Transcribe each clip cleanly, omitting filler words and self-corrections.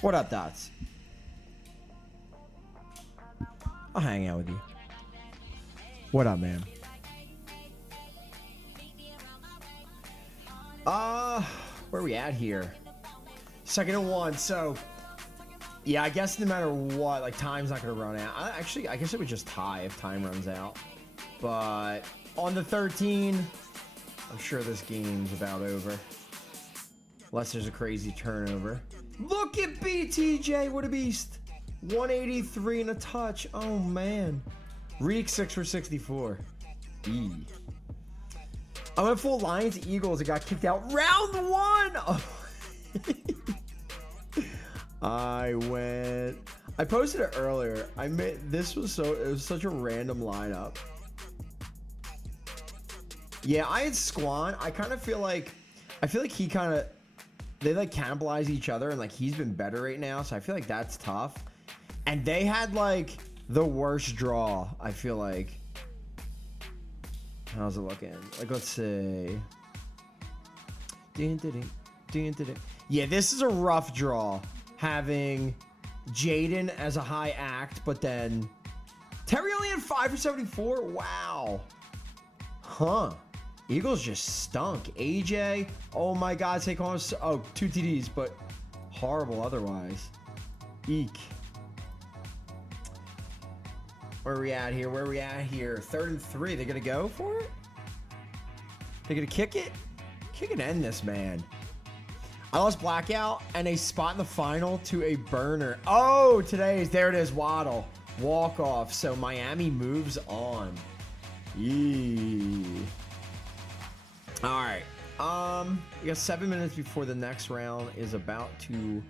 What up, Dots? I'll hang out with you. What up, man? Where are we at here? 2nd and 1. So, yeah, I guess no matter what, like, time's not going to run out. I guess it would just tie if time runs out. But on the 13, I'm sure this game's about over. Unless there's a crazy turnover. Look at BTJ, what a beast. 183 and a touch. Oh, man. Reek 6 for 64. E. I went full Lions Eagles. It got kicked out round 1. Oh. I posted it earlier. It was such a random lineup. Yeah, I had Squan. I feel like they like cannibalize each other, and like he's been better right now, so I feel like that's tough. And they had like the worst draw, I feel like. How's it looking? Like, let's see. Yeah, this is a rough draw. Having Jaden as a high act, but then Terry only had 5 for 74. Wow. Huh. Eagles just stunk. AJ, oh my God, Saquon, oh, 2 TDs, but horrible otherwise. Eek. Where are we at here? 3rd and 3. They're going to go for it? They're going to kick it? Kick and end this, man. I lost Blackout and a spot in the final to a burner. Oh, there it is, Waddle. Walk off. So Miami moves on. Yee. All right. We got 7 minutes before the next round is about to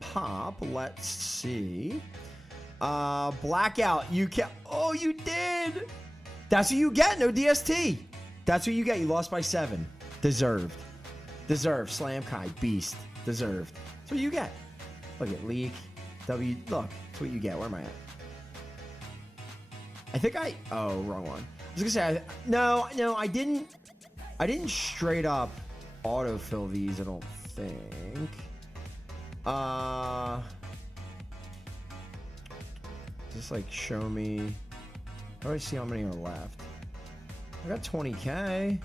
pop. Let's see. Blackout. You can. Oh, you did. That's what you get. No DST. That's what you get. You lost by 7. Deserved. Slam Kai. Beast. Deserved. That's what you get. Look at Leak. W. Look. That's what you get. Where am I at? I think oh, wrong one. I was gonna say, no, I didn't straight up autofill these, I don't think. Just like show me. How do I see how many are left? I got 20K.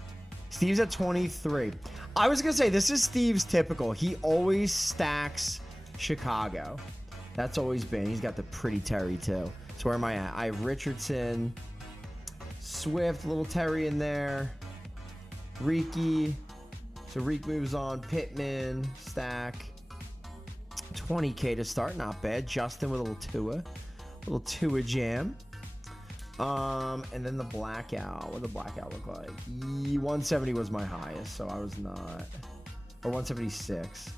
Steve's at 23. I was gonna say, this is Steve's typical. He always stacks Chicago. That's always been. He's got the pretty Terry too. So where am I at? I have Richardson, Swift, little Terry in there, Reeky. So Reek moves on. Pittman, stack. 20K to start, not bad. Justin with a little Tua jam. And then the Blackout. What did the Blackout look like? 170 was my highest, so I was not. Or 176.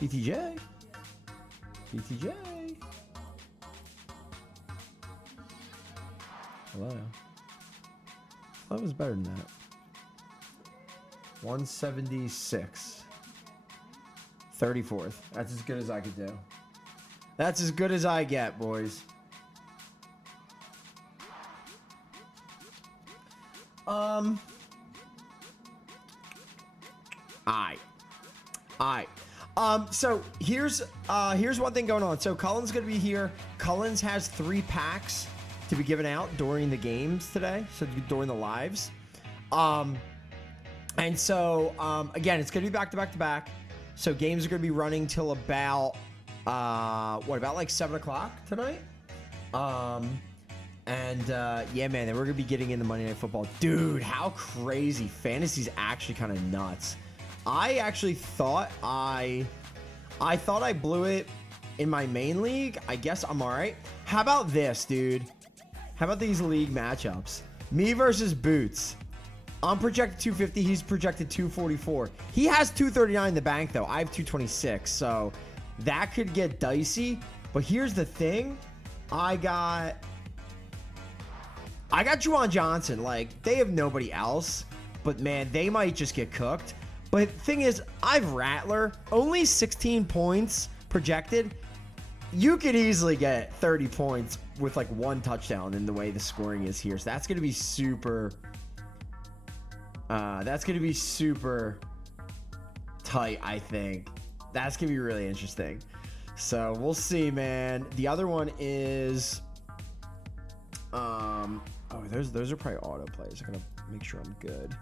BTJ. Hello. That was better than that. 176. 34th. That's as good as I could do. That's as good as I get, boys. So here's one thing going on. So Cullen's gonna be here. Cullen's has 3 packs to be given out during the games today. So during the lives. And so again, it's gonna be back to back to back. So games are gonna be running till about about like 7 o'clock tonight. Yeah, man, then we're gonna be getting into Monday Night Football. Dude, how crazy. Fantasy's actually kind of nuts. I actually thought I blew it in my main league. I guess I'm all right. How about this, dude? How about these league matchups? Me versus Boots. I'm projected 250. He's projected 244. He has 239 in the bank, though. I have 226. So that could get dicey. But here's the thing. I got Juwan Johnson. Like, they have nobody else. But, man, they might just get cooked. But the thing is, I've Rattler, only 16 points projected. You could easily get 30 points with like 1 touchdown in the way the scoring is here. So that's going to be super That's going to be super tight, I think. That's going to be really interesting. So we'll see, man. The other one is... oh, those are probably auto plays. I'm going to make sure I'm good.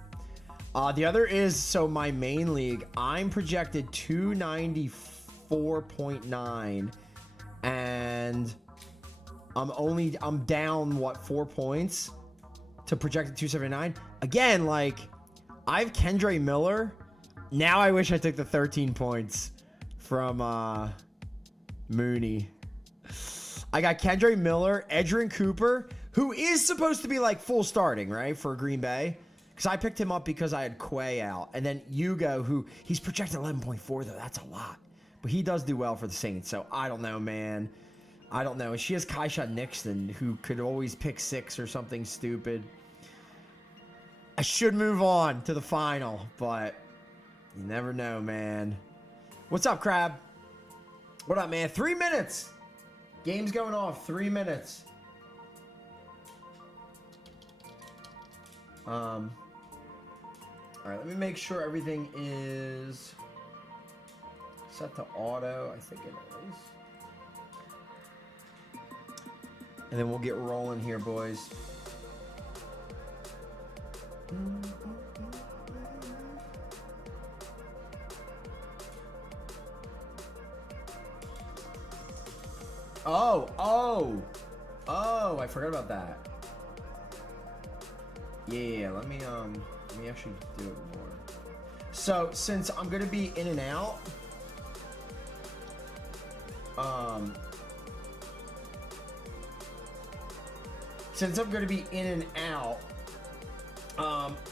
The other is, so my main league, I'm projected 294.9, and I'm down, what, 4 points to projected 279. Again, like, I have Kendre Miller. Now I wish I took the 13 points from Mooney. I got Kendre Miller, Edgerrin Cooper, who is supposed to be like full starting, right, for Green Bay. Because I picked him up because I had Quay out. And then Hugo, who he's projected 11.4, though. That's a lot. But he does do well for the Saints. So I don't know, man. I don't know. She has Kaisha Nixon, who could always pick 6 or something stupid. I should move on to the final, but you never know, man. What's up, Crab? What up, man? 3 minutes. Game's going off. 3 minutes. All right, let me make sure everything is set to auto. I think it is. And then we'll get rolling here, boys. Oh, I forgot about that. Yeah, let me actually do it more. So since I'm gonna be in and out,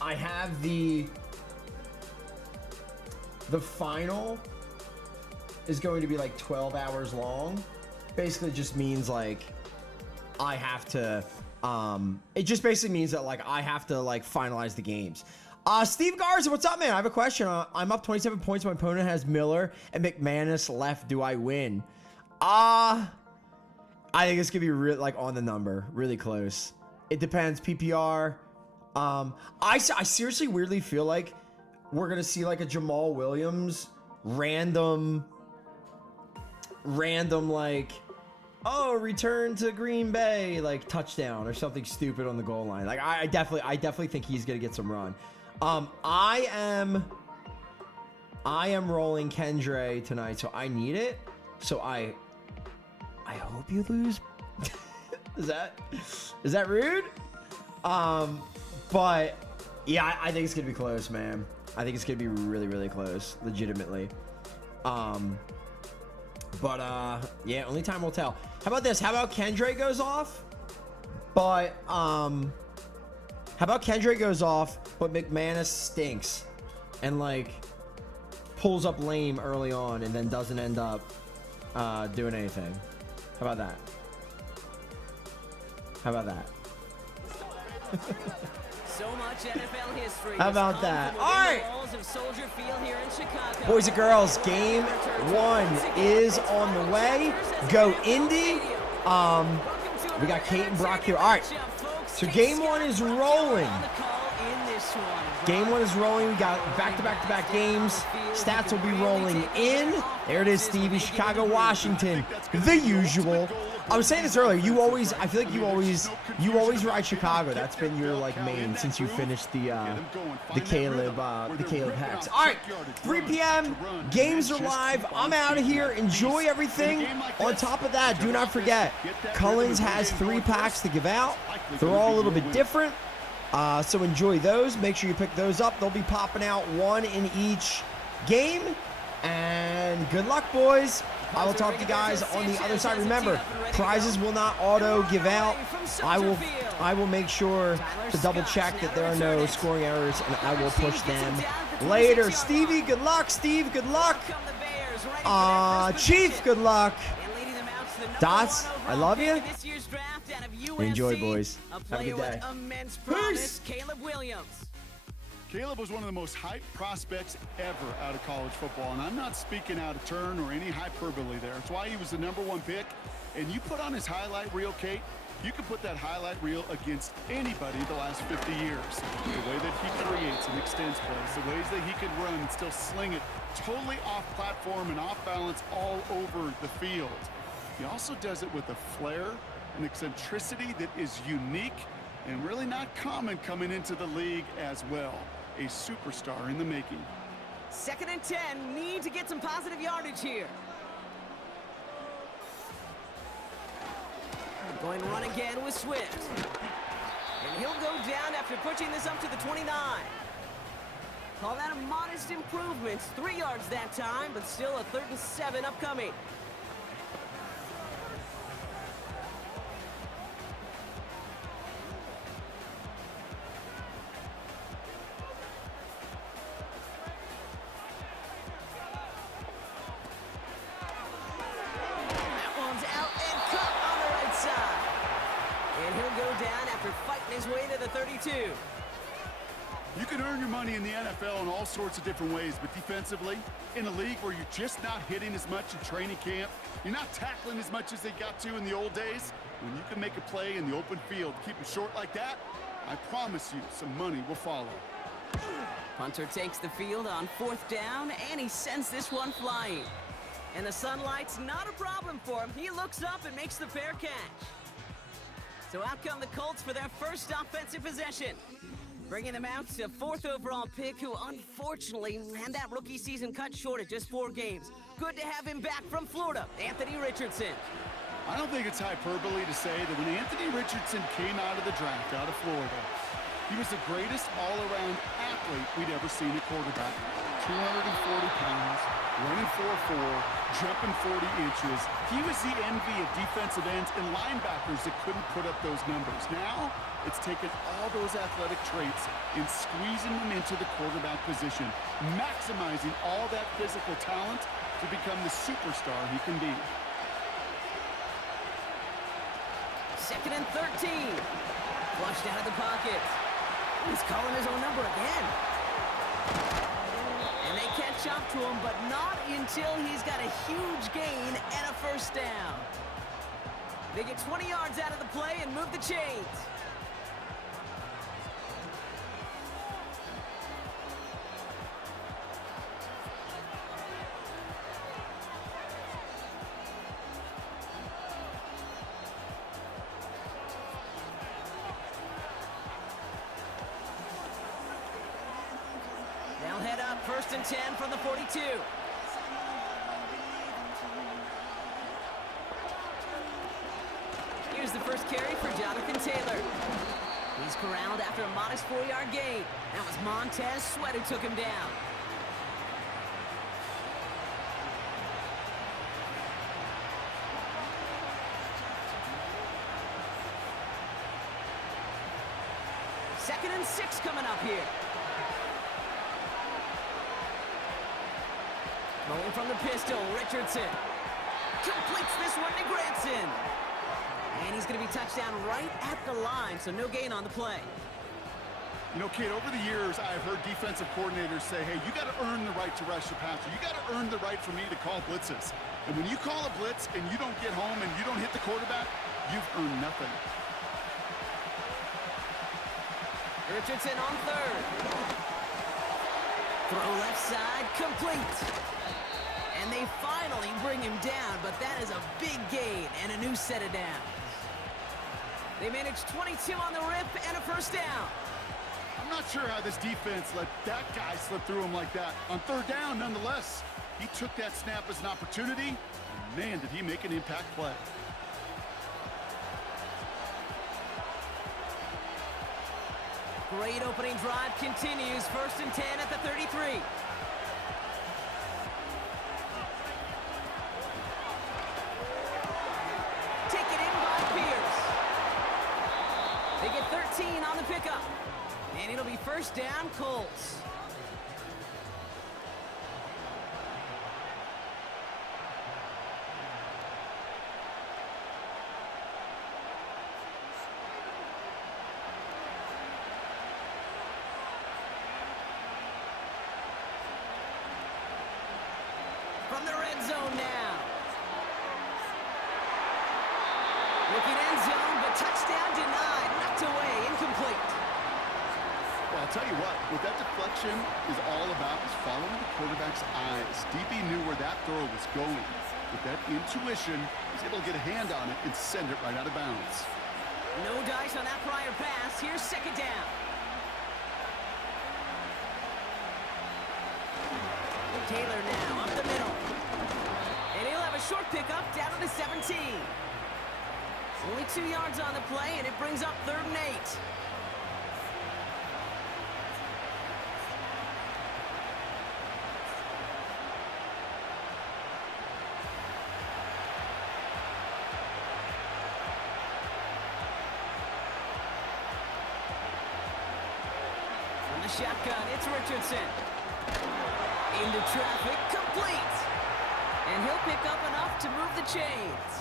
I have the final is going to be like 12 hours long. Basically just means like I have to it just basically means that like I have to like finalize the games. Steve Garza, what's up, man? I have a question. I'm up 27 points. My opponent has Miller and McManus left. Do I win? I think it's gonna be really like on the number, really close. It depends. PPR. I seriously weirdly feel like we're gonna see like a Jamal Williams random like, oh, return to Green Bay, like touchdown or something stupid on the goal line. Like I definitely think he's gonna get some run. I am rolling Kendre tonight, so I need it. So I hope you lose. Is that rude? But yeah, I think it's gonna be close, man. I think it's gonna be really, really close, legitimately. But yeah, only time will tell. How about this? How about Kendre goes off? But McManus stinks and like pulls up lame early on and then doesn't end up doing anything. How about that? So much NFL history. How about that? All right. Boys and girls, game 1 is on the way. Go Indy. We got Kate and Brock here. All right. So game 1 is rolling. Game 1 is rolling. We got back-to-back games. Stats will be rolling in. There it is, Stevie. Chicago, Washington. The usual. I was saying this earlier. I feel like you always ride Chicago. That's been your like main since you finished the Caleb hacks. All right, 3 p.m. Games are live. I'm out of here. Enjoy everything. On top of that, do not forget, Cullens has 3 packs to give out. They're all a little bit different. So enjoy those. Make sure you pick those up. They'll be popping out 1 in each game. And good luck, boys. I will talk to you guys on the other side. Remember, prizes will not auto give out. I will make sure to double check that there are no scoring errors, and I will push them later. Stevie, good luck. Steve, good luck. Chief, good luck. Dots, I love you. Enjoy, boys. Have a good day. Peace. Caleb was one of the most hyped prospects ever out of college football, and I'm not speaking out of turn or any hyperbole there. It's why he was the #1 pick. And you put on his highlight reel, Kate, You can put that highlight reel against anybody the last 50 years. The way that he creates and extends plays, the ways that he can run and still sling it totally off platform and off balance all over the field. He also does it with a flair and eccentricity that is unique and really not common coming into the league as well. A superstar in the making. 2nd and 10, need to get some positive yardage here. Going to run again with Swift. And he'll go down after pushing this up to the 29. Call that a modest improvement. 3 yards that time, but still a 3rd and 7 upcoming. His way to the 32. You can earn your money in the NFL in all sorts of different ways, but defensively, in a league where you're just not hitting as much in training camp, you're not tackling as much as they got to in the old days, when you can make a play in the open field, keep it short like that, I promise you some money will follow. Punter takes the field on 4th down, and he sends this one flying. And the sunlight's not a problem for him. He looks up and makes the fair catch. So out come the Colts for their first offensive possession. Bringing them out to 4th overall pick, who unfortunately had that rookie season cut short at just 4 games. Good to have him back from Florida, Anthony Richardson. I don't think it's hyperbole to say that when Anthony Richardson came out of the draft out of Florida, he was the greatest all-around athlete we'd ever seen at quarterback. 240 pounds, running 4.4, jumping 40 inches. He was the envy of defensive ends and linebackers that couldn't put up those numbers. Now, it's taken all those athletic traits and squeezing them into the quarterback position, maximizing all that physical talent to become the superstar he can be. 2nd and 13. Flushed out of the pocket. He's calling his own number again. And they catch up to him, but not until he's got a huge gain and a 1st down. They get 20 yards out of the play and move the chains. They'll head up 1st and 10 from the 42. Here's the first carry for Jonathan Taylor. He's corralled after a modest 4-yard gain. That was Montez Sweat who took him down. Second and 6 coming up here. Rolling from the pistol, Richardson completes this one to Granson. And he's going to be touchdown right at the line, so no gain on the play. You know, Kate, over the years, I've heard defensive coordinators say, hey, you got to earn the right to rush the passer. You got to earn the right for me to call blitzes. And when you call a blitz and you don't get home and you don't hit the quarterback, you've earned nothing. Richardson on 3rd. Throw left side, complete. And they finally bring him down, but that is a big gain and a new set of downs. They managed 22 on the rip and a 1st down. I'm not sure how this defense let that guy slip through him like that. On 3rd down, nonetheless, he took that snap as an opportunity, and man, did he make an impact play. Great opening drive continues. 1st and 10 at the 33. Taken in by Pierce. They get 13 on the pickup. And it'll be 1st down, Colts. From the red zone now. Looking end zone, but touchdown. Tell you what that deflection is all about is following the quarterback's eyes. DB knew where that throw was going. With that intuition, he's able to get a hand on it and send it right out of bounds. No dice on that prior pass. Here's second down. Taylor now up the middle. And he'll have a short pickup down to the 17. Only 2 yards on the play, and it brings up 3rd and 8. From the shotgun, it's Richardson. Into traffic, complete. And he'll pick up enough to move the chains.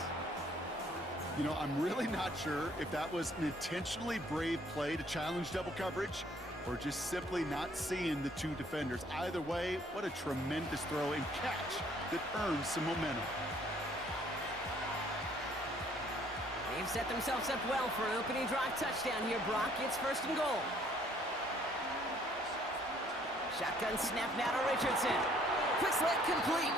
You know, I'm really not sure if that was an intentionally brave play to challenge double coverage or just simply not seeing the 2 defenders. Either way, what a tremendous throw and catch that earns some momentum. They've set themselves up well for an opening drive touchdown here, Brock. It's 1st and goal. Shotgun snap now to Richardson. Quick slant complete.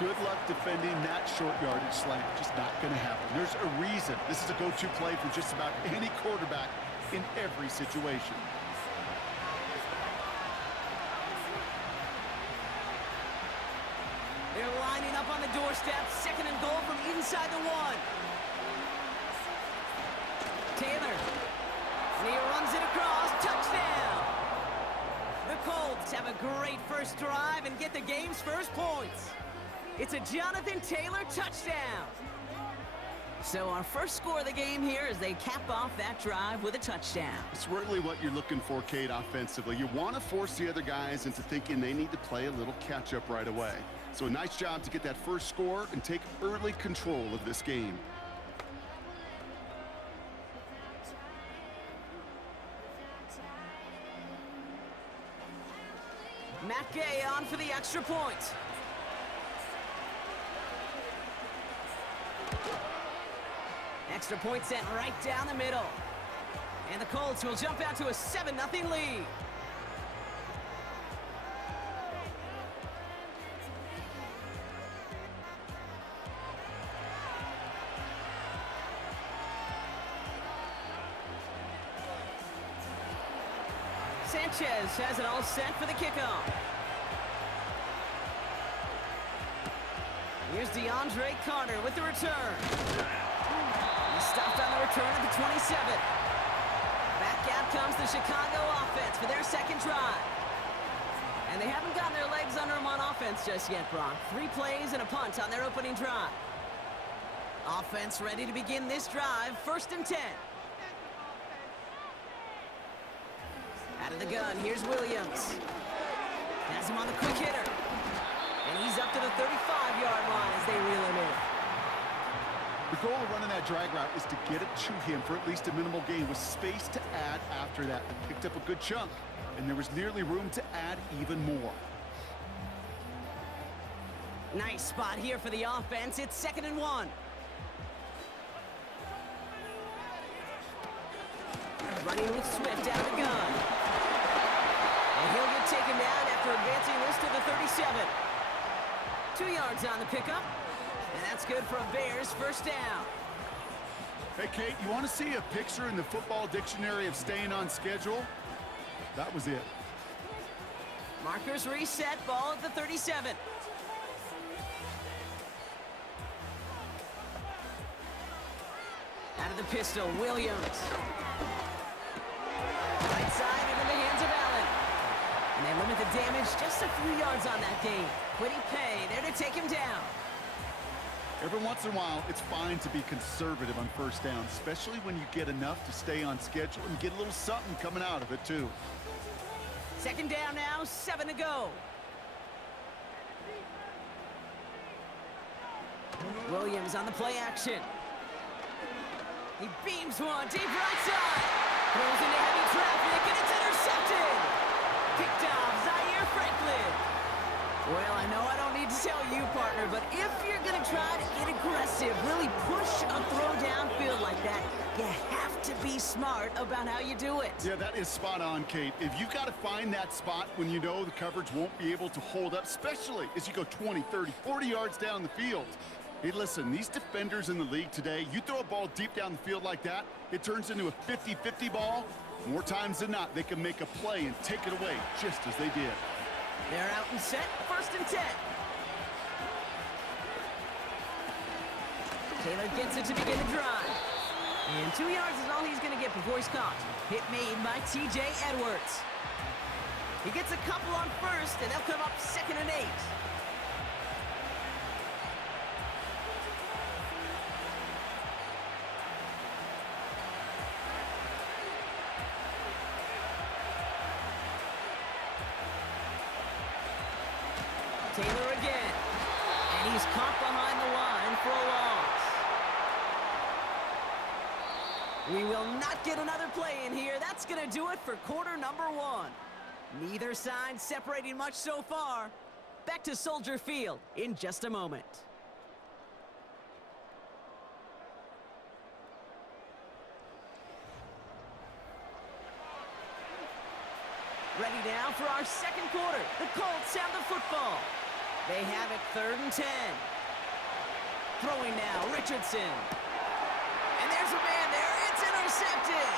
Good luck defending that short yardage slant. Just not going to happen. There's a reason this is a go-to play for just about any quarterback in every situation. They're lining up on the doorstep. 2nd and goal from inside the 1. Taylor. And he runs it across. Touchdown. The Colts have a great first drive and get the game's first points. It's a Jonathan Taylor touchdown. So our first score of the game here as they cap off that drive with a touchdown. It's really what you're looking for, Kate, offensively. You want to force the other guys into thinking they need to play a little catch-up right away. So a nice job to get that first score and take early control of this game. Matt Gay on for the extra point. Extra point sent right down the middle. And the Colts will jump out to a 7-0 lead. Sanchez has it all set for the kickoff. Here's DeAndre Carter with the return. He's stopped on the return at the 27. Back out comes the Chicago offense for their second drive. And they haven't gotten their legs under them on offense just yet, Brock. 3 plays and a punt on their opening drive. Offense ready to begin this drive, 1st and 10. Out of the gun, here's Williams. Has him on the quick hitter. And he's up to the 35-yard line as they reel him in. The goal of running that drag route is to get it to him for at least a minimal gain with space to add after that. They picked up a good chunk, and there was nearly room to add even more. Nice spot here for the offense. It's 2nd and 1. Running with Swift out of the gun. And he'll get taken down after advancing this to the 37. 2 yards on the pickup. And that's good for a Bears first down. Hey, Kate, you want to see a picture in the football dictionary of staying on schedule? That was it. Markers reset, ball at the 37. Out of the pistol, Williams. Right side into the hands of Allen. And they limit the damage just a few yards on that game. Quiddy Pay there to take him down. Every once in a while, it's fine to be conservative on first down, especially when you get enough to stay on schedule and get a little something coming out of it, too. 2nd down now, 7 to go. Williams on the play action. He beams one, deep right side. Throws into heavy traffic, and it's intercepted. Picked off Zaire Franklin. Well, I know I don't need to tell you, partner, but if you're going to try to get aggressive, really push a throw downfield like that, you have to be smart about how you do it. Yeah, that is spot on, Kate. If you've got to find that spot when you know the coverage won't be able to hold up, especially as you go 20, 30, 40 yards down the field. Hey, listen, these defenders in the league today, you throw a ball deep down the field like that, it turns into a 50-50 ball. More times than not, they can make a play and take it away just as they did. They're out and set, 1st and 10. Taylor gets it to begin the drive. And 2 yards is all he's going to get before he's caught. Hit made by T.J. Edwards. He gets a couple on 1st, and they'll come up 2nd and 8. Taylor again. And he's caught behind the line for a loss. We will not get another play in here. That's going to do it for quarter number 1. Neither side separating much so far. Back to Soldier Field in just a moment. Ready now for our 2nd quarter. The Colts have the football. They have it 3rd and 10. Throwing now, Richardson. And there's a man there. It's intercepted.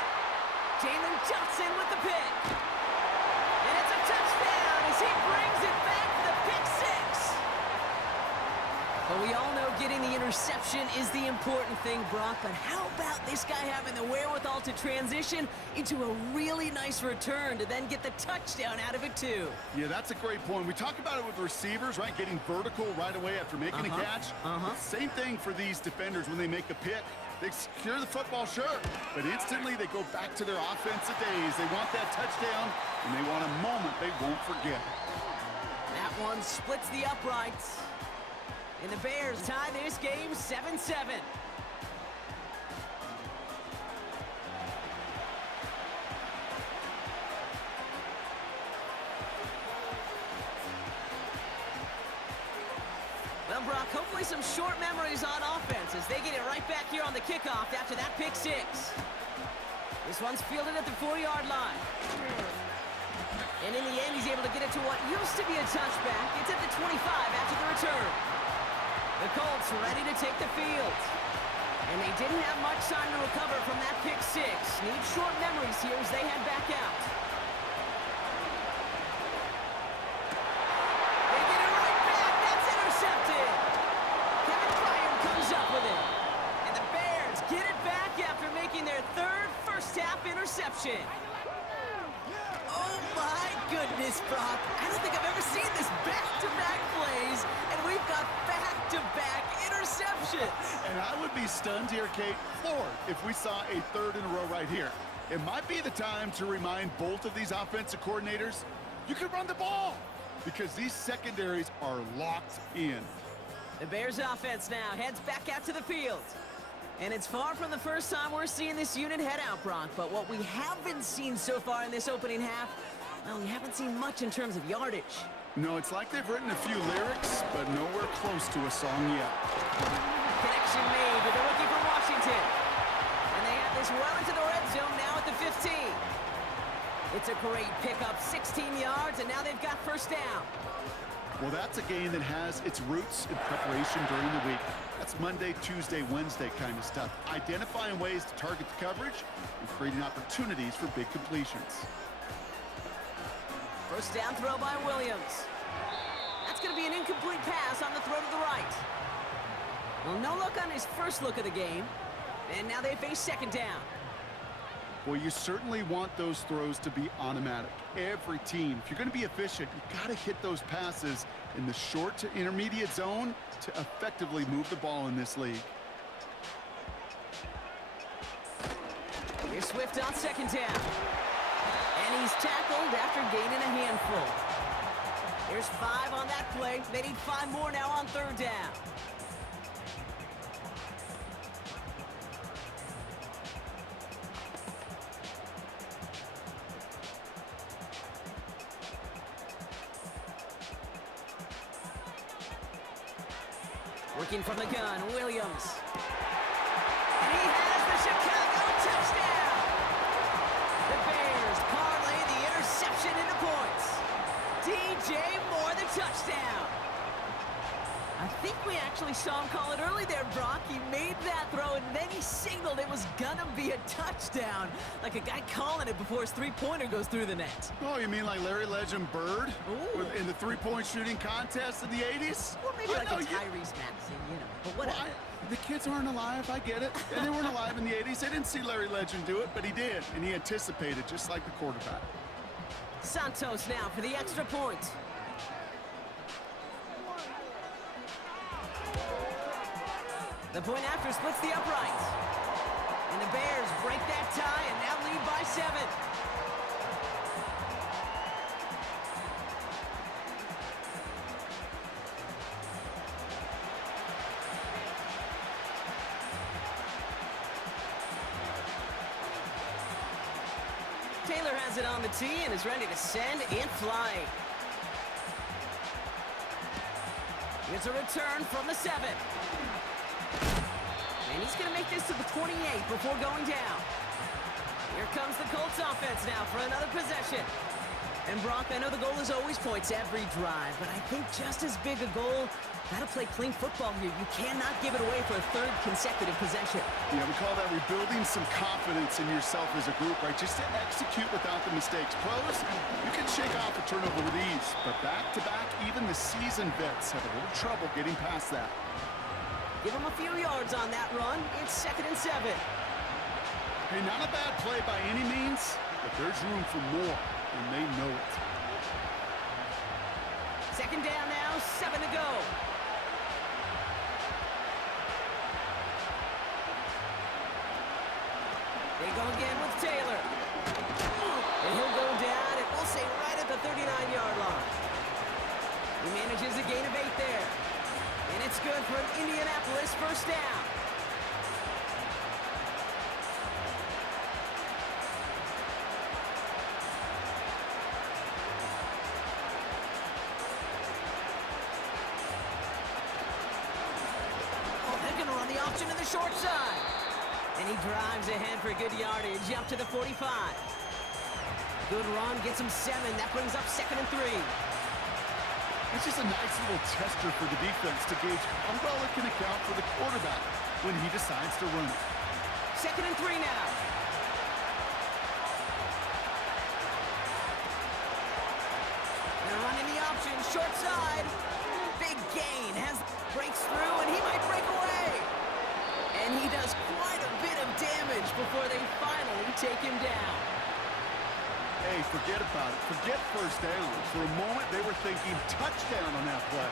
Jalen Johnson with the pick. And it's a touchdown as he brings it back for the pick 6. But we all know getting the interception is the important thing, Brock. But how about this guy having the wherewithal to transition into a really nice return to then get the touchdown out of it, too? Yeah, that's a great point. We talk about it with receivers, right? Getting vertical right away after making a catch. Same thing for these defenders when they make a pick. They secure the football, sure, but instantly they go back to their offensive days. They want that touchdown, and they want a moment they won't forget. That one splits the uprights. And the Bears tie this game 7-7. Well, Brock, hopefully some short memories on offense as they get it right back here on the kickoff after that pick 6. This one's fielded at the 4-yard line. And in the end, he's able to get it to what used to be a touchback. It's at the 25 after the return. The Colts ready to take the field. And they didn't have much time to recover from that pick 6. Need short memories here as they head back out. They get it right back. That's intercepted. Kevin Pryor comes up with it. And the Bears get it back after making their 3rd first-half interception. Oh, my goodness, Brock. I don't think I've ever seen this back-to-back plays, and we've got back-to-back interceptions. And I would be stunned here, Kate, floored, if we saw a 3rd in a row right here. It might be the time to remind both of these offensive coordinators, you can run the ball, because these secondaries are locked in. The Bears offense now heads back out to the field. And it's far from the first time we're seeing this unit head out, Brock. But what we haven't seen so far in this opening half, well, we haven't seen much in terms of yardage. No, it's like they've written a few lyrics, but nowhere close to a song yet. Connection made with the rookie from Washington. And they have this well into the red zone now at the 15. It's a great pickup, 16 yards, and now they've got 1st down. Well, that's a game that has its roots in preparation during the week. That's Monday, Tuesday, Wednesday kind of stuff. Identifying ways to target the coverage and creating opportunities for big completions. 1st down throw by Williams. That's going to be an incomplete pass on the throw to the right. Well, no look on his first look of the game. And now they face 2nd down. Well, you certainly want those throws to be automatic. Every team, if you're going to be efficient, you got to hit those passes in the short to intermediate zone to effectively move the ball in this league. Here's Swift on 2nd down. And he's tackled after gaining a handful. There's 5 on that play. They need 5 more now on 3rd down. Working from the gun, Williams. And he has the Chicago touchdown! OBJ, more than touchdown. I think we actually saw him call it early there, Brock. He made that throw, and then he signaled it was gonna be a touchdown. Like a guy calling it before his three-pointer goes through the net. Oh, you mean like Larry Legend Bird? Ooh. In the three-point shooting contest in the 80s? Or maybe like a Tyrese Maxey, you know. But whatever. Well, the kids aren't alive, I get it. And they weren't alive in the 80s. They didn't see Larry Legend do it, but he did. And he anticipated, just like the quarterback. Santos now for the extra point. The point after splits the uprights. And the Bears break that tie and now lead by 7. Taylor has it on the tee and is ready to send and fly. It's a return from the 7. And he's going to make this to the 28 before going down. Here comes the Colts offense now for another possession. And Brock, I know the goal is always points every drive, but I think just as big a goal, gotta play clean football here. You cannot give it away for a 3rd consecutive possession. Yeah, we call that rebuilding some confidence in yourself as a group, right? Just to execute without the mistakes. Pros, you can shake off a turnover with ease, but back-to-back, even the seasoned vets have a little trouble getting past that. Give him a few yards on that run. It's 2nd and 7. Hey, not a bad play by any means, but there's room for more, and they know it. 2nd down now, 7 to go. They go again with Taylor. And he'll go down, and we'll say right at the 39-yard line. He manages a gain of 8 there. And it's good for an Indianapolis 1st down. Oh, they're going to run the option to the short side. And he drives ahead for good yardage up to the 45. Good run, gets him 7. That brings up 2nd and 3. It's just a nice little tester for the defense to gauge how well it can account for the quarterback when he decides to run it. 2nd and 3 now. They're running the option, short side. Big gain, breaks through, and he might break away. And he does quite a bit of damage before they finally take him down. Hey, forget about it. Forget 1st down. For a moment, they were thinking touchdown on that play.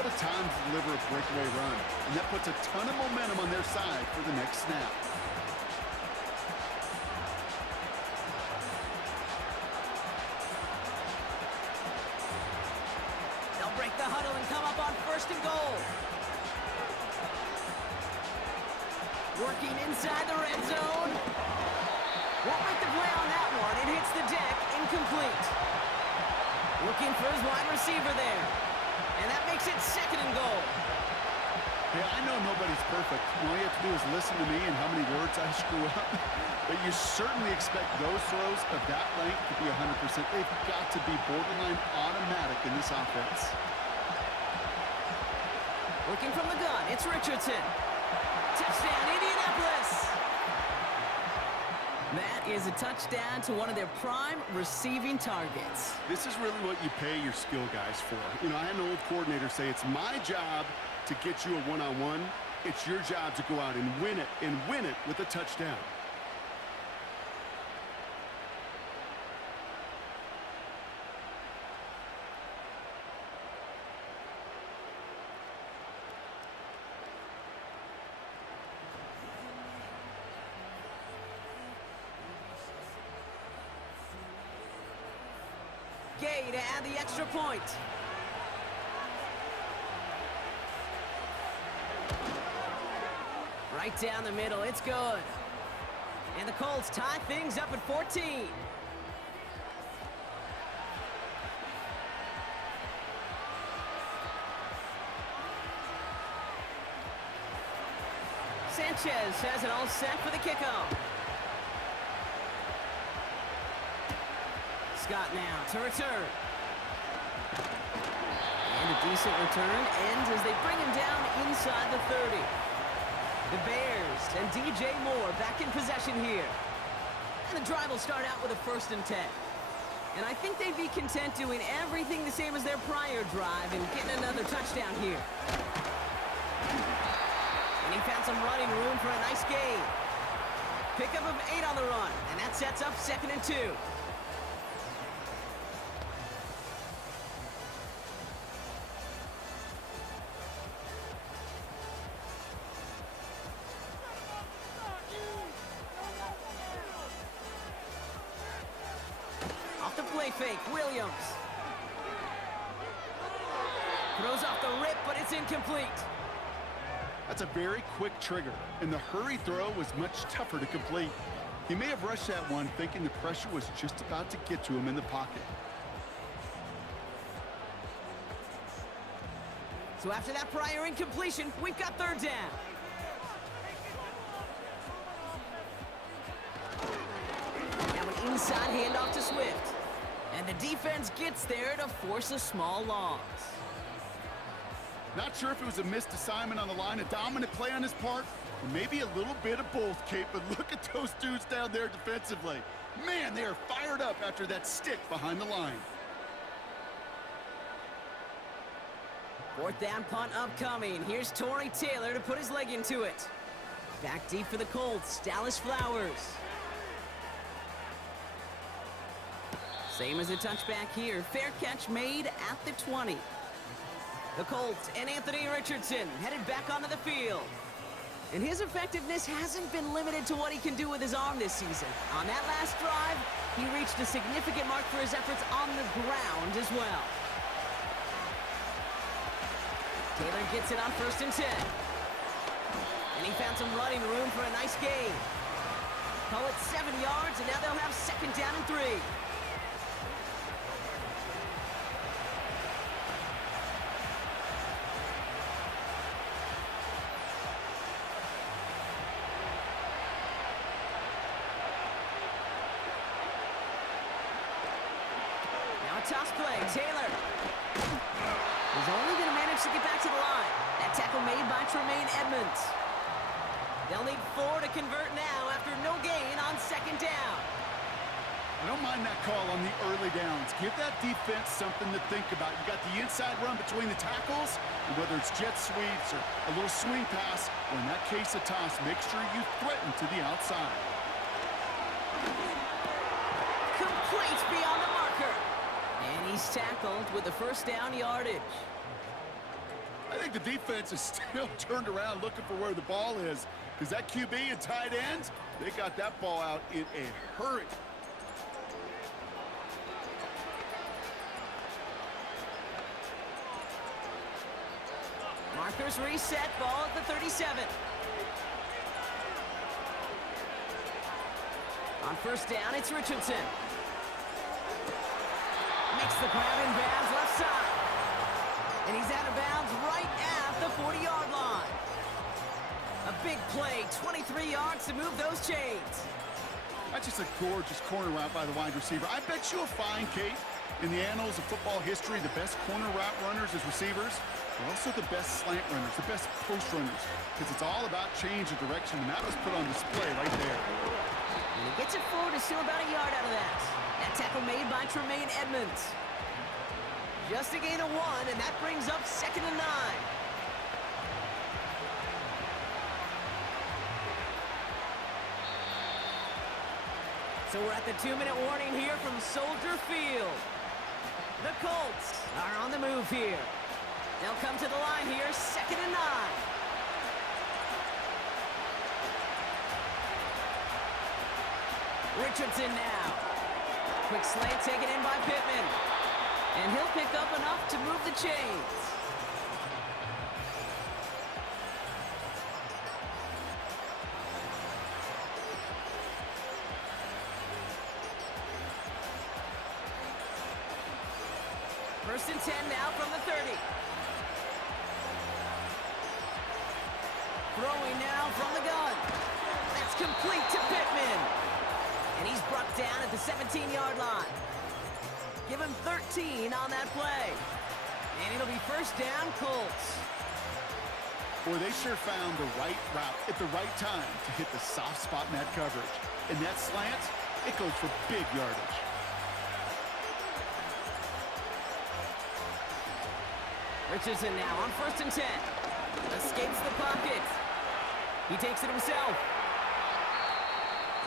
What a time to deliver a breakaway run. And that puts a ton of momentum on their side for the next snap. They'll break the huddle and come up on 1st and goal. Working inside the red zone. Won't make the play on that one. It hits the deck, incomplete. Looking for his wide receiver there. And that makes it 2nd and goal. Hey, I know nobody's perfect. All you have to do is listen to me and how many words I screw up. But you certainly expect those throws of that length to be 100%. They've got to be borderline automatic in this offense. Looking from the gun, it's Richardson. Touchdown, Indianapolis. That is a touchdown to one of their prime receiving targets. This is really what you pay your skill guys for. You know, I had an old coordinator say, it's my job to get you a one-on-one. It's your job to go out and win it with a touchdown. Gay to add the extra point. Right down the middle, it's good. And the Colts tie things up at 14. Sanchez has it all set for the kickoff. Scott now to return. And a decent return ends as they bring him down inside the 30. The Bears and DJ Moore back in possession here. And the drive will start out with a 1st and 10. And I think they'd be content doing everything the same as their prior drive and getting another touchdown here. And he found some running room for a nice gain. Pickup of 8 on the run, and that sets up 2nd and 2. Off the play fake, Williams. Throws off the rip, but it's incomplete. That's a very quick trigger, and the hurry throw was much tougher to complete. He may have rushed that one thinking the pressure was just about to get to him in the pocket. So after that prior incompletion, we've got 3rd down. Now an inside handoff to Swift. And the defense gets there to force a small loss. Not sure if it was a missed assignment on the line, a dominant play on his part, or maybe a little bit of both, Kate, but look at those dudes down there defensively. Man, they are fired up after that stick behind the line. 4th down punt upcoming. Here's Torrey Taylor to put his leg into it. Back deep for the Colts, Dallas Flowers. Same as a touchback here. Fair catch made at the 20. The Colts and Anthony Richardson headed back onto the field. And his effectiveness hasn't been limited to what he can do with his arm this season. On that last drive, he reached a significant mark for his efforts on the ground as well. Taylor gets it on 1st and 10. And he found some running room for a nice gain. Call it 7 yards, and now they'll have 2nd down and 3. Toss play, Taylor. He's only going to manage to get back to the line. That tackle made by Tremaine Edmonds. They'll need 4 to convert now after no gain on 2nd down. I don't mind that call on the early downs. Give that defense something to think about. You got the inside run between the tackles, and whether it's jet sweeps or a little swing pass, or in that case a toss, make sure you threaten to the outside. Complete beyond the marker. And he's tackled with the 1st down yardage. I think the defense is still turned around looking for where the ball is, because that QB and tight ends, they got that ball out in a hurry. Markers reset, ball at the 37. On 1st down, it's Richardson. Makes the grab in bounds left side. And he's out of bounds right at the 40-yard line. A big play, 23 yards to move those chains. That's just a gorgeous corner route by the wide receiver. I bet you'll find, Kate, in the annals of football history, the best corner route runners as receivers are also the best slant runners, the best post runners, because it's all about change of direction, and that was put on display right there. And he gets it forward to still about a yard out of that. That tackle made by Tremaine Edmonds. Just a gain of 1, and that brings up 2nd and 9. So we're at the 2-minute warning here from Soldier Field. The Colts are on the move here. They'll come to the line here, 2nd and 9. Richardson now. Quick slant taken in by Pittman. And he'll pick up enough to move the chains. First and 10 now from the 30. Throwing now from the gun. That's complete to Pittman. And he's brought down at the 17-yard line. Give him 13 on that play. And it'll be first down, Colts. Boy, they sure found the right route at the right time to hit the soft spot in that coverage. And that slant, it goes for big yardage. Richardson now on 1st and 10. Escapes the pocket. He takes it himself.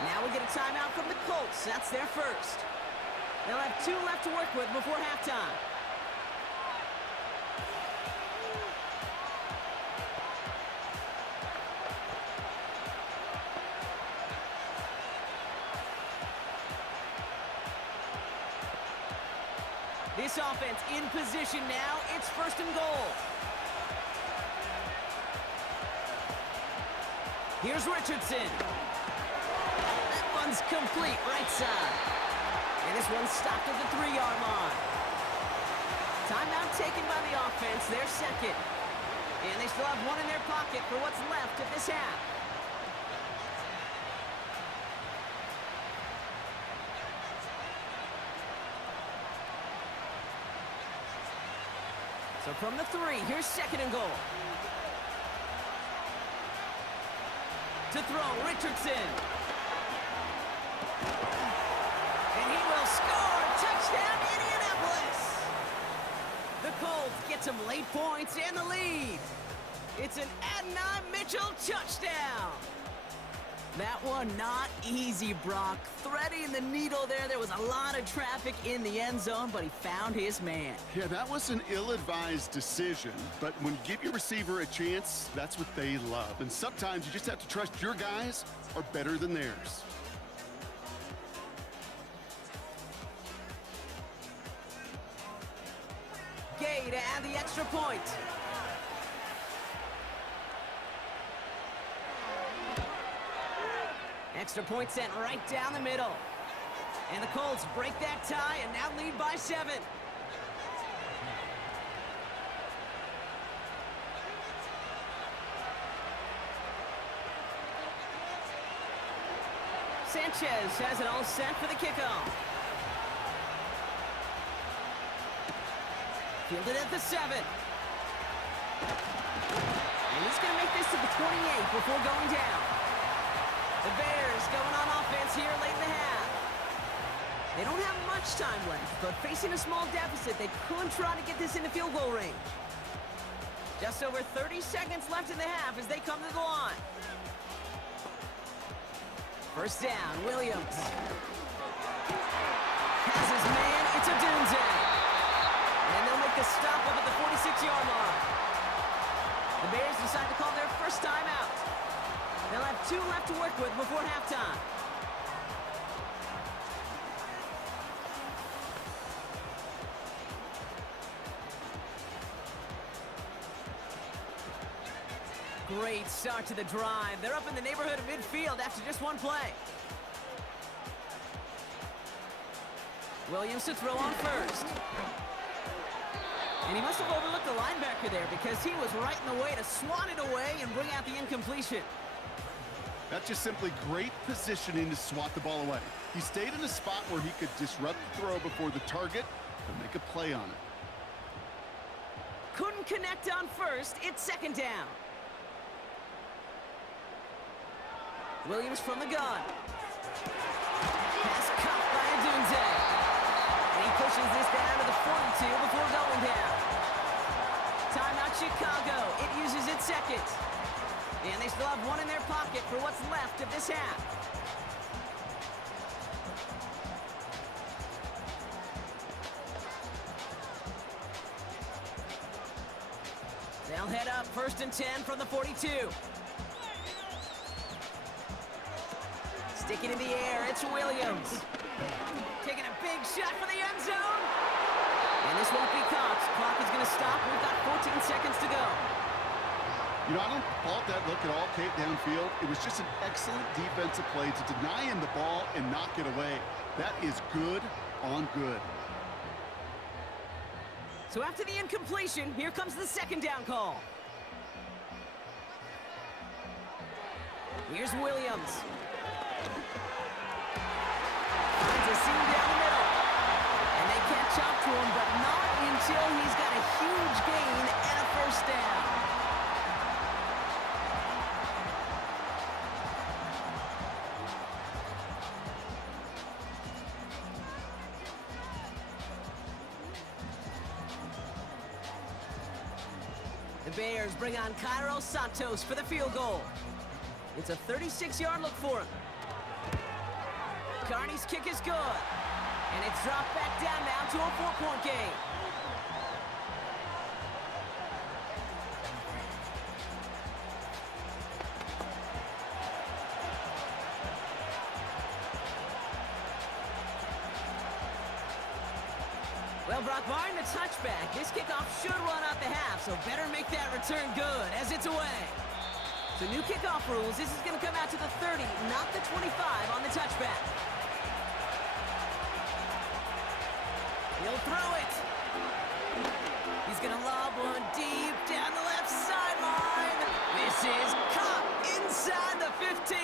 Now we get a timeout from the Colts. That's their first. They'll have 2 left to work with before halftime. This offense in position now. It's 1st and goal. Here's Richardson. That one's complete, right side. And this one's stopped at the 3-yard line. Timeout taken by the offense, their second. And they still have 1 in their pocket for what's left of this half. So from the 3, here's 2nd and goal. To throw, Richardson. And he will score. Touchdown, Indianapolis. The Colts get some late points and the lead. It's an Adonai Mitchell touchdown. That one not easy, Brock. Threading the needle there. There was a lot of traffic in the end zone, but he found his man. Yeah, that was an ill-advised decision, but when you give your receiver a chance, that's what they love. And sometimes you just have to trust your guys are better than theirs. Gay to add the extra point. Extra point sent right down the middle. And the Colts break that tie and now lead by 7. Sanchez has it all set for the kickoff. Fielded at the 7. And he's going to make this to the 28 before going down. The Bears going on offense here late in the half. They don't have much time left, but facing a small deficit, they could try to get this into field goal range. Just over 30 seconds left in the half as they come to the line. First down, Williams. Has his man, it's a Dunze. And they'll make the stop up at the 46-yard line. The Bears decide to call their first timeout. They'll have 2 left to work with before halftime. Great start to the drive. They're up in the neighborhood of midfield after just 1 play. Williams to throw on first. And he must have overlooked the linebacker there because he was right in the way to swat it away and bring out the incompletion. That's just simply great positioning to swat the ball away. He stayed in a spot where he could disrupt the throw before the target and make a play on it. Couldn't connect on first. It's 2nd down. Williams from the gun. Pass caught by Dunze. And he pushes this down to the 42 before going down. Timeout Chicago. It uses its 2nd. And they still have 1 in their pocket for what's left of this half. They'll head up 1st and 10 from the 42. Sticking in the air, it's Williams. Taking a big shot for the end zone. And this won't be caught. Clock is going to stop. We've got 14 seconds to go. You know, I don't fault that look at all, Kate, downfield. It was just an excellent defensive play to deny him the ball and knock it away. That is good on good. So after the incompletion, here comes the 2nd down call. Here's Williams. Finds a seam down the middle. And they catch up to him, but not until he's got a huge The Bears bring on Cairo Santos for the field goal. It's a 36-yard look for him. Carney's kick is good. And it's dropped back down now to a 4-point game. Well, Brock, barring the touchback, this kickoff should run out the half, so better make that return good as it's away. So new kickoff rules, this is going to come out to the 30, not the 25 on the touchback. He'll throw it. He's going to lob one deep down the left sideline. This is caught inside the 15.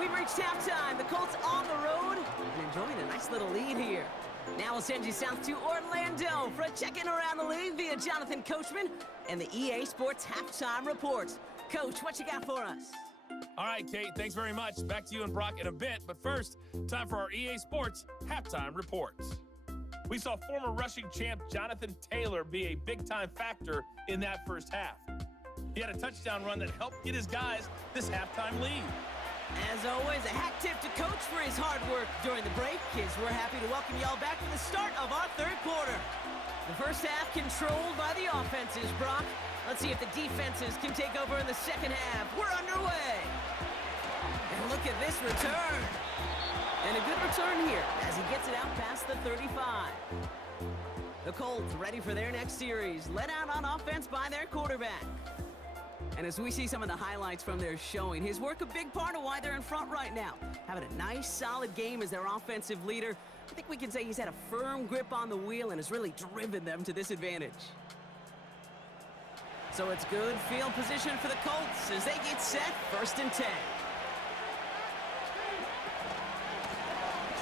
We've reached halftime. The Colts on the road and enjoying a nice little lead here. Now we'll send you south to Orlando for a check-in around the league via Jonathan Coachman and the EA Sports Halftime Report. Coach, what you got for us? All right, Kate, thanks very much. Back to you and Brock in a bit. But first, time for our EA Sports Halftime Reports. We saw former rushing champ Jonathan Taylor be a big-time factor in that first half. He had a touchdown run that helped get his guys this halftime lead. As always, a hat tip to Coach for his hard work during the break, as we're happy to welcome y'all back for the start of our third quarter. The first half controlled by the offenses, Brock. Let's see if the defenses can take over in the second half. We're underway. And look at this return. And a good return here as he gets it out past the 35. The Colts ready for their next series, led out on offense by their quarterback. And as we see some of the highlights from their showing, his work a big part of why they're in front right now. Having a nice, solid game as their offensive leader. I think we can say he's had a firm grip on the wheel and has really driven them to this advantage. So it's good field position for the Colts as they get set, 1st and 10.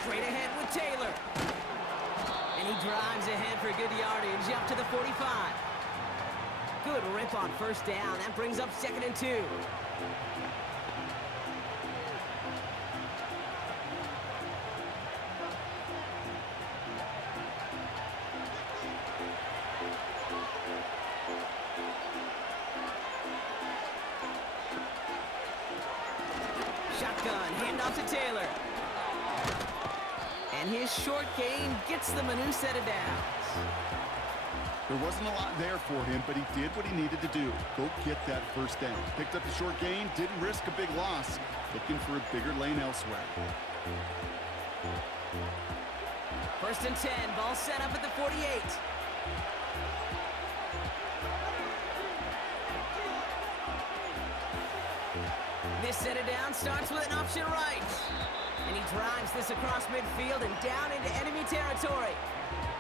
Straight ahead with Taylor. And he drives ahead for good yardage up to the 45. Good rip on 1st down. That brings up 2nd and 2. Shotgun, handoff to Taylor. And his short gain gets them a new set of downs. There wasn't a lot there for him, but he did what he needed to do. Go get that 1st down. Picked up the short gain, didn't risk a big loss. Looking for a bigger lane elsewhere. 1st and 10, ball set up at the 48. This set of down starts with an option right. And he drives this across midfield and down into enemy territory.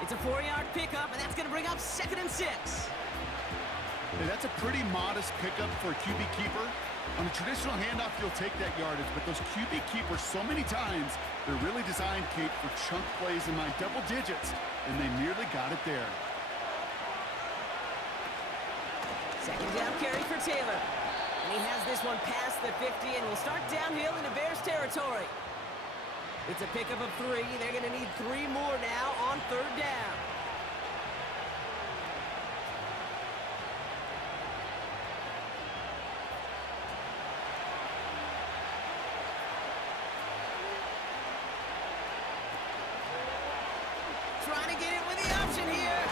It's a 4-yard pickup, and that's going to bring up 2nd and 6. Hey, that's a pretty modest pickup for a QB keeper. On a traditional handoff, you'll take that yardage, but those QB keepers, so many times, they're really designed, Kate, for chunk plays in my double digits, and they nearly got it there. 2nd down carry for Taylor. And he has this one past the 50 and will start downhill into Bears territory. It's a pickup of 3. They're going to need 3 more now on 3rd down. Trying to get it with the option here.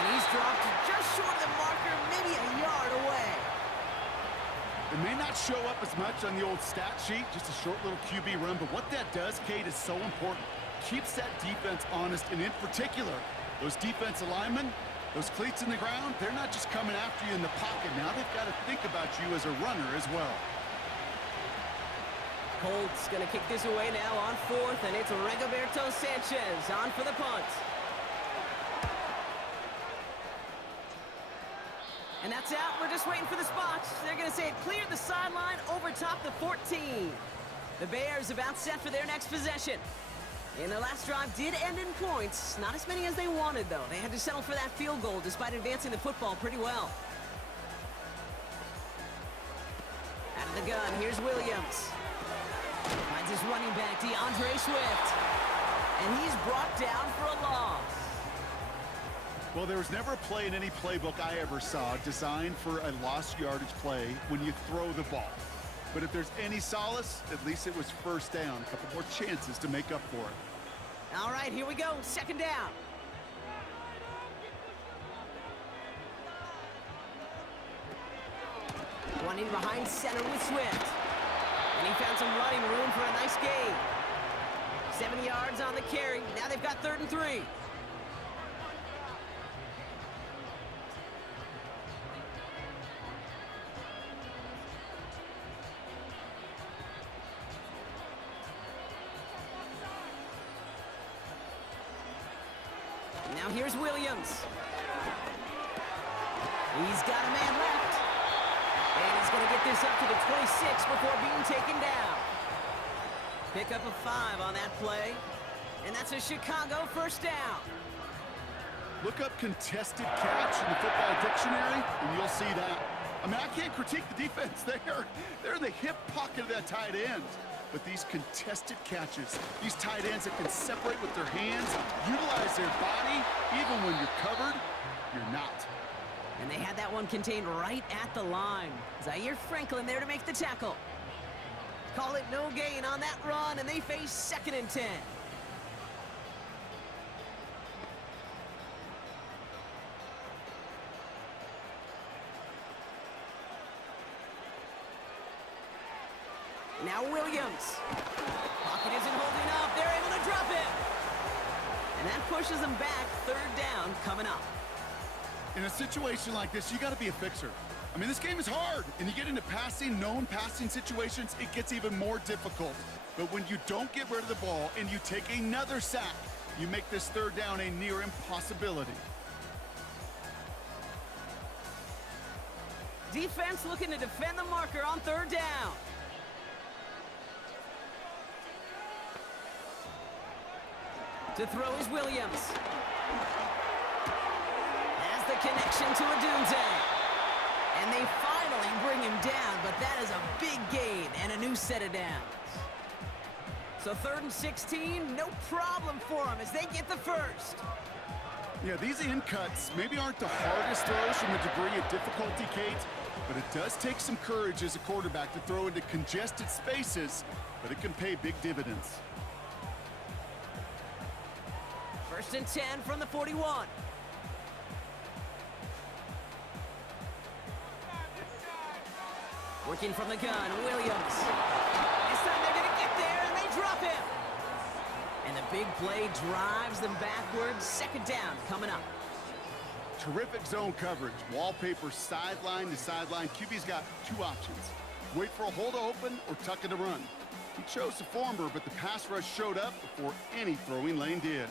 And he's dropped just short of the marker, maybe a yard away. It may not show up as much on the old stat sheet, just a short little QB run, but what that does, Kate, is so important. Keeps that defense honest, and in particular, those defensive linemen, those cleats in the ground, they're not just coming after you in the pocket. Now they've got to think about you as a runner as well. Colts going to kick this away now on 4th, and it's Rigoberto Sanchez on for the punt. And that's out. We're just waiting for the spots. They're going to say it cleared the sideline over top the 14. The Bears about set for their next possession. And their last drive did end in points. Not as many as they wanted, though. They had to settle for that field goal despite advancing the football pretty well. Out of the gun, here's Williams. Finds his running back, DeAndre Swift. And he's brought down for a loss. Well, there was never a play in any playbook I ever saw designed for a lost yardage play when you throw the ball. But if there's any solace, at least it was first down. A couple more chances to make up for it. All right, here we go. Second down. One in behind center with Swift. And he found some running room for a nice gain. 7 yards on the carry. Now they've got 3rd and 3. Now here's Williams. He's got a man left. And he's going to get this up to the 26 before being taken down. Pick up a 5 on that play. And that's a Chicago first down. Look up contested catch in the football dictionary, and you'll see that. I mean, I can't critique the defense. They're in the hip pocket of that tight end. But these contested catches, these tight ends that can separate with their hands, utilize their body, even when you're covered, you're not. And they had that one contained right at the line. Zaire Franklin there to make the tackle. Call it no gain on that run, and they face 2nd and 10. Now Williams. Pocket isn't holding up. They're able to drop it. And that pushes them back. 3rd down coming up. In a situation like this, you got to be a fixer. I mean, this game is hard, and you get into known passing situations, it gets even more difficult. But when you don't get rid of the ball and you take another sack, you make this 3rd down a near impossibility. Defense looking to defend the marker on 3rd down. To throw is Williams. Has the connection to Adunze. And they finally bring him down, but that is a big gain and a new set of downs. So 3rd and 16, no problem for them as they get the first. Yeah, these in cuts maybe aren't the hardest throws from a degree of difficulty, Kate, but it does take some courage as a quarterback to throw into congested spaces, but it can pay big dividends. 1st and 10 from the 41. Working from the gun, Williams. This time they're going to get there, and they drop him. And the big play drives them backwards. 2nd down coming up. Terrific zone coverage. Wallpaper sideline to sideline. QB's got 2 options. Wait for a hole to open or tuck it to run. He chose the former, but the pass rush showed up before any throwing lane did.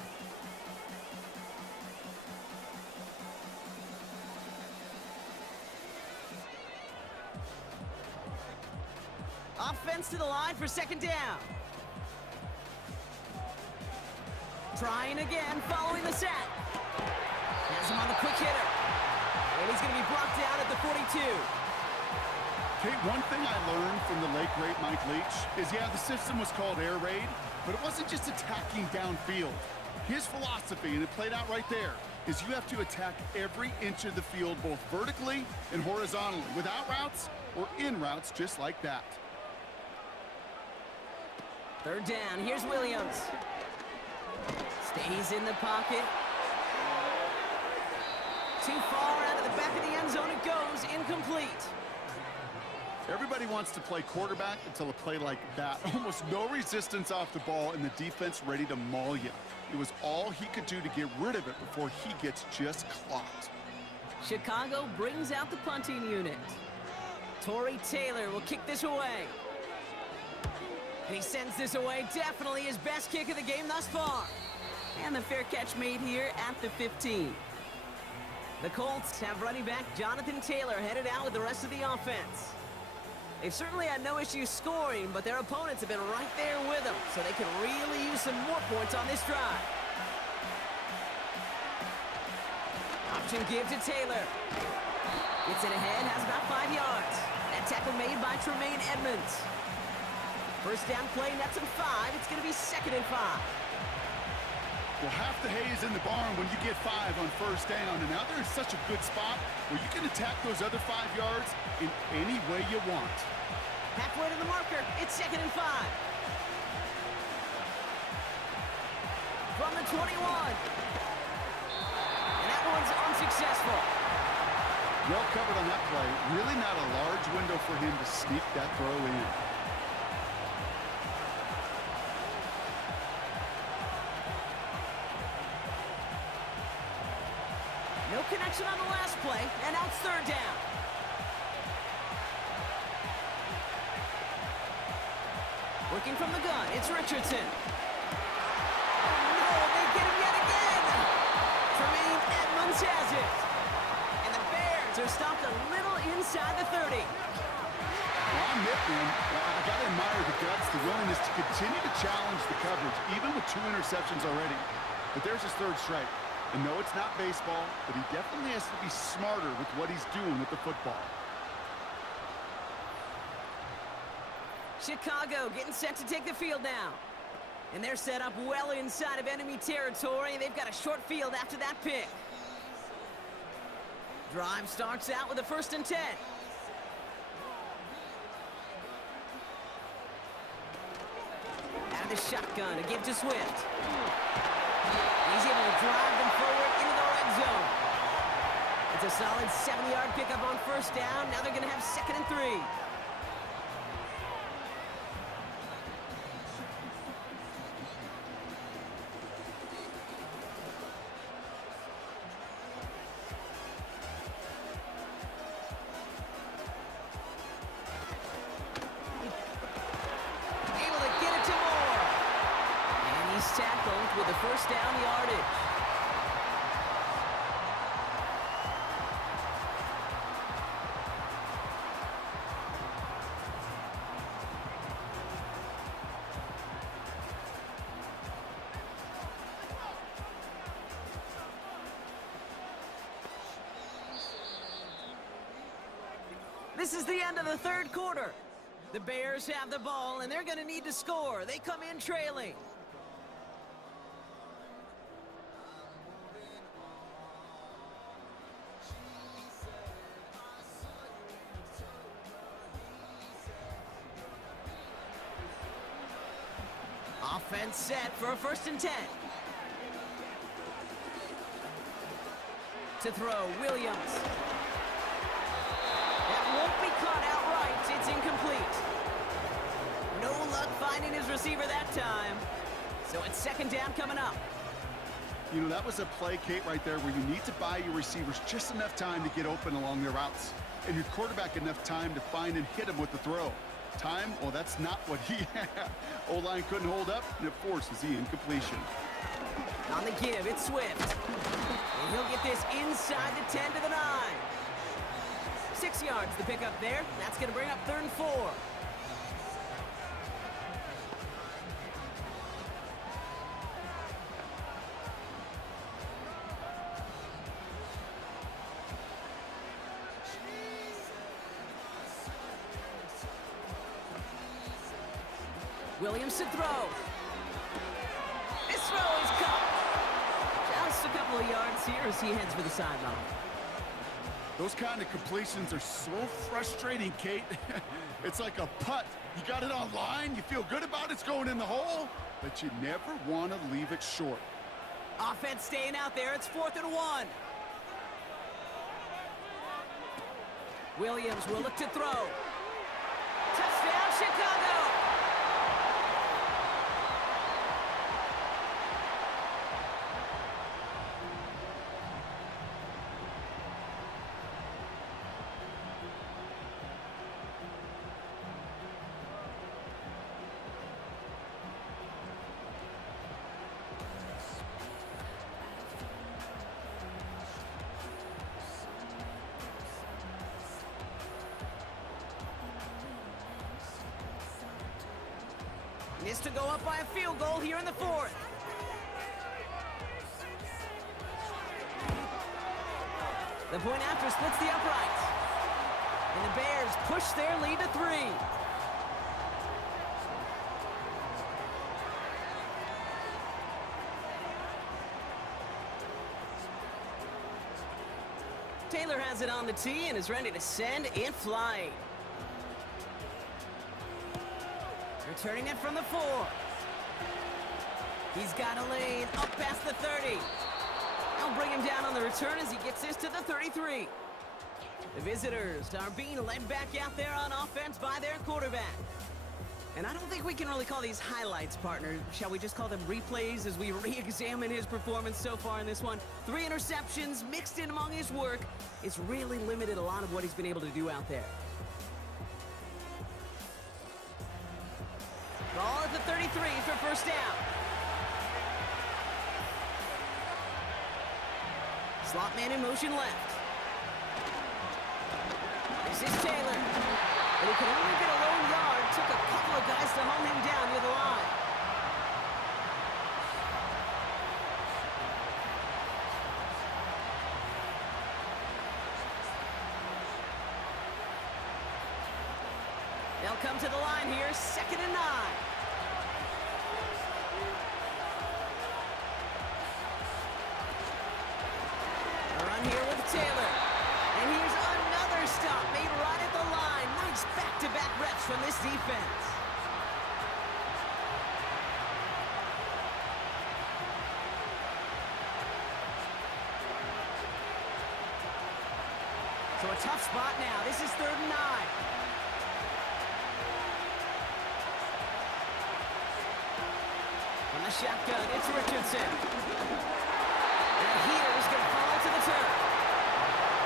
Offense to the line for 2nd down. Trying again, following the sack. Has him on the quick hitter. And he's going to be brought down at the 42. Kate, one thing I learned from the late, great Mike Leach is, yeah, the system was called air raid, but it wasn't just attacking downfield. His philosophy, and it played out right there, is you have to attack every inch of the field, both vertically and horizontally, without routes or in routes just like that. 3rd down, here's Williams. Stays in the pocket. Too far out of the back of the end zone it goes, incomplete. Everybody wants to play quarterback until a play like that. Almost no resistance off the ball and the defense ready to maul you. It was all he could do to get rid of it before he gets just clocked. Chicago brings out the punting unit. Torrey Taylor will kick this away. And he sends this away, definitely his best kick of the game thus far. And the fair catch made here at the 15. The Colts have running back Jonathan Taylor headed out with the rest of the offense. They've certainly had no issues scoring, but their opponents have been right there with them, so they can really use some more points on this drive. Option give to Taylor. Gets it ahead, has about 5 yards. That tackle made by Tremaine Edmonds. First down play, nets him 5. It's going to be 2nd and 5. Well, half the hay is in the barn when you get 5 on first down, and now they're in such a good spot where you can attack those other 5 yards in any way you want. Halfway to the marker, it's 2nd and 5. From the 21. And that one's unsuccessful. Well covered on that play. Really not a large window for him to sneak that throw in. No connection on the last play, and now it's 3rd down. Working from the gun, it's Richardson. Oh, they get him yet again! Tremaine Edmonds has it. And the Bears are stopped a little inside the 30. Ron Mifflin, I got to admire the guts, the willingness to continue to challenge the coverage, even with 2 interceptions already. But there's his 3rd strike. And no, it's not baseball, but he definitely has to be smarter with what he's doing with the football. Chicago getting set to take the field now. And they're set up well inside of enemy territory. They've got a short field after that pick. Drive starts out with a 1st and 10. Out of the shotgun, a give to Swift. He's able to drive them forward into the red zone. It's a solid 7-yard pickup on first down. Now they're going to have 2nd and 3. Able to get it to Moore. And he's tackled with the 1st down yardage. This is the end of the 3rd quarter. The Bears have the ball, and they're going to need to score. They come in trailing. Offense set for a 1st and 10. To throw, Williams. That won't be caught outright. It's incomplete. No luck finding his receiver that time. So it's 2nd down coming up. You know, that was a play, Kate, right there where you need to buy your receivers just enough time to get open along their routes. And your quarterback enough time to find and hit him with the throw. Time? Well, that's not what he had. O-line couldn't hold up, and it forces the incompletion. On the give, it's Swift. And he'll get this inside the 10 to the 9. 6 yards the pickup there. That's going to bring up 3rd and 4. Williams to throw. This throw is caught. Just a couple of yards here as he heads for the sideline. Those kind of completions are so frustrating, Kate. It's like a putt. You got it on line, you feel good about it's going in the hole, but you never want to leave it short. Offense staying out there. It's 4th and 1. Williams will look to throw. Touchdown, Chicago! Is to go up by a field goal here in the 4th. The point after splits the uprights. And the Bears push their lead to 3. Taylor has it on the tee and is ready to send in flight. Returning it from the 4. He's got a lane up past the 30. They'll bring him down on the return as he gets this to the 33. The visitors are being led back out there on offense by their quarterback. And I don't think we can really call these highlights, partner. Shall we just call them replays as we re-examine his performance so far in this one? 3 interceptions mixed in among his work. It's really limited a lot of what he's been able to do out there. Ball at the 33 for first down. Slot man in motion left. This is Taylor. But he could only get a lone yard. Took a couple of guys to hone him down near the line. They'll come to the line here, 2nd and 9. A run here with Taylor. And here's another stop made right at the line. Nice back-to-back reps from this defense. So a tough spot now. This is 3rd and 9. On the shotgun, it's Richardson. And here is going to fall to the turf.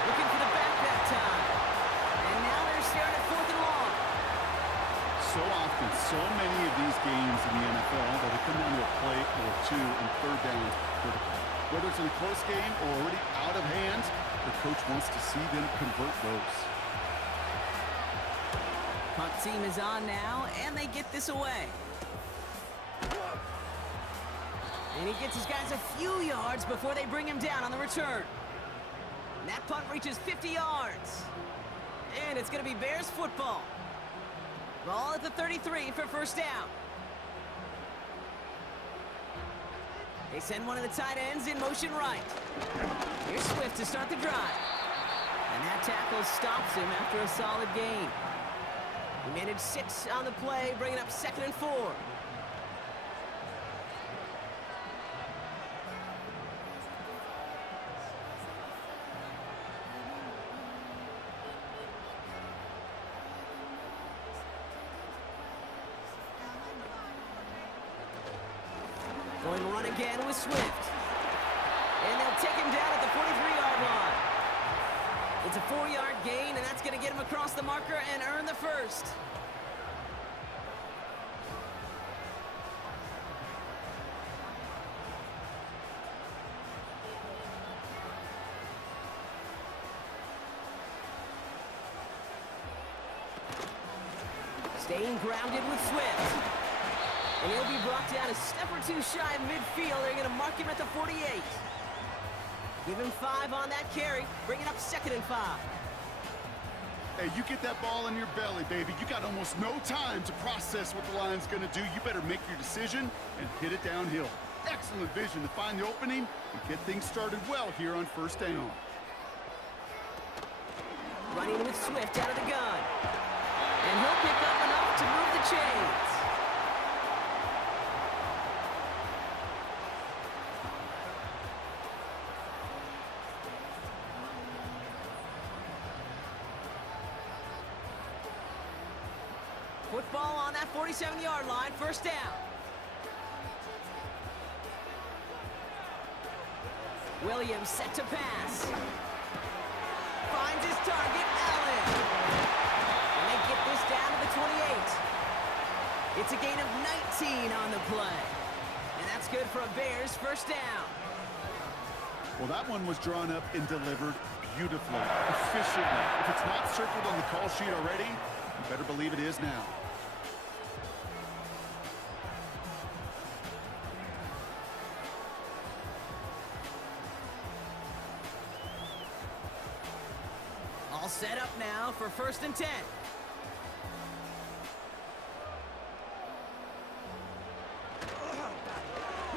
Looking for the back that time. And now they're staring at 4th and long. So often, so many of these games in the NFL that it come down to a play or 2 and 3rd down critical. Whether it's in a close game or already out of hand, the coach wants to see them convert those. Punt team is on now, and they get this away. And he gets his guys a few yards before they bring him down on the return. And that punt reaches 50 yards. And it's going to be Bears football. Ball at the 33 for first down. They send one of the tight ends in motion right. Here's Swift to start the drive. And that tackle stops him after a solid gain. He managed 6 on the play, bringing up 2nd and 4. Going to run again with Swift. And they'll take him down at the 43-yard line. It's a 4-yard gain, and that's going to get him across the marker and earn the first. Staying grounded with Swift. And he'll be brought down a step or 2 shy of midfield. They're going to mark him at the 48. Give him 5 on that carry, bringing up 2nd and 5. Hey, you get that ball in your belly, baby. You got almost no time to process what the line's going to do. You better make your decision and hit it downhill. Excellent vision to find the opening and get things started well here on first down. Running with Swift out of the gun. And he'll pick up enough to move the chains. Football on that 47-yard line, first down. Williams set to pass. Finds his target, Allen. And they get this down to the 28. It's a gain of 19 on the play. And that's good for a Bears first down. Well, that one was drawn up and delivered beautifully, efficiently. If it's not circled on the call sheet already, you better believe it is now. All set up now for 1st and 10.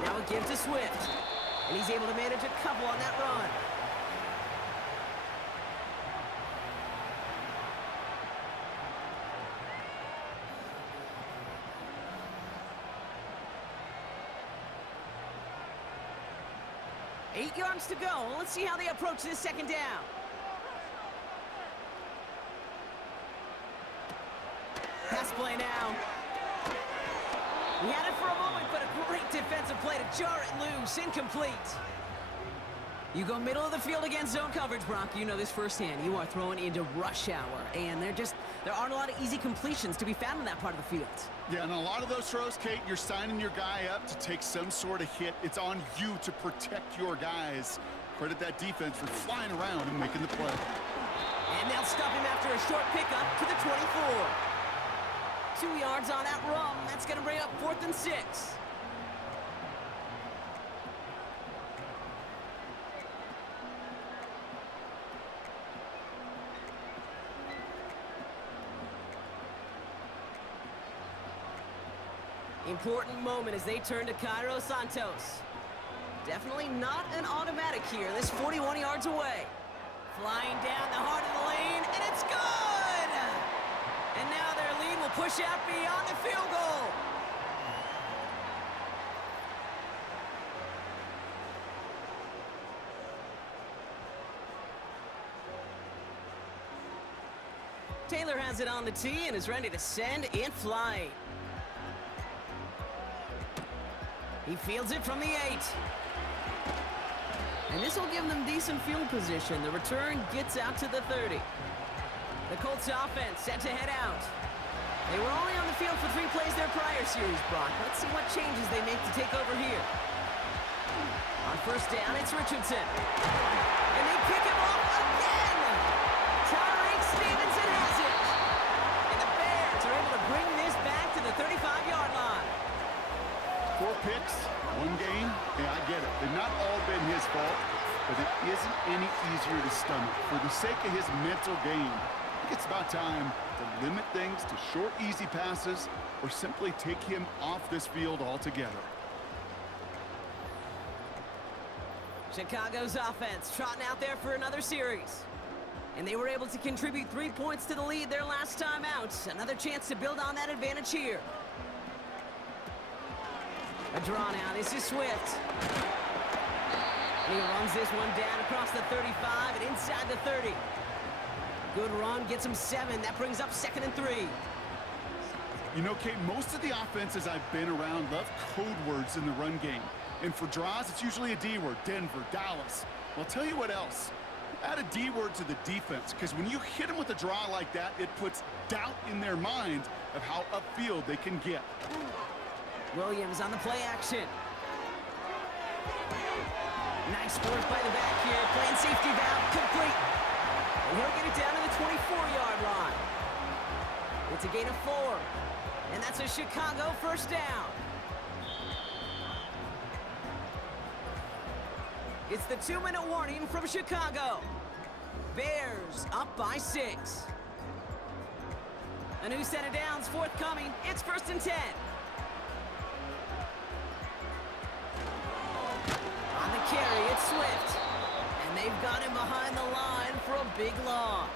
Now a give to Swift. And he's able to manage a couple on that run. 8 yards to go. Let's see how they approach this second down. Pass play now. He had it for a moment, but a great defensive play to jar it loose. Incomplete. You go middle of the field against zone coverage, Brock. You know this firsthand. You are throwing into rush hour, and there aren't a lot of easy completions to be found in that part of the field. Yeah, and a lot of those throws, Kate, you're signing your guy up to take some sort of hit. It's on you to protect your guys. Credit that defense for flying around and making the play. And they'll stop him after a short pickup to the 24. 2 yards on that run. That's going to bring up 4th and 6. Important moment as they turn to Cairo Santos. Definitely not an automatic here. This 41 yards away. Flying down the heart of the lane, and it's good! And now their lead will push out beyond the field goal. Taylor has it on the tee and is ready to send it flying. He fields it from the 8. And this will give them decent field position. The return gets out to the 30. The Colts offense set to head out. They were only on the field for 3 plays their prior series, Brock. Let's see what changes they make to take over here. On first down, it's Richardson. And they pick him off again! Tyreek Stevenson has it! And the Bears are able to bring this back to the 35-yard line. 4 picks, 1 game. Yeah, I get it. They've not all been his fault, but it isn't any easier to stomach. For the sake of his mental game, I think it's about time to limit things to short, easy passes or simply take him off this field altogether. Chicago's offense trotting out there for another series. And they were able to contribute 3 points to the lead their last time out. Another chance to build on that advantage here. A draw now. This is Swift. And he runs this one down across the 35 and inside the 30. Good run, gets him 7. That brings up 2nd and 3. You know, Kate, most of the offenses I've been around love code words in the run game. And for draws, it's usually a D word. Denver, Dallas. Well, I'll tell you what else. Add a D word to the defense, because when you hit them with a draw like that, it puts doubt in their mind of how upfield they can get. Williams on the play action. Nice work by the back here. Playing safety valve complete. And he'll get it down to the 24-yard line. It's a gain of 4. And that's a Chicago first down. It's the 2-minute warning from Chicago. Bears up by 6. A new set of downs forthcoming. It's 1st and 10. On the carry, it's Swift. And they've got him behind the line for a big loss.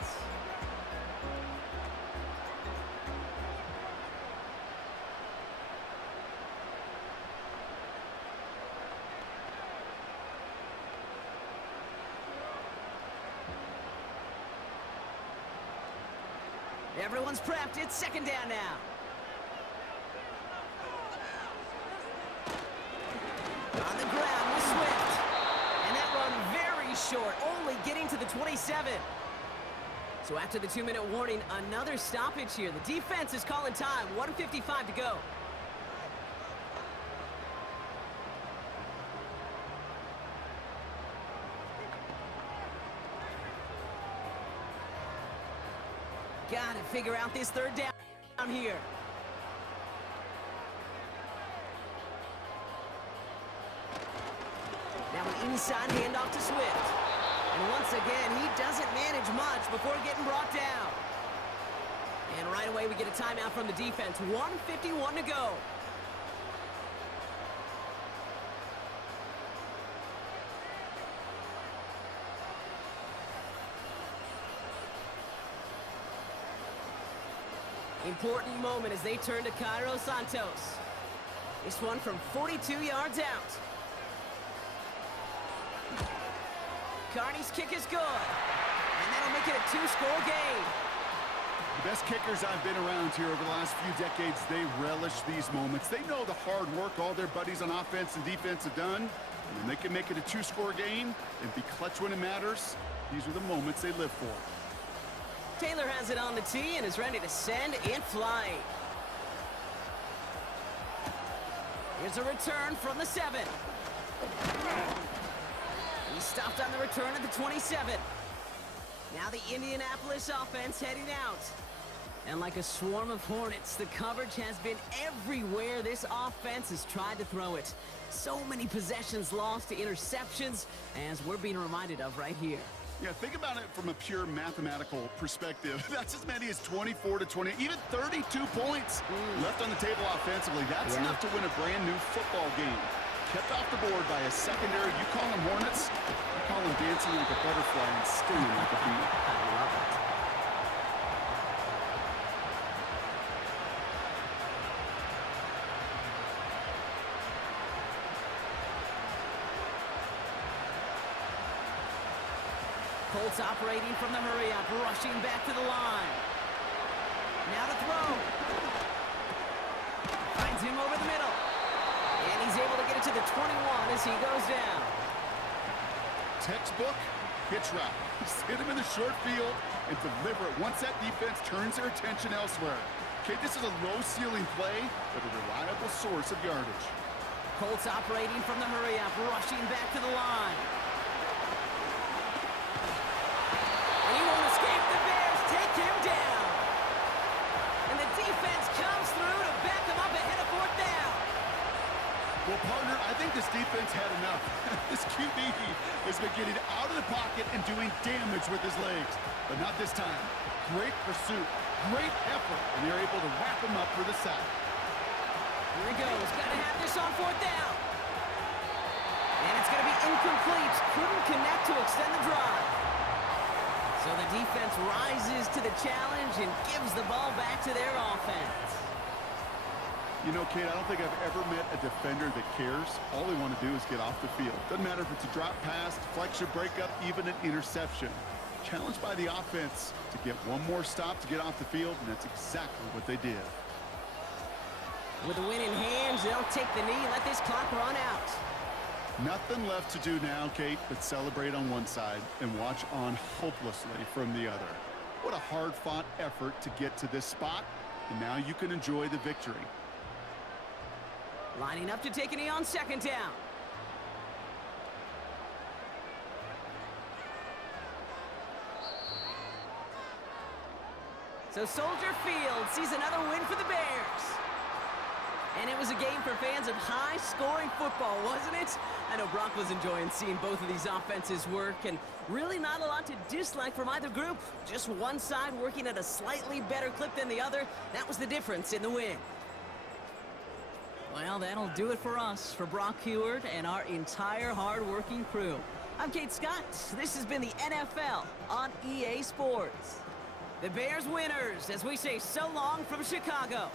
Everyone's prepped. It's 2nd down now. On the ground with Swift. And that run very short, only getting to the 27. So after the 2-minute warning, another stoppage here. The defense is calling time. 1:55 to go. Gotta figure out this 3rd down here. Now an inside handoff to Swift. And once again, he doesn't manage much before getting brought down. And right away, we get a timeout from the defense. 1:51 to go. Important moment as they turn to Cairo Santos. This one from 42 yards out. Carney's kick is good. And that'll make it a 2-score game. The best kickers I've been around here over the last few decades, they relish these moments. They know the hard work all their buddies on offense and defense have done. And when they can make it a 2-score game and be clutch when it matters, these are the moments they live for. Taylor has it on the tee and is ready to send in flight. Here's a return from the 7. He stopped on the return at the 27. Now the Indianapolis offense heading out. And like a swarm of hornets, the coverage has been everywhere this offense has tried to throw it. So many possessions lost to interceptions, as we're being reminded of right here. Yeah, think about it from a pure mathematical perspective. That's as many as 24 to 20, even 32 points left on the table offensively. That's enough to win a brand new football game. Kept off the board by a secondary. You call them Hornets, you call them dancing like a butterfly and stinging like a bee. I love it. Colts operating from the hurry-up, rushing back to the line. Now to throw. Finds him over the middle. And he's able to get it to the 21 as he goes down. Textbook pitch route. Just hit him in the short field and deliver it once that defense turns their attention elsewhere. Okay, this is a low-ceiling play, but a reliable source of yardage. Colts operating from the hurry-up, rushing back to the line. And he won't escape. The Bears take him down. And the defense comes through to back him up ahead of 4th down. Well, partner, I think this defense had enough. This QB has been getting out of the pocket and doing damage with his legs. But not this time. Great pursuit, great effort, and they're able to wrap him up for the sack. Here he goes. Got to have this on 4th down. And it's going to be incomplete. Couldn't connect to extend the drive. So the defense rises to the challenge and gives the ball back to their offense. You know, Kate, I don't think I've ever met a defender that cares. All they want to do is get off the field. Doesn't matter if it's a drop pass, deflection, breakup, even an interception. Challenged by the offense to get one more stop to get off the field, and that's exactly what they did. With the win in hands, they'll take the knee and let this clock run out. Nothing left to do now, Kate, but celebrate on one side and watch on hopelessly from the other. What a hard-fought effort to get to this spot, and now you can enjoy the victory. Lining up to take a knee on 2nd down. So Soldier Field sees another win for the Bears. And it was a game for fans of high-scoring football, wasn't it? I know Brock was enjoying seeing both of these offenses work, and really not a lot to dislike from either group. Just one side working at a slightly better clip than the other. That was the difference in the win. Well, that'll do it for us, for Brock Heward and our entire hard-working crew. I'm Kate Scott. This has been the NFL on EA Sports. The Bears winners, as we say so long from Chicago.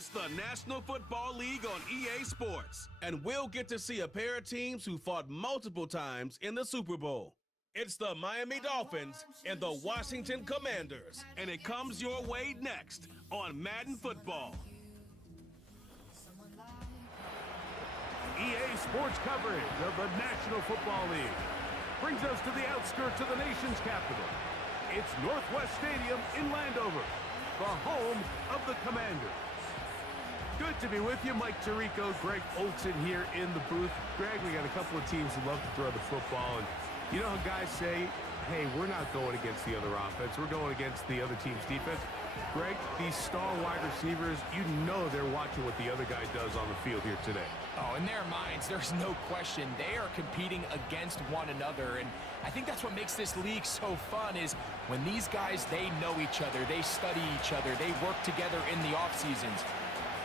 It's the National Football League on EA Sports, and we'll get to see a pair of teams who fought multiple times in the Super Bowl. It's the Miami Dolphins and the Washington Commanders, and it comes your way next on Madden Football. EA Sports coverage of the National Football League brings us to the outskirts of the nation's capital. It's Northwest Stadium in Landover, the home of the Commanders. Good to be with you. Mike Tirico, Greg Olson here in the booth. Greg, we got a couple of teams who love to throw the football, and you know how guys say, hey, we're not going against the other offense. We're going against the other team's defense. Greg, these star wide receivers, you know they're watching what the other guy does on the field here today. Oh, in their minds, there's no question. They are competing against one another, and I think that's what makes this league so fun is when these guys, they know each other, they study each other, they work together in the off seasons.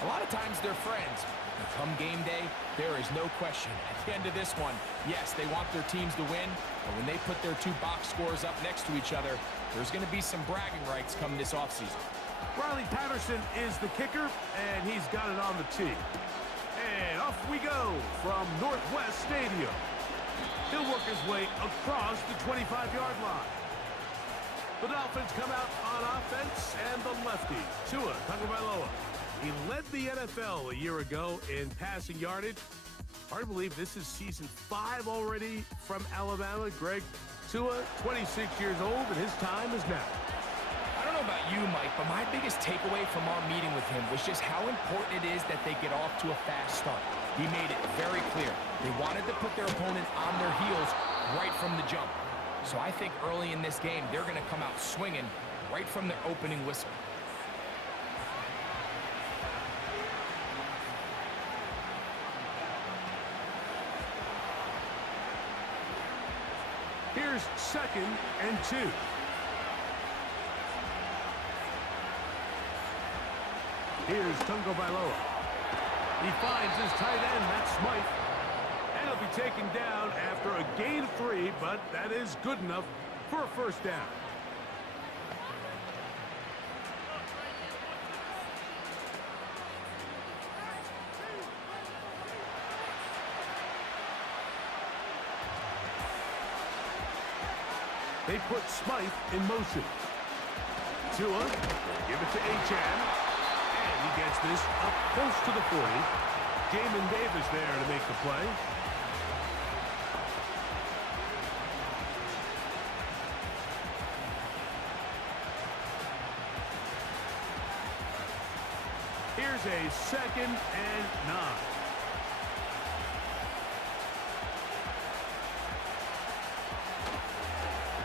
A lot of times they're friends. And come game day, there is no question. At the end of this one, yes, they want their teams to win, but when they put their two box scores up next to each other, there's going to be some bragging rights come this offseason. Riley Patterson is the kicker, and he's got it on the tee. And off we go from Northwest Stadium. He'll work his way across the 25-yard line. The Dolphins come out on offense, and the lefty, Tua Tagovailoa. He led the NFL a year ago in passing yardage. Hard to believe this is season 5 already from Alabama. Greg, Tua, 26 years old, and his time is now. I don't know about you, Mike, but my biggest takeaway from our meeting with him was just how important it is that they get off to a fast start. He made it very clear. They wanted to put their opponent on their heels right from the jump. So I think early in this game, they're going to come out swinging right from their opening whistle. Here's 2nd and 2. Here's Tagovailoa. He finds his tight end, that's Smythe. And he'll be taken down after a gain of 3, but that is good enough for a first down. They put Smythe in motion. Tua will give it to Achane. And he gets this up close to the 40. Jamin Davis there to make the play. Here's a 2nd and 9.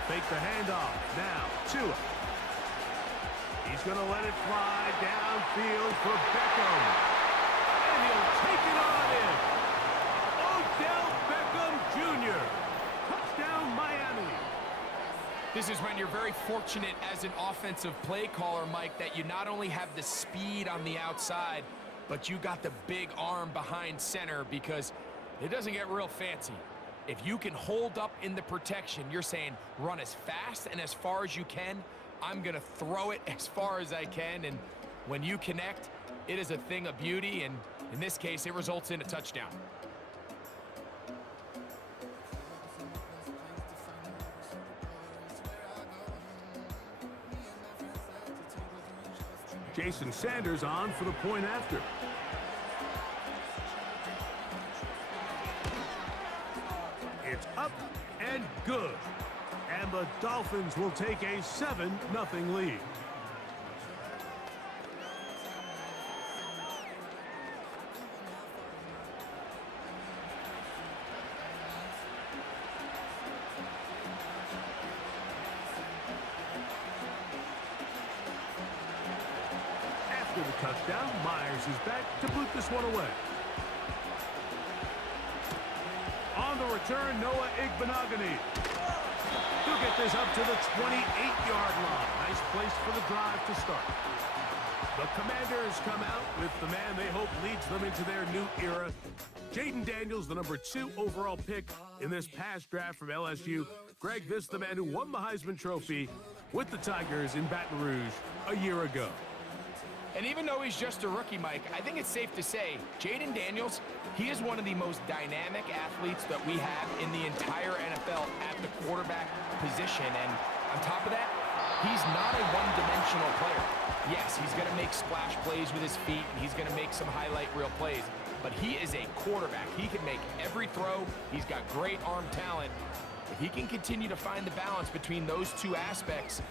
Fake the handoff. Now, Tua. He's going to let it fly downfield for Beckham. And he'll take it on in. Odell Beckham Jr. Touchdown, Miami. This is when you're very fortunate as an offensive play caller, Mike, that you not only have the speed on the outside, but you got the big arm behind center because it doesn't get real fancy. If you can hold up in the protection, you're saying run as fast and as far as you can. I'm going to throw it as far as I can. And when you connect, it is a thing of beauty. And in this case, it results in a touchdown. Jason Sanders on for the point after. It's up and good. And the Dolphins will take a 7-0 lead. After the touchdown, Myers is back to boot this one away. On the return, Noah Igbenogany. He'll get this up to the 28-yard line. Nice place for the drive to start. The Commanders come out with the man they hope leads them into their new era. Jaden Daniels, the number 2 overall pick in this past draft from LSU. Greg, this is the man who won the Heisman Trophy with the Tigers in Baton Rouge a year ago. And even though he's just a rookie, Mike, I think it's safe to say Jaden Daniels, he is one of the most dynamic athletes that we have in the entire NFL at the quarterback position. And on top of that, he's not a one-dimensional player. Yes, he's going to make splash plays with his feet, and he's going to make some highlight reel plays, but he is a quarterback. He can make every throw. He's got great arm talent. If he can continue to find the balance between those two aspects,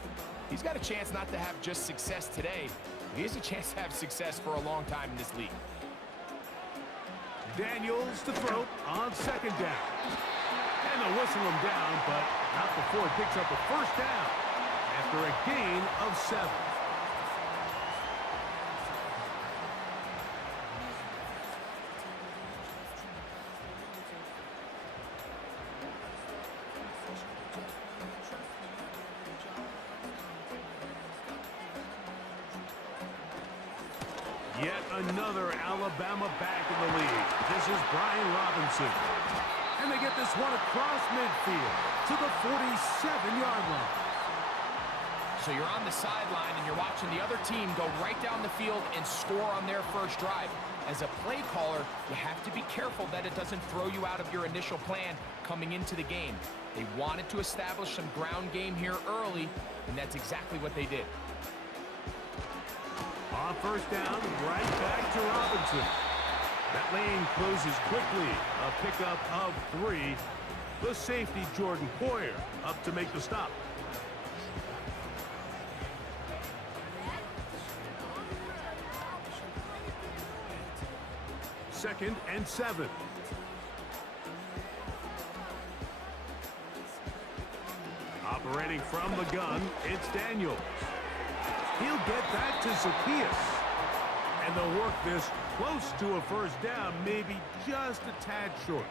he's got a chance not to have just success today. He has a chance to have success for a long time in this league. Daniels to throw on second down. And they'll whistle him down, but not before he picks up a first down after a gain of 7. Yet another Alabama back in the league. This is Brian Robinson. And they get this one across midfield to the 47-yard line. So you're on the sideline and you're watching the other team go right down the field and score on their first drive. As a play caller, you have to be careful that it doesn't throw you out of your initial plan coming into the game. They wanted to establish some ground game here early, and that's exactly what they did. On first down, right back to Robinson. That lane closes quickly. A pickup of 3. The safety, Jordan Poyer, up to make the stop. Second and 7. Operating from the gun, it's Daniels. He'll get that to Zacchaeus. And they'll work this close to a first down, maybe just a tad short.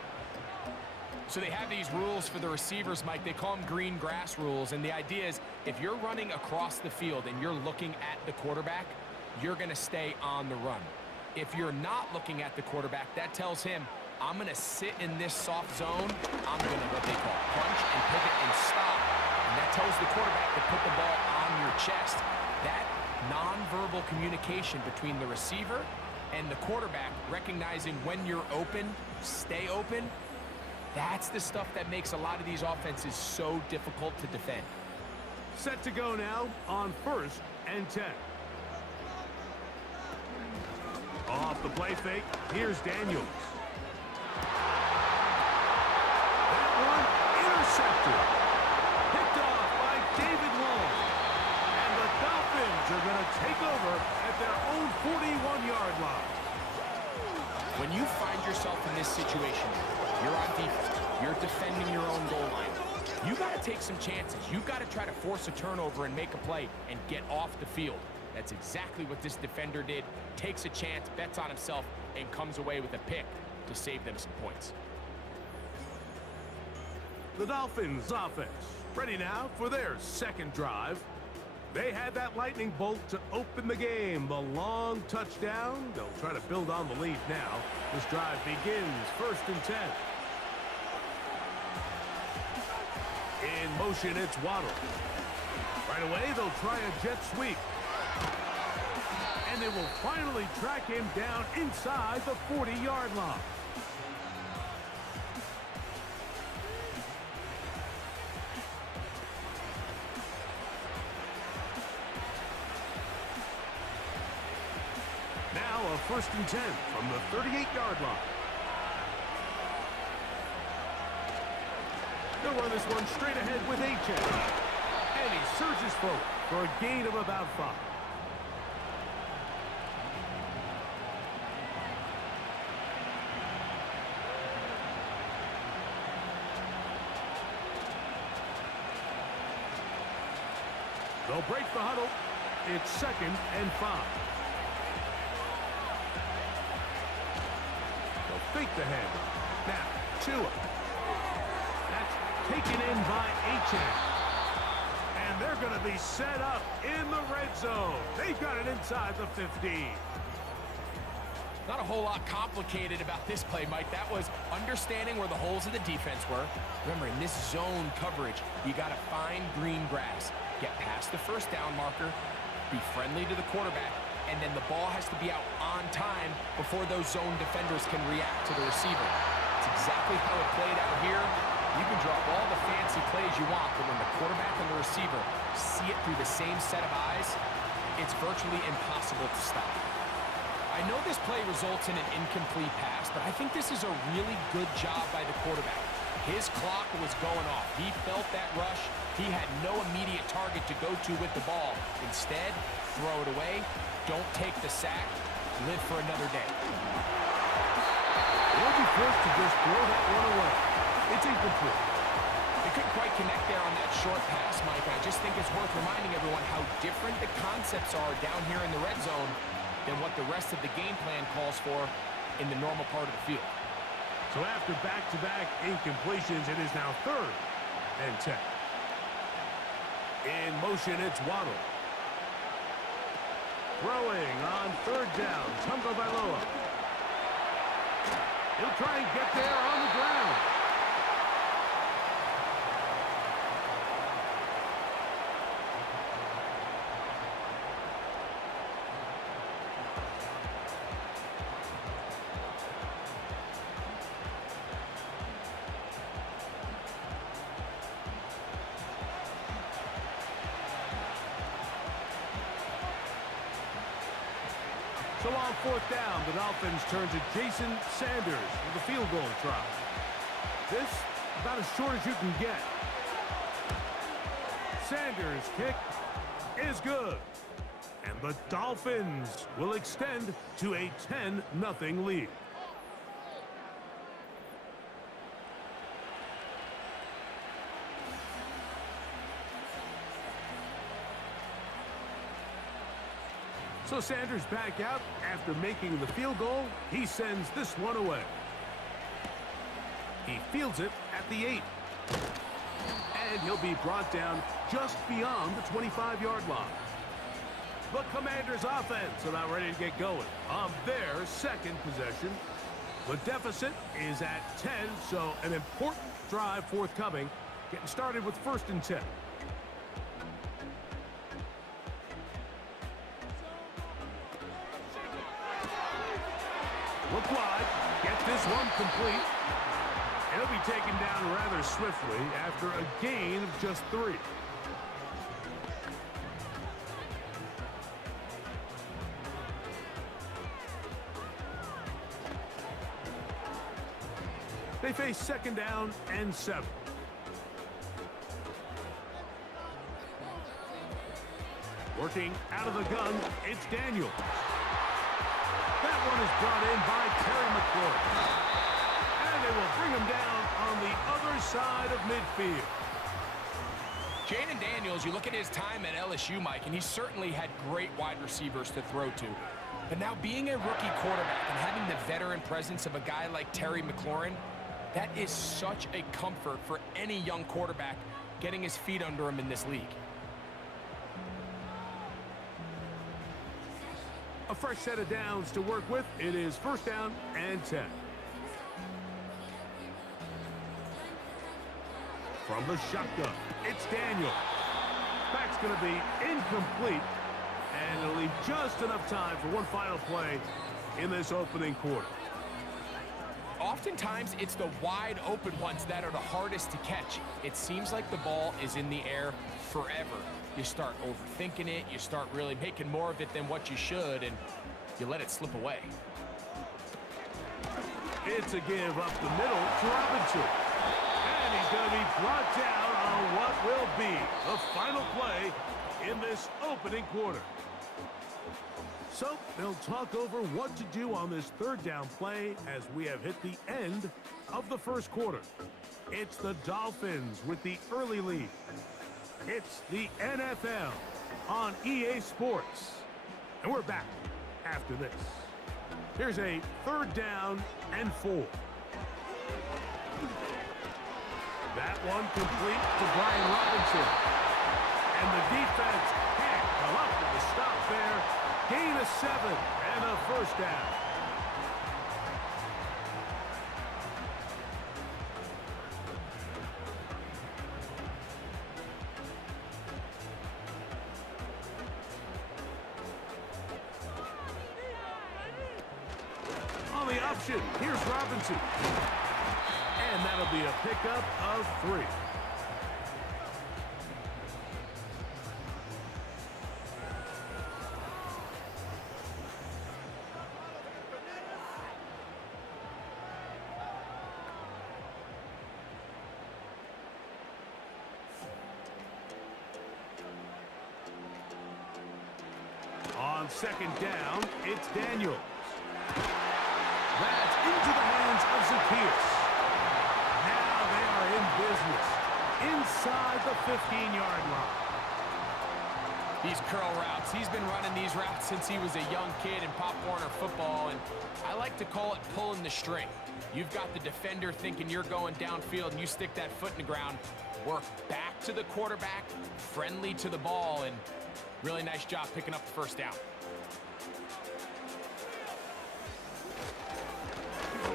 So they have these rules for the receivers, Mike. They call them green grass rules. And the idea is if you're running across the field and you're looking at the quarterback, you're going to stay on the run. If you're not looking at the quarterback, that tells him, I'm going to sit in this soft zone. I'm going to what they call punch and pivot and stop. And that tells the quarterback to put the ball on your chest. That nonverbal communication between the receiver and the quarterback, recognizing when you're open, stay open, that's the stuff that makes a lot of these offenses so difficult to defend. Set to go now on first and 10. Off the play fake, here's Daniels. That one intercepted. Picked off by David Long. And the Dolphins are going to take over at their own 41-yard line. When you find yourself in this situation, you're on defense, you're defending your own goal line, you got to take some chances. You got to try to force a turnover and make a play and get off the field. That's exactly what this defender did. Takes a chance, bets on himself, and comes away with a pick to save them some points. The Dolphins offense ready now for their second drive. They had that lightning bolt to open the game. The long touchdown. They'll try to build on the lead now. This drive begins first and 10. In motion, it's Waddle. Right away, they'll try a jet sweep. And they will finally track him down inside the 40-yard line. Now a first and 10 from the 38-yard line. They'll run this one straight ahead with H.A. And he surges forward for a gain of about 5. They'll break the huddle. It's second and 5. They'll fake the hand. Now, Tua. That's taken in by H.A. And they're going to be set up in the red zone. They've got it inside the 15. Not a whole lot complicated about this play, Mike. That was understanding where the holes of the defense were. Remember, in this zone coverage, you got to find green grass. Get past the first down marker, be friendly to the quarterback, and then the ball has to be out on time before those zone defenders can react to the receiver. It's exactly how it played out here. You can draw all the fancy plays you want, but when the quarterback and the receiver see it through the same set of eyes, it's virtually impossible to stop. I know this play results in an incomplete pass, but I think this is a really good job by the quarterback. His clock was going off. He felt that rush. He had no immediate target to go to with the ball. Instead, throw it away. Don't take the sack. Live for another day. They'll be forced to just throw that one away. It's incomplete. They couldn't quite connect there on that short pass, Mike. I just think it's worth reminding everyone how different the concepts are down here in the red zone than what the rest of the game plan calls for in the normal part of the field. So after back-to-back incompletions, it is now 3rd and 10. In motion, it's Waddle. Throwing on 3rd down, Tagovailoa. He'll try and get there on the ground. So on 4th down, the Dolphins turn to Jason Sanders with a field goal try. This about as short as you can get. Sanders' kick is good. And the Dolphins will extend to a 10-0 lead. So Sanders back out after making the field goal. He sends this one away. He fields it at the 8. And he'll be brought down just beyond the 25-yard line. The Commanders' offense are now ready to get going on their 2nd possession. The deficit is at 10, so an important drive forthcoming. Getting started with 1st and 10. Look wide, get this one complete. It'll be taken down rather swiftly after a gain of just 3. They face 2nd down and 7. Working out of the gun, it's Daniel. That one is brought in by Terry McLaurin. And they will bring him down on the other side of midfield. Jaden Daniels, you look at his time at LSU, Mike, and he certainly had great wide receivers to throw to. But now being a rookie quarterback and having the veteran presence of a guy like Terry McLaurin, that is such a comfort for any young quarterback getting his feet under him in this league. A fresh set of downs to work with. It is 1st down and 10. From the shotgun, it's Daniel. Back's going to be incomplete. And it'll leave just enough time for one final play in this opening quarter. Oftentimes, it's the wide open ones that are the hardest to catch. It seems like the ball is in the air forever. You start overthinking it, you start really making more of it than what you should, and you let it slip away. It's a give up the middle to Robinson. And he's going to be brought down on what will be the final play in this opening quarter. So they'll talk over what to do on this 3rd down play as we have hit the end of the 1st quarter. It's the Dolphins with the early lead. It's the NFL on EA Sports. And we're back after this. Here's a 3rd down and 4. That one complete to Brian Robinson. And the defense can't come up with a stop there. Gain of 7 and a 1st down. option. Here's Robinson. And that'll be a pickup of 3. On second down, it's Daniels. That's into the hands of Zacchaeus. Now they are in business inside the 15-yard line. These curl routes, he's been running these routes since he was a young kid in Pop Warner football, and I like to call it pulling the string. You've got the defender thinking you're going downfield, and you stick that foot in the ground, work back to the quarterback, friendly to the ball, and really nice job picking up the first down.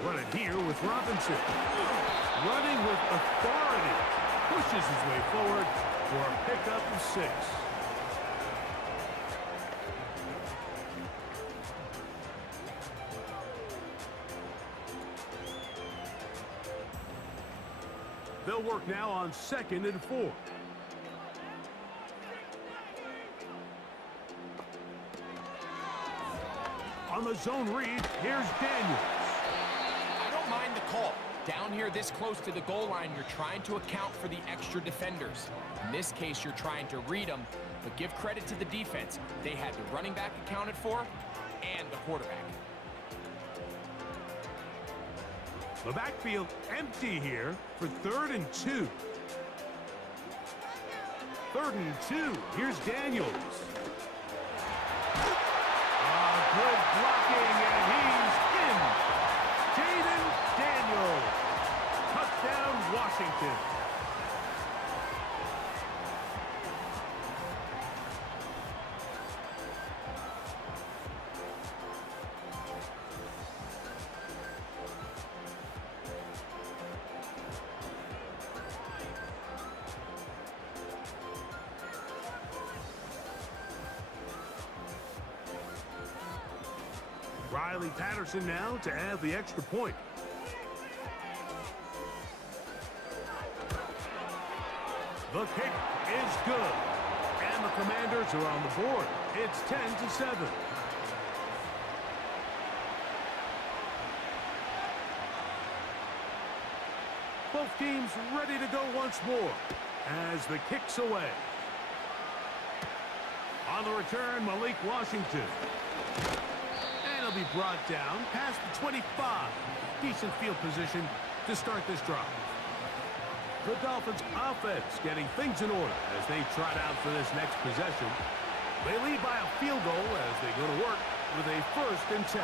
Run it here with Robinson. Running with authority. Pushes his way forward for a pickup of 6. They'll work now on 2nd and 4. On the zone read, here's Daniels. I don't mind the call. Down here this close to the goal line, you're trying to account for the extra defenders. In this case, you're trying to read them, but give credit to the defense. They had the running back accounted for and the quarterback. The backfield empty here for 3rd and 2. 3rd and 2. Here's Daniels. Good blocking, and he's in. Jaden Daniels. Touchdown, Washington. Riley Patterson now to add the extra point. The kick is good. And the Commanders are on the board. It's 10-7. Both teams ready to go once more as the kick's away. On the return, Malik Washington. And he'll be brought down past the 25. Decent field position to start this drive. The Dolphins offense getting things in order as they trot out for this next possession. They lead by a field goal as they go to work with a 1st and 10.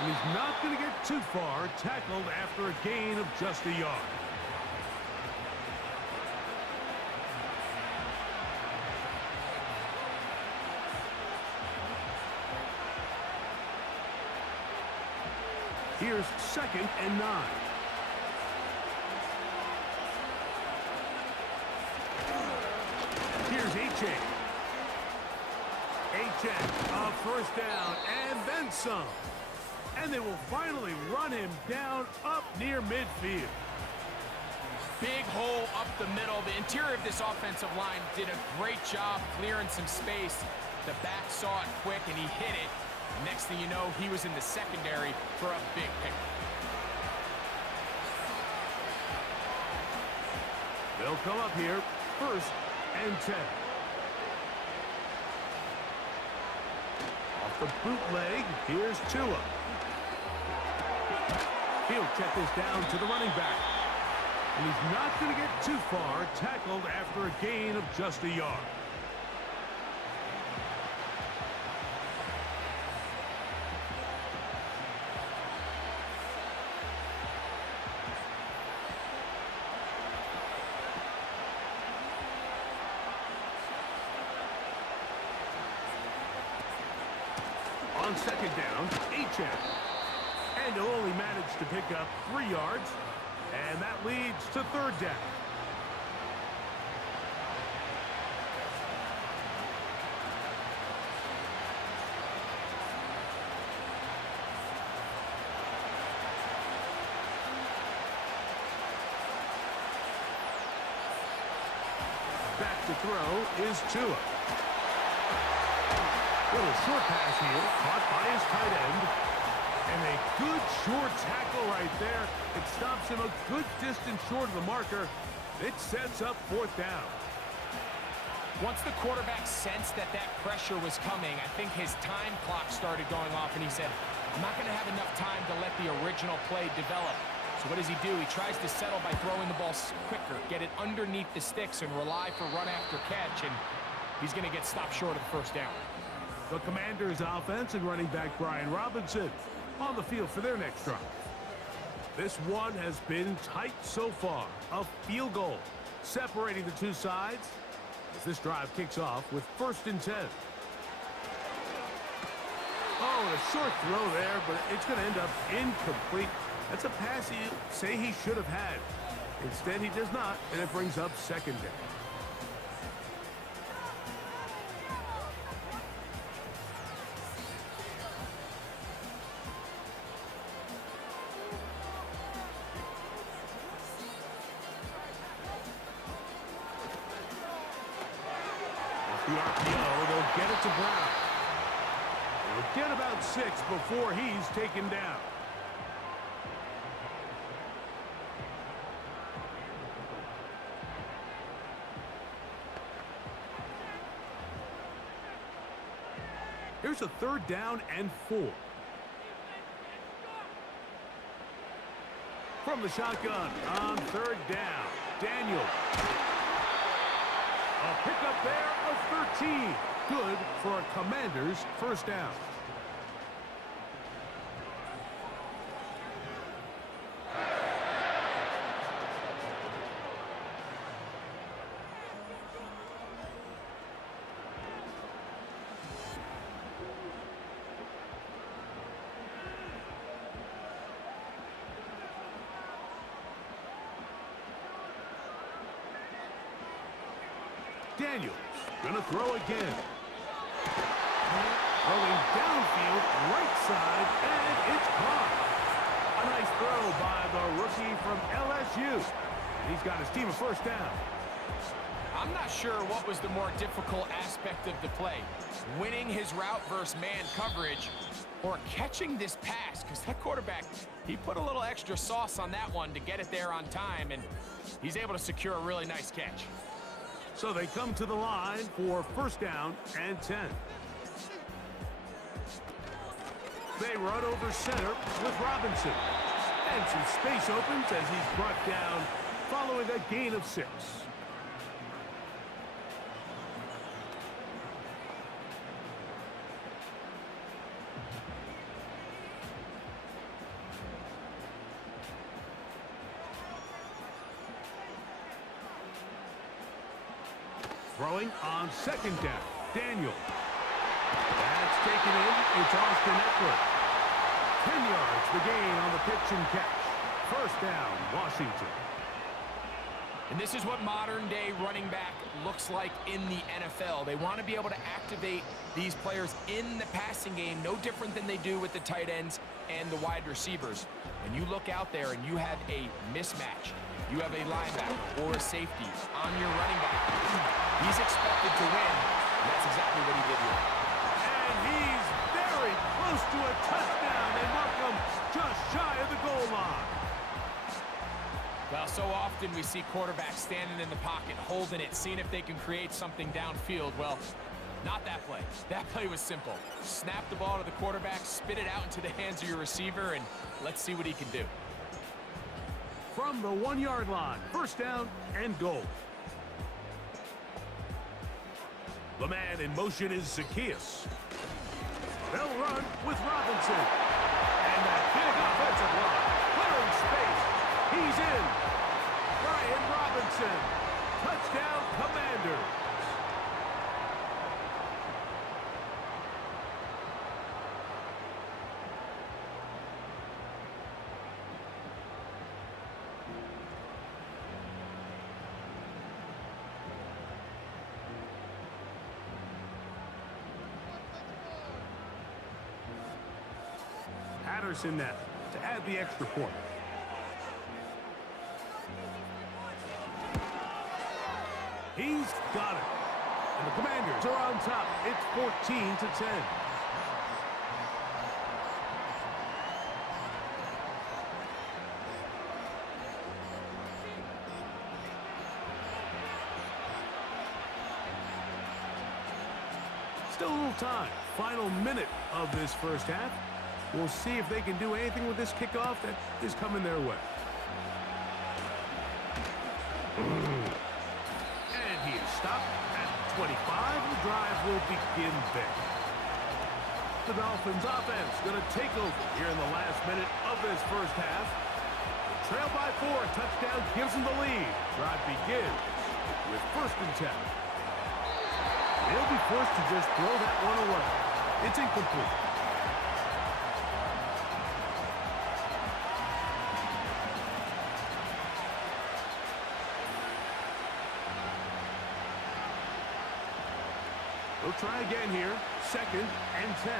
And he's not going to get too far, tackled after a gain of just a yard. Here's 2nd and 9. Here's Achane. A 1st down and then some. And they will finally run him down up near midfield. Big hole up the middle. The interior of this offensive line did a great job clearing some space. The back saw it quick and he hit it. Next thing you know, he was in the secondary for a big pick. They'll come up here, 1st and 10. Off the bootleg, here's Tua. He'll check this down to the running back. And he's not going to get too far, tackled after a gain of just a yard. On 2nd down, Achane. And he'll only manage to pick up 3 yards. And that leads to 3rd down. to throw is Tua. Little short pass here, caught by his tight end. And a good short tackle right there. It stops him a good distance short of the marker. It sets up 4th down. Once the quarterback sensed that pressure was coming, I think his time clock started going off, and he said, I'm not going to have enough time to let the original play develop. So what does he do? He tries to settle by throwing the ball quicker, get it underneath the sticks, and rely for run after catch, and he's going to get stopped short of the 1st down. The Commanders' offense and running back Brian Robinson on the field for their next drive. This one has been tight so far. A field goal separating the two sides as this drive kicks off with 1st and 10. Oh, a short throw there, but it's going to end up incomplete. That's a pass he say he should have had. Instead, he does not, and it brings up 2nd down. The RPO, they'll get it to Brown. They'll get about 6 before he's taken down. Here's a 3rd down and 4. From the shotgun on 3rd down, Daniel. A pickup there of 13. Good for a Commander's 1st down. Daniels gonna throw again. Throwing downfield, right side, and it's caught. A nice throw by the rookie from LSU. He's got his team a 1st down. I'm not sure what was the more difficult aspect of the play. Winning his route versus man coverage or catching this pass, because that quarterback, he put a little extra sauce on that one to get it there on time, and he's able to secure a really nice catch. So they come to the line for 1st down and 10. They run over center with Robinson. And some space opens as he's brought down following a gain of 6. Throwing on 2nd down, Daniel. That's taken in. It's Austin Eckler. 10 yards the gain on the pitch and catch. 1st down, Washington. And this is what modern-day running back looks like in the NFL. They want to be able to activate these players in the passing game, no different than they do with the tight ends and the wide receivers. When you look out there and you have a mismatch, you have a linebacker or a safety on your running back, he's expected to win, and that's exactly what he did here. And he's very close to a touchdown. They mark him just shy of the goal line. Well, so often we see quarterbacks standing in the pocket, holding it, seeing if they can create something downfield. Well, not that play. That play was simple. Snap the ball to the quarterback, spit it out into the hands of your receiver, and let's see what he can do. From the 1-yard line, 1st down and goal. The man in motion is Zacchaeus. They'll run with Robinson. And that big offensive line, clearing space. He's in. Brian Robinson. Touchdown, Commanders. Patterson now to add the extra point. He's got it. And the Commanders are on top. It's 14-10. Still a little time. Final minute of this first half. We'll see if they can do anything with this kickoff that is coming their way. And he is stopped at 25. The drive will begin there. The Dolphins offense going to take over here in the last minute of this first half. Trail by 4. Touchdown gives them the lead. Drive begins with 1st and 10. They'll be forced to just throw that one away. It's incomplete. We'll try again here. 2nd and 10.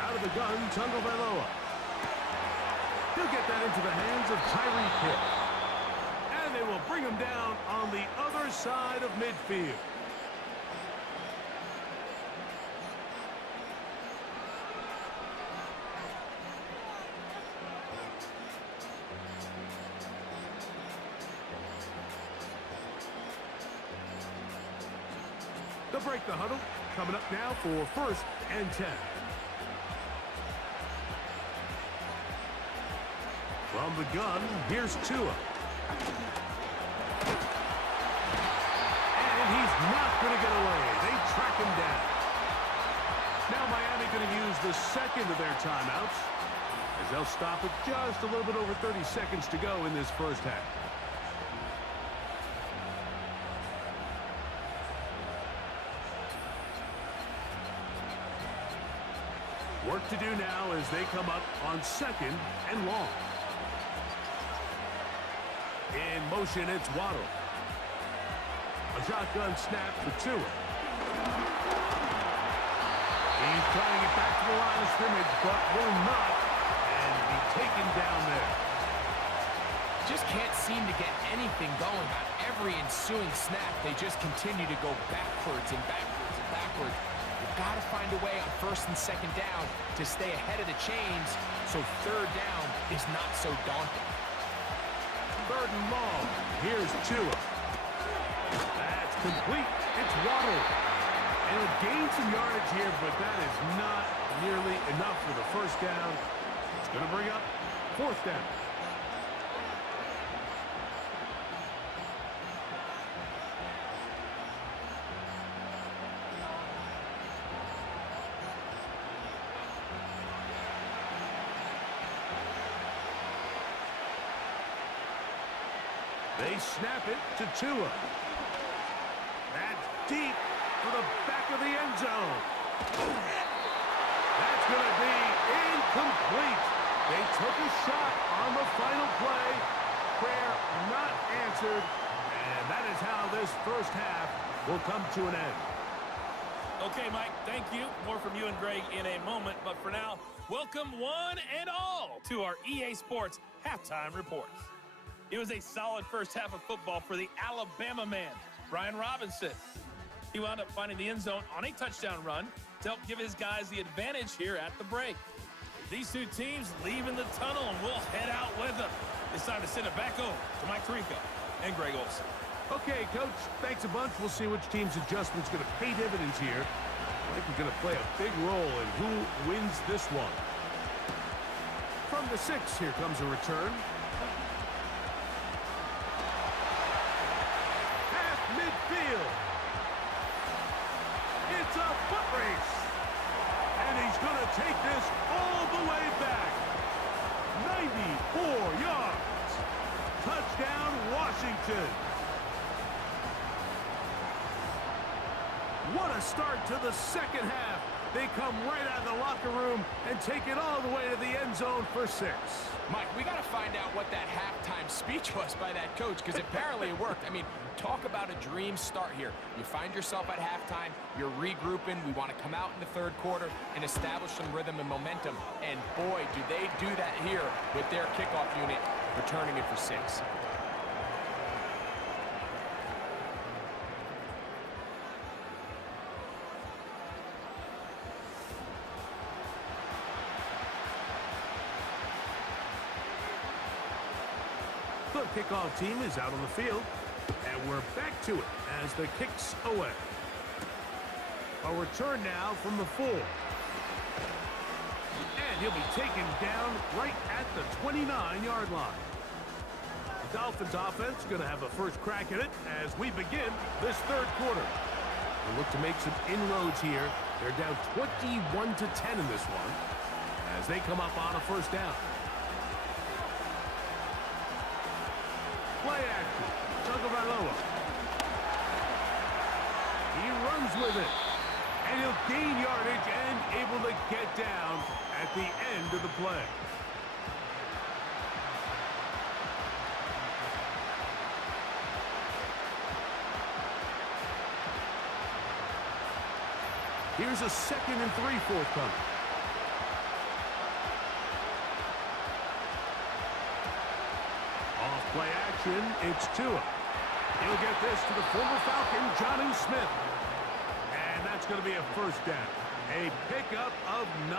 Out of the gun, Tagovailoa. He'll get that into the hands of Tyreek Hill. And they will bring him down on the other side of midfield. They'll break the huddle. Coming up now for 1st and 10. From the gun, here's Tua. And he's not going to get away. They track him down. Now Miami going to use the 2nd of their timeouts, as they'll stop with just a little bit over 30 seconds to go in this first half. Work to do now as they come up on 2nd and long. In motion, it's Waddle. A shotgun snap for Tua. He's trying to get back to the line of scrimmage, but will not, and be taken down there. Just can't seem to get anything going on every ensuing snap. They just continue to go backwards and backwards and backwards. You've got to find a way on 1st and 2nd down to stay ahead of the chains so 3rd down is not so daunting. 3rd and long. Here's Tua. That's complete. It's Waddle. And he'll gain some yardage here, but that is not nearly enough for the 1st down. It's going to bring up 4th down. They snap it to Tua. That's deep for the back of the end zone. That's going to be incomplete. They took a shot on the final play. Prayer not answered. And that is how this first half will come to an end. Okay, Mike, thank you. More from you and Greg in a moment. But for now, welcome one and all to our EA Sports Halftime Reports. It was a solid first half of football for the Alabama man, Brian Robinson. He wound up finding the end zone on a touchdown run to help give his guys the advantage here at the break. These two teams leaving the tunnel, and we'll head out with them. It's time to send it back over to Mike Tirico and Greg Olson. Okay, Coach, thanks a bunch. We'll see which team's adjustment's going to pay dividends here. I think we're going to play a big role in who wins this one. From the 6, here comes a return. Midfield. It's a foot race. And he's going to take this all the way back. 94 yards. Touchdown, Washington. What a start to the second half. They come right out of the locker room and take it all the way to the end zone for 6. Mike, we got to find out what that halftime speech was by that coach, because apparently it worked. I mean, talk about a dream start here. You find yourself at halftime, you're regrouping, we want to come out in the 3rd quarter and establish some rhythm and momentum. And boy, do they do that here with their kickoff unit returning it for 6. Our kickoff team is out on the field, and we're back to it as the kick's away. A return now from the 4. And he'll be taken down right at the 29-yard line. The Dolphins offense is going to have a first crack at it as we begin this third quarter. They look to make some inroads here. They're down 21-10 in this one as they come up on a first down. Play action. Tagovailoa. He runs with it. And he'll gain yardage and able to get down at the end of the play. Here's a 2nd and 3 forthcoming. Off play action, it's Tua. He'll get this to the former Falcon, Johnny Smith. And that's going to be a first down. A pickup of 9.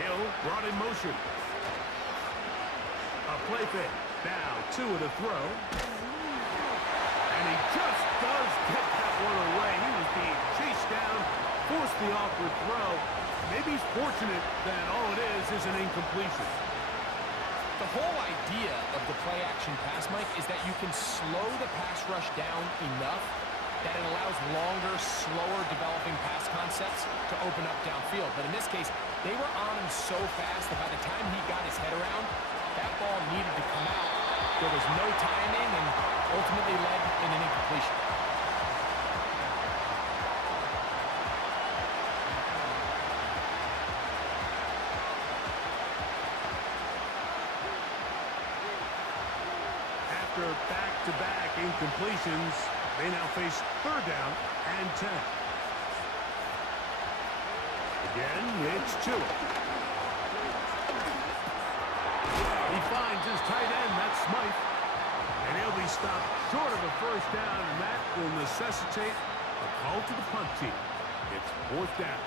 Hill brought in motion. A play fake. Now Tua to throw. And he just does get that one away. He was being chased down, forced the awkward throw. Maybe he's fortunate that all it is an incompletion. The whole idea of the play-action pass, Mike, is that you can slow the pass rush down enough that it allows longer, slower developing pass concepts to open up downfield. But in this case, they were on him so fast that by the time he got his head around, that ball needed to come out. There was no timing and ultimately led in an incompletion. After back-to-back incompletions, they now face 3rd down and 10. Again, it's Tua. He finds his tight end, that's Smythe. And he'll be stopped short of a first down, and that will necessitate a call to the punt team. It's 4th down.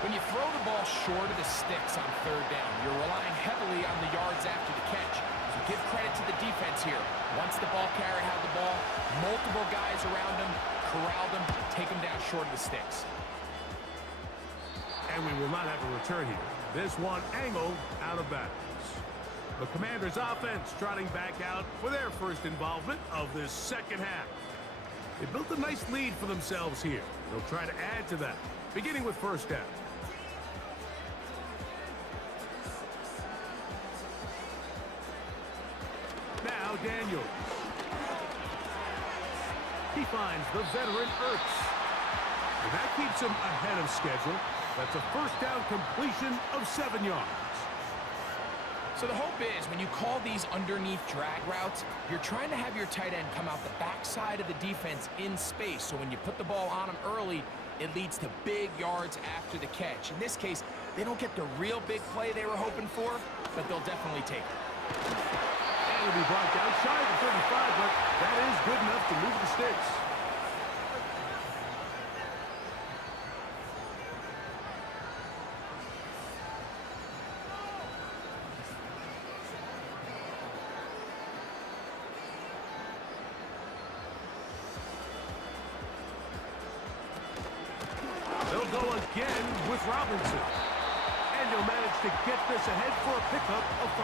When you throw the ball short of the sticks on 3rd down, you're relying heavily on the yards after the catch. So give credit to the defense here. Once the ball carrier had the ball, multiple guys around him, corralled him, take him down short of the sticks. And we will not have a return here. This one angled out of bounds. The Commanders' offense trotting back out for their first involvement of this second half. They built a nice lead for themselves here. They'll try to add to that, beginning with first down. Now Daniels. He finds the veteran Ertz. And that keeps him ahead of schedule. That's a first down completion of 7 yards. So the hope is when you call these underneath drag routes, you're trying to have your tight end come out the backside of the defense in space. So when you put the ball on him early, it leads to big yards after the catch. In this case, they don't get the real big play they were hoping for, but they'll definitely take it. And it'll be brought down shy of the 35, but that is good enough to move the sticks. They'll go again with Robinson. And he'll manage to get this ahead for a pickup of 5.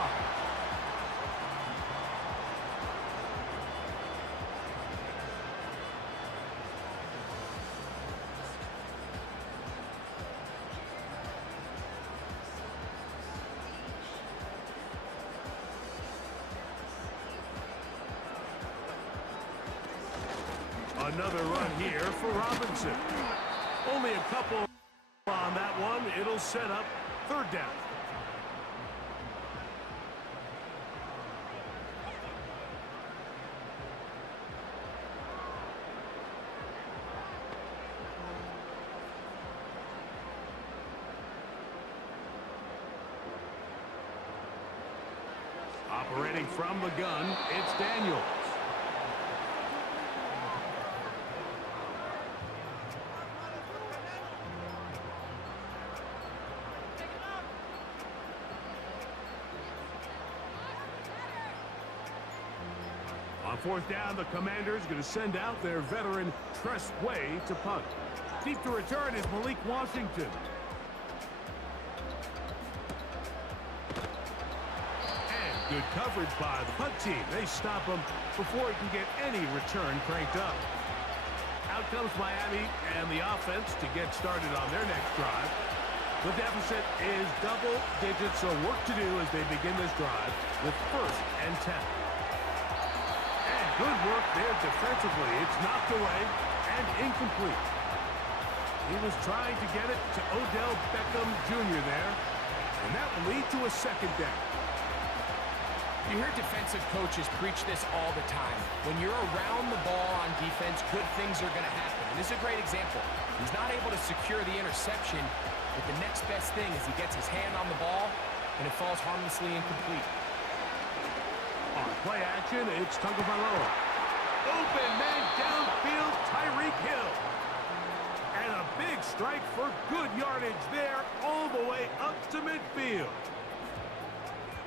Another run here for Robinson. Only a couple on that one. It'll set up 3rd down. Operating from the gun, it's Daniels. On fourth down, the Commanders going to send out their veteran Tress Way to punt. Deep to return is Malik Washington. And good coverage by the punt team. They stop him before he can get any return cranked up. Out comes Miami and the offense to get started on their next drive. The deficit is double digits, so work to do as they begin this drive with 1st and 10. Good work there defensively. It's knocked away and incomplete. He was trying to get it to Odell Beckham Jr. there, and that will lead to a 2nd down. You hear defensive coaches preach this all the time. When you're around the ball on defense, good things are going to happen. And this is a great example. He's not able to secure the interception, but the next best thing is he gets his hand on the ball, and it falls harmlessly incomplete. On play action, it's Tagovailoa. Open man downfield, Tyreek Hill. And a big strike for good yardage there all the way up to midfield.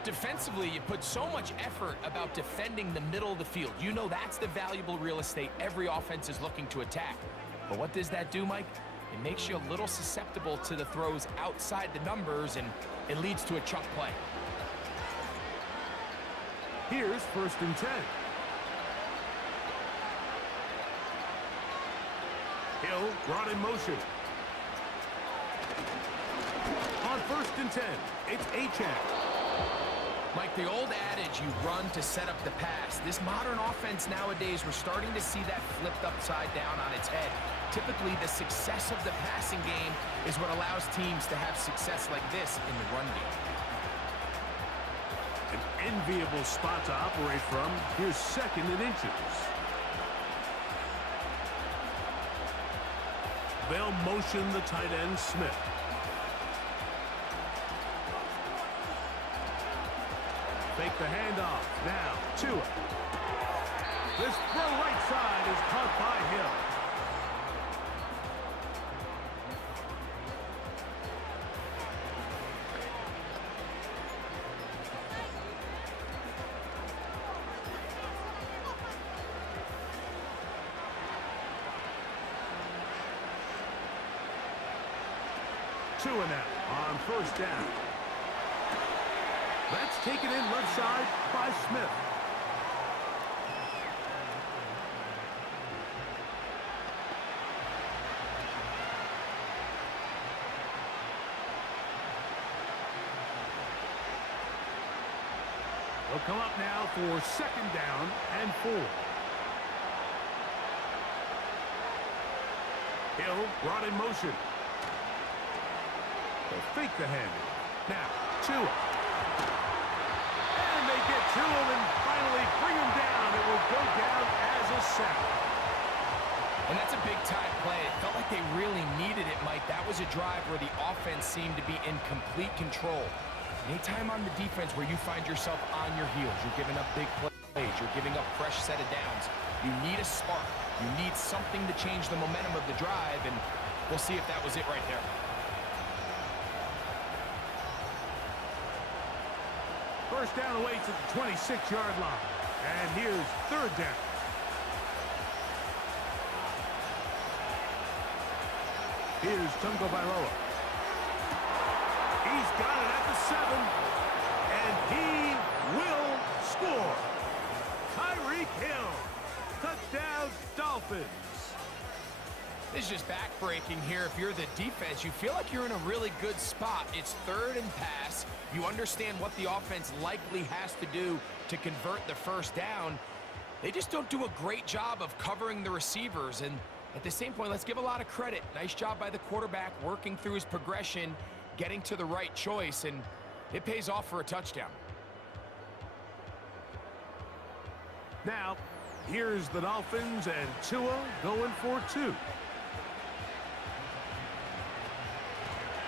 Defensively, you put so much effort about defending the middle of the field. You know that's the valuable real estate every offense is looking to attack. But what does that do, Mike? It makes you a little susceptible to the throws outside the numbers, and it leads to a chunk play. Here's 1st and 10. Hill brought in motion. On 1st and 10, it's Achane. Mike, the old adage, you run to set up the pass. This modern offense nowadays, we're starting to see that flipped upside down on its head. Typically, the success of the passing game is what allows teams to have success like this in the run game. An enviable spot to operate from. Here's 2nd and inches. They'll motion the tight end, Smith. Fake the handoff. Now, Tua. This throw right side is caught by Hill. Tua now on 1st down. That's taken in left side by Smith. They'll come up now for 2nd down and 4. Hill brought in motion. They'll fake the handoff. Now, Tua. And they get to him and finally bring him down. It will go down as a sack. And that's a big-time play. It felt like they really needed it, Mike. That was a drive where the offense seemed to be in complete control. Anytime on the defense where you find yourself on your heels, you're giving up big plays, you're giving up fresh set of downs, you need a spark. You need something to change the momentum of the drive, and we'll see if that was it right there. First down awaits at the 26-yard line. And here's 3rd down. Here's Tagovailoa. He's got it at the 7. And he will score. Tyreek Hill. Touchdown, Dolphins. This is just back-breaking here. If you're the defense, you feel like you're in a really good spot. It's 3rd and pass. You understand what the offense likely has to do to convert the first down. They just don't do a great job of covering the receivers. And at the same point, let's give a lot of credit. Nice job by the quarterback working through his progression, getting to the right choice, and it pays off for a touchdown. Now, here's the Dolphins and Tua going for 2.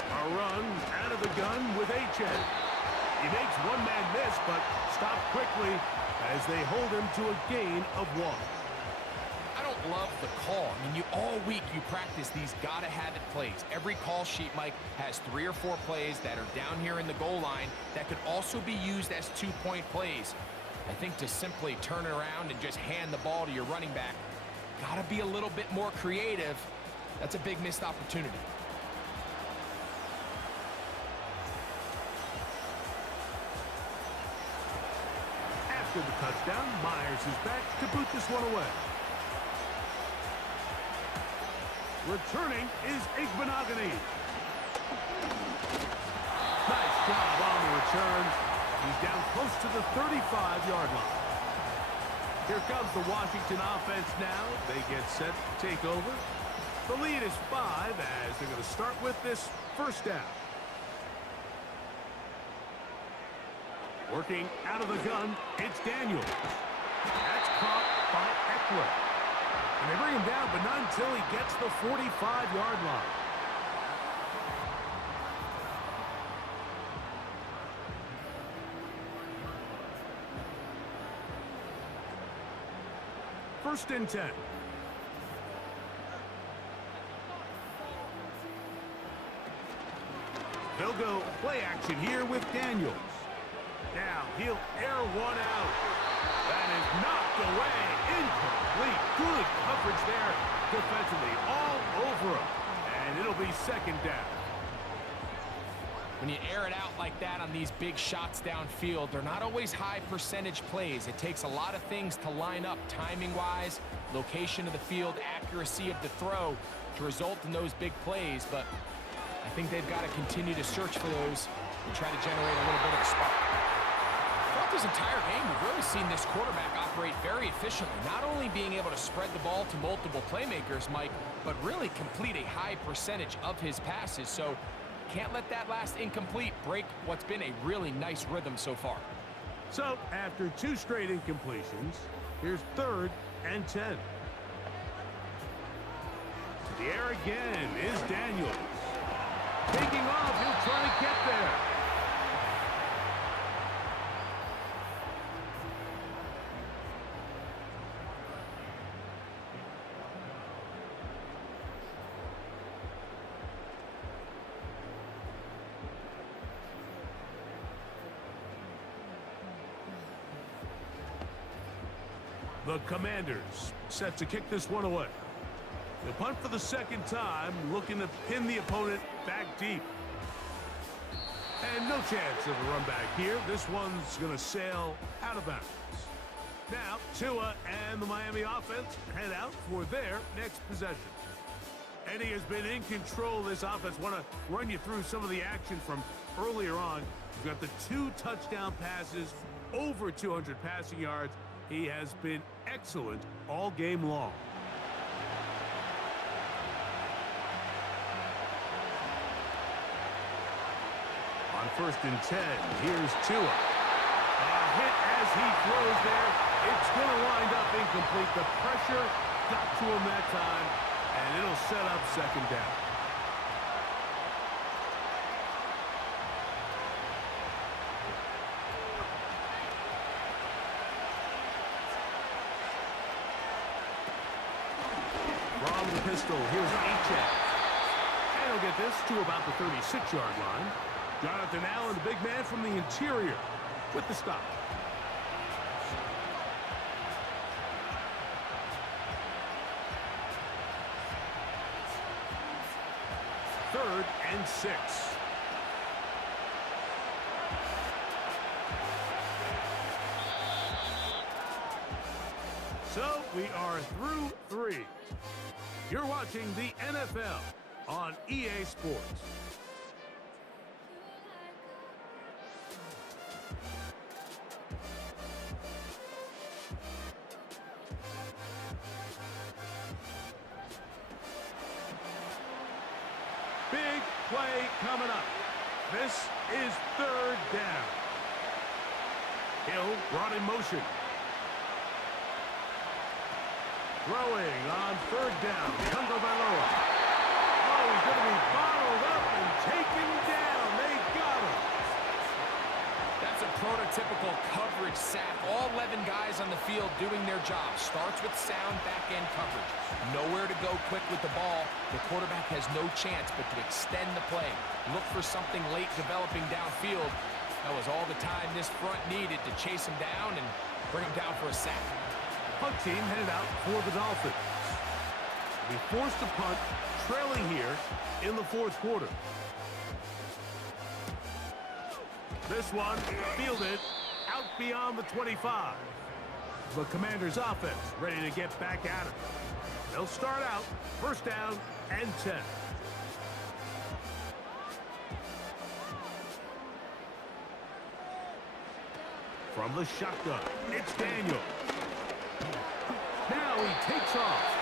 A run out of the gun with Achane. He makes one man miss, but stopped quickly as they hold him to a gain of 1. I don't love the call. I mean, all week you practice these gotta-have-it plays. Every call sheet, Mike, has 3 or 4 plays that are down here in the goal line that could also be used as 2-point plays. I think to simply turn it around and just hand the ball to your running back, gotta be a little bit more creative. That's a big missed opportunity. After the touchdown, Myers is back to boot this one away. Returning is Igbenogany. Nice job on the return. He's down close to the 35-yard line. Here comes the Washington offense now. They get set to take over. The lead is 5 as they're going to start with this first down. Working out of the gun, it's Daniels. That's caught by Eckler. And they bring him down, but not until he gets the 45-yard line. First and 10. They'll go play action here with Daniels. Now he'll air one out. That is knocked away. Incomplete. Good coverage there defensively. All over him. And it'll be second down. When you air it out like that on these big shots downfield, they're not always high percentage plays. It takes a lot of things to line up timing-wise, location of the field, accuracy of the throw to result in those big plays. But I think they've got to continue to search for those and try to generate a little bit of a spark. Throughout this entire game, we've really seen this quarterback operate very efficiently, not only being able to spread the ball to multiple playmakers, Mike, but really complete a high percentage of his passes. So can't let that last incomplete break what's been a really nice rhythm so far. So after 2 straight incompletions, here's 3rd and 10. To the air again is Daniels. Taking off, he'll try to get there. The Commanders set to kick this one away. They'll punt for the second time, looking to pin the opponent back deep. And no chance of a run back here. This one's going to sail out of bounds. Now, Tua and the Miami offense head out for their next possession. Eddie has been in control of this offense. Want to run you through some of the action from earlier on. We've got the 2 touchdown passes, over 200 passing yards. He has been excellent all game long. On 1st and 10, here's Tua. A hit as he throws there. It's going to wind up incomplete. The pressure got to him that time, and it'll set up second down. From the pistol, here's H.F. And he'll get this to about the 36-yard line. Jonathan Allen, the big man from the interior, with the stop. Third and 6. So we are through 3. You're watching the NFL on EA Sports. Big play coming up. This is 3rd down. Hill brought in motion. Throwing on 3rd down. Tungo Bailoa. Oh, he's going to be bottled up and taken down. They got him. That's a prototype typical coverage sack. All 11 guys on the field doing their job. Starts with sound back-end coverage. Nowhere to go quick with the ball. The quarterback has no chance but to extend the play. Look for something late developing downfield. That was all the time this front needed to chase him down and bring him down for a sack. Punt team headed out for the Dolphins. We forced a punt, trailing here in the fourth quarter. This one fielded out beyond the 25. The Commanders' offense ready to get back at it. They'll start out first down and 10. From the shotgun, it's Daniel. Now he takes off.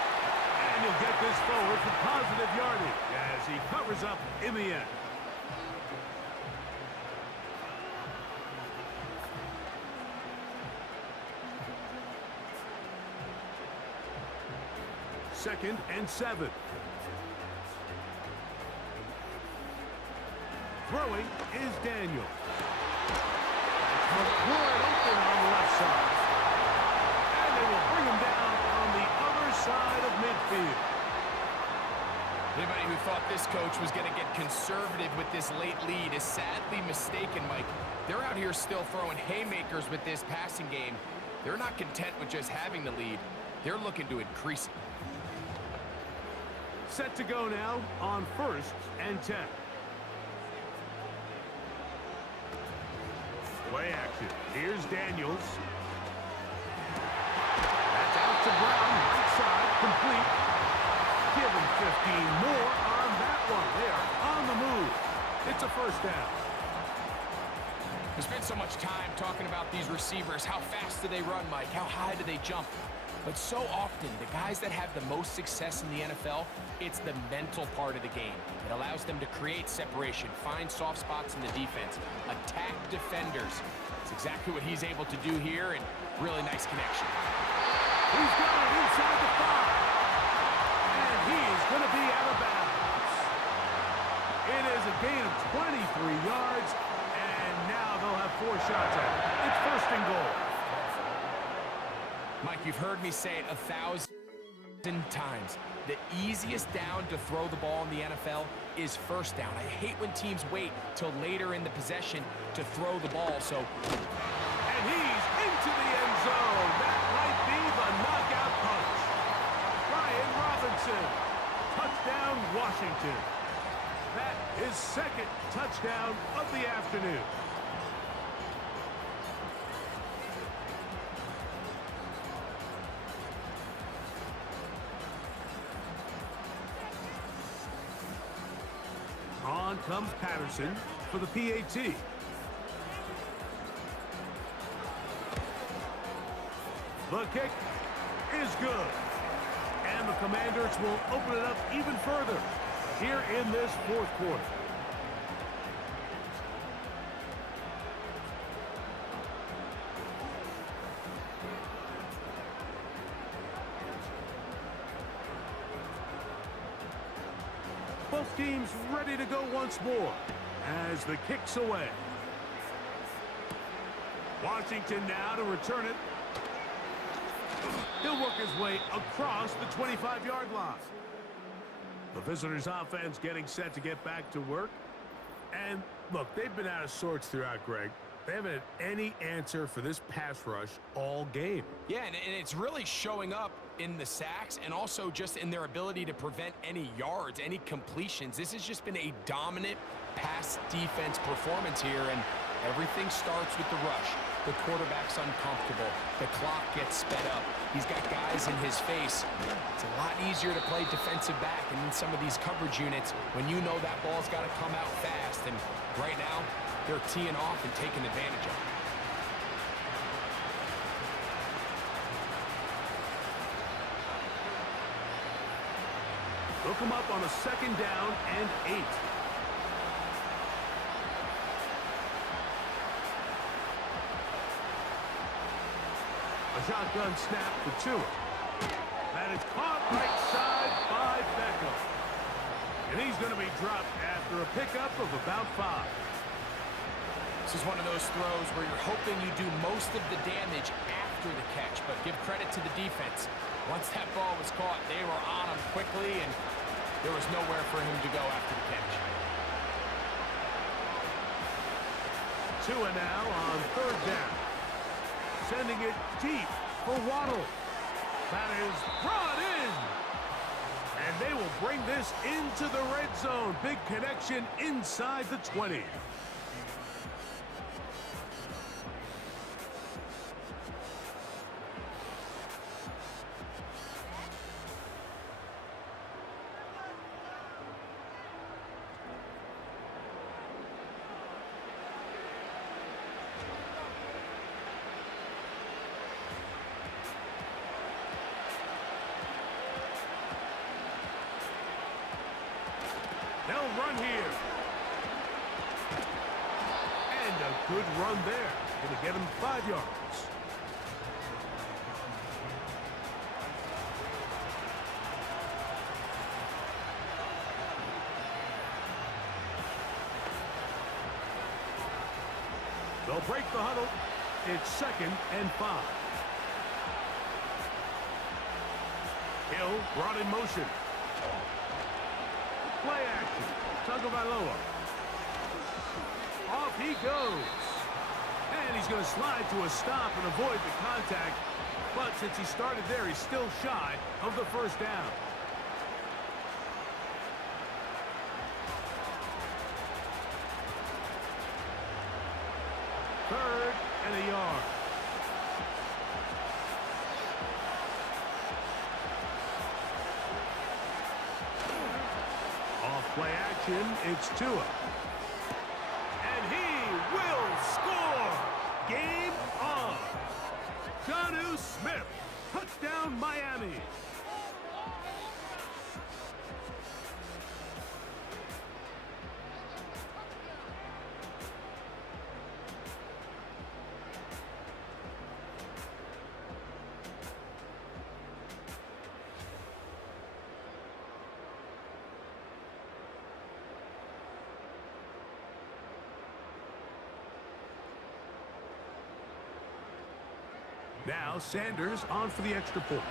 And he'll get this forward for positive yardage as he covers up in the end. Second and 7. Throwing is Daniel. Wide open on the left side. And they will bring him down on the other side of midfield. Anybody who thought this coach was going to get conservative with this late lead is sadly mistaken, Mike. They're out here still throwing haymakers with this passing game. They're not content with just having the lead. They're looking to increase it. Set to go now on first and 10. Play action. Here's Daniels. That's out to Brown, right side, complete. Give him 15 more on that one. They are on the move. It's a first down. We spent so much time talking about these receivers. How fast do they run, Mike? How high do they jump? But so often, the guys that have the most success in the NFL, it's the mental part of the game. It allows them to create separation, find soft spots in the defense, attack defenders. It's exactly what he's able to do here, and really nice connection. He's got it inside the 5. And he's going to be out of bounds. It is a gain of 23 yards, and now they'll have 4 shots at it. It's first and goal. Mike, you've heard me say it 1,000 times. The easiest down to throw the ball in the NFL is first down. I hate when teams wait till later in the possession to throw the ball, so... And he's into the end zone. That might be the knockout punch. Brian Robinson. Touchdown, Washington. That is second touchdown of the afternoon. On comes Patterson for the PAT. The kick is good. And the Commanders will open it up even further here in this fourth quarter. Both teams ready to go once more as the kick's away. Washington now to return it. He'll work his way across the 25-yard line. The visitors' offense getting set to get back to work. And look, they've been out of sorts throughout, Greg. They haven't had any answer for this pass rush all game. Yeah, and it's really showing up in the sacks and also just in their ability to prevent any yards, any completions. This has just been a dominant pass defense performance here, and everything starts with the rush. The quarterback's uncomfortable. The clock gets sped up. He's got guys in his face. It's a lot easier to play defensive back and in some of these coverage units when you know that ball's got to come out fast. And right now, they're teeing off and taking advantage of it. They'll come up on a second down and 8. A shotgun snap for Tua. That is caught right side by Beckham. And he's going to be dropped after a pickup of about 5. This is one of those throws where you're hoping you do most of the damage after the catch, but give credit to the defense. Once that ball was caught, they were on him quickly, and there was nowhere for him to go after the catch. 2 and now on 3rd down. Sending it deep for Waddle. That is brought in. And they will bring this into the red zone. Big connection inside the 20. They'll run here. And a good run there. Going to get him 5 yards. They'll break the huddle. It's 2nd and 5. Hill brought in motion. Play action. Tagovailoa. Off he goes. And he's going to slide to a stop and avoid the contact. But since he started there, he's still shy of the 1st down. Third and a yard. Play action, it's Tua. And he will score! Game on! Jonnu Smith, touchdown Miami! Now Sanders on for the extra point.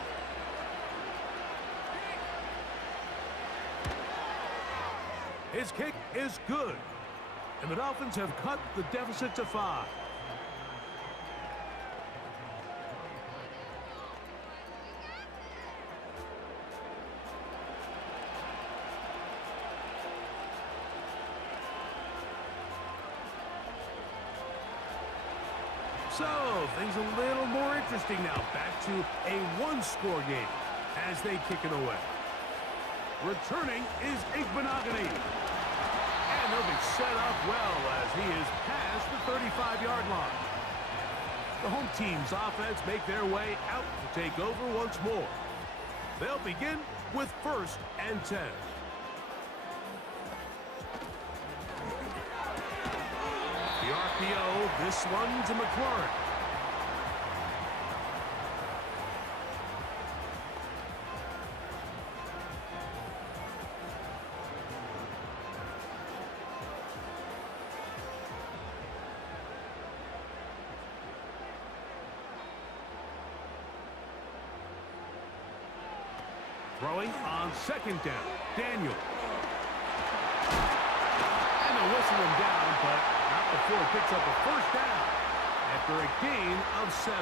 His kick is good. And the Dolphins have cut the deficit to 5. So, things a little more interesting now. Back to a 1-score game as they kick it away. Returning is Igbenogany. And they'll be set up well as he is past the 35-yard line. The home team's offense make their way out to take over once more. They'll begin with 1st and 10. The RPO, this one to McLaurin. Throwing on 2nd down, Daniel. And they'll whistle him down, but not before he picks up a 1st down after a gain of 7.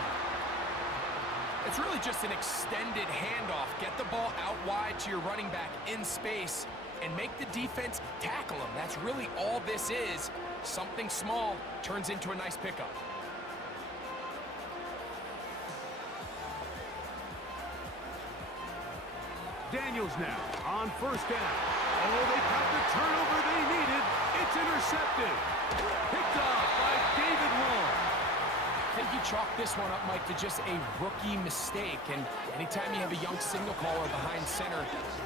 It's really just an extended handoff. Get the ball out wide to your running back in space and make the defense tackle him. That's really all this is. Something small turns into a nice pickup. Daniels now on 1st down. Oh, they got the turnover they needed. It's intercepted. Picked off by David Long. I think you chalk this one up, Mike, to just a rookie mistake. And anytime you have a young signal caller behind center,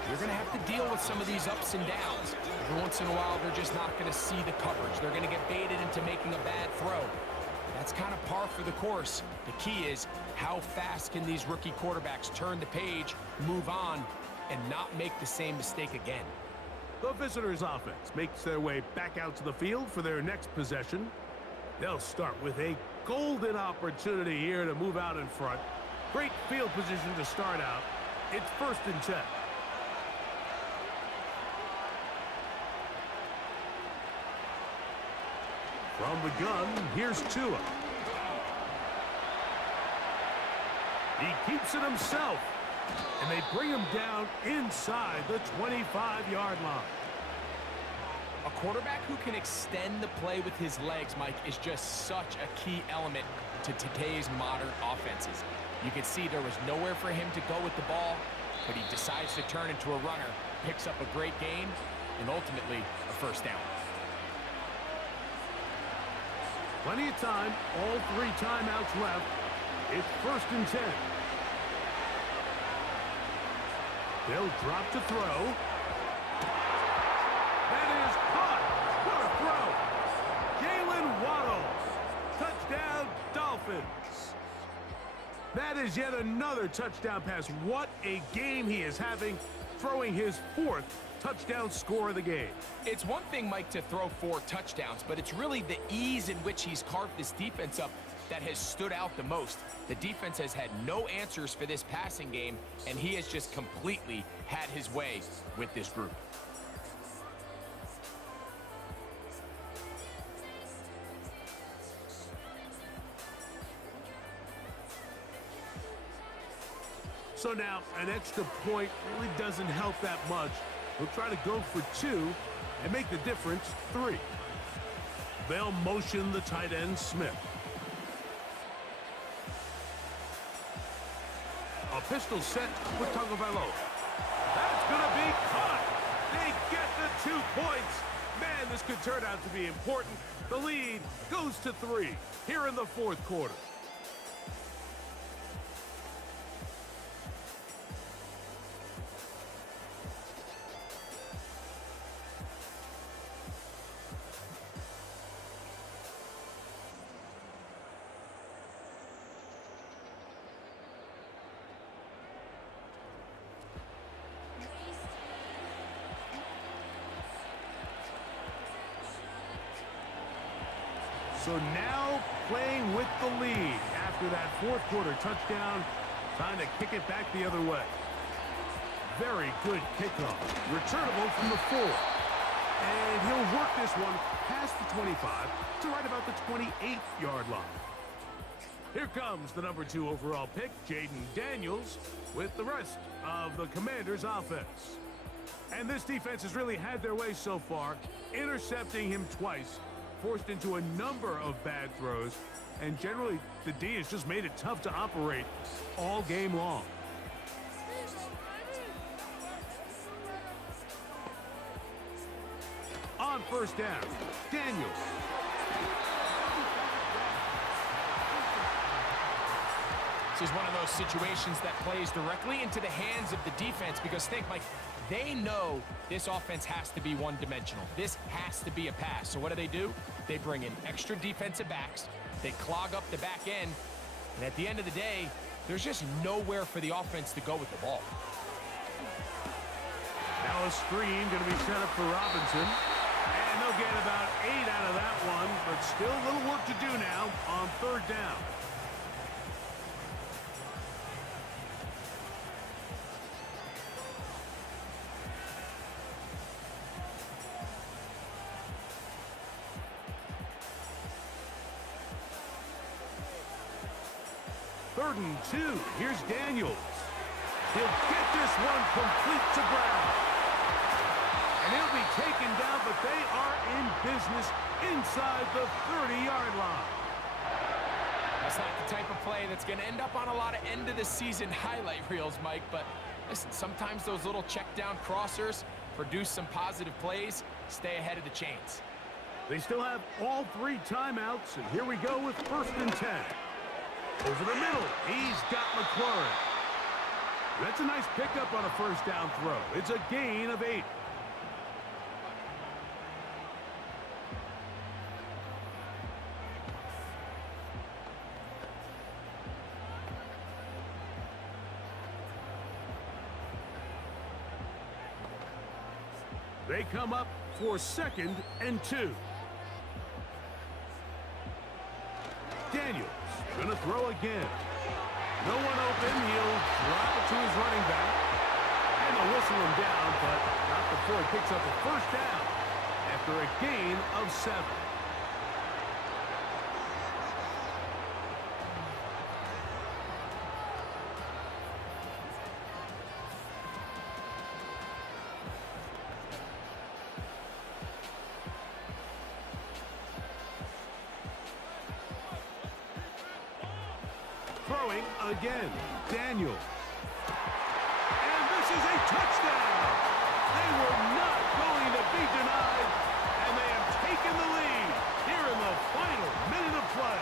you're going to have to deal with some of these ups and downs. Every once in a while, they're just not going to see the coverage. They're going to get baited into making a bad throw. That's kind of par for the course. The key is how fast can these rookie quarterbacks turn the page, move on, and not make the same mistake again. The visitors' offense makes their way back out to the field for their next possession. They'll start with a golden opportunity here to move out in front. Great field position to start out. It's 1st and 10. From the gun, here's Tua. He keeps it himself. And they bring him down inside the 25-yard line. A quarterback who can extend the play with his legs, Mike, is just such a key element to today's modern offenses. You can see there was nowhere for him to go with the ball, but he decides to turn into a runner, picks up a great gain, and ultimately a 1st down. Plenty of time, all 3 timeouts left. It's 1st and 10. They'll drop to throw. That is caught. What a throw. Jalen Waddle. Touchdown, Dolphins. That is yet another touchdown pass. What a game he is having, throwing his 4th touchdown score of the game. It's one thing, Mike, to throw 4 touchdowns, but it's really the ease in which he's carved this defense up that has stood out the most. The defense has had no answers for this passing game, and he has just completely had his way with this group. So now an extra point really doesn't help that much. We'll try to go for 2 and make the difference 3. They'll motion the tight end, Smith. A pistol set with Tagovailoa. That's going to be caught. They get the 2 points. Man, this could turn out to be important. The lead goes to 3 here in the 4th quarter. So now playing with the lead after that 4th quarter touchdown, trying to kick it back the other way. Very good kickoff. Returnable from the 4. And he'll work this one past the 25 to right about the 28-yard line. Here comes the number 2 overall pick, Jaden Daniels, with the rest of the Commanders' offense. And this defense has really had their way so far, intercepting him twice, forced into a number of bad throws, and generally the D has just made it tough to operate all game long. On 1st down, Daniels. This is one of those situations that plays directly into the hands of the defense because think, Mike, they know this offense has to be one-dimensional. This has to be a pass. So what do? They bring in extra defensive backs. They clog up the back end. And at the end of the day, there's just nowhere for the offense to go with the ball. Now a screen going to be set up for Robinson. And they'll get about 8 out of that one, but still a little work to do now on 3rd down. Third and 2. Here's Daniels. He'll get this one complete to ground. And he'll be taken down, but they are in business inside the 30-yard line. That's not the type of play that's going to end up on a lot of end-of-the-season highlight reels, Mike. But listen, sometimes those little check-down crossers produce some positive plays. Stay ahead of the chains. They still have all 3 timeouts, and here we go with 1st and 10. Over the middle, he's got McLaurin. That's a nice pickup on a 1st down throw. It's a gain of 8. They come up for 2nd and 2. Daniels gonna throw again. No one open. He'll drop it to his running back. And they'll whistle him down, but not before he picks up a first down after a gain of 7. Throwing again, Daniels. And this is a touchdown. They were not going to be denied, and they have taken the lead here in the final minute of play.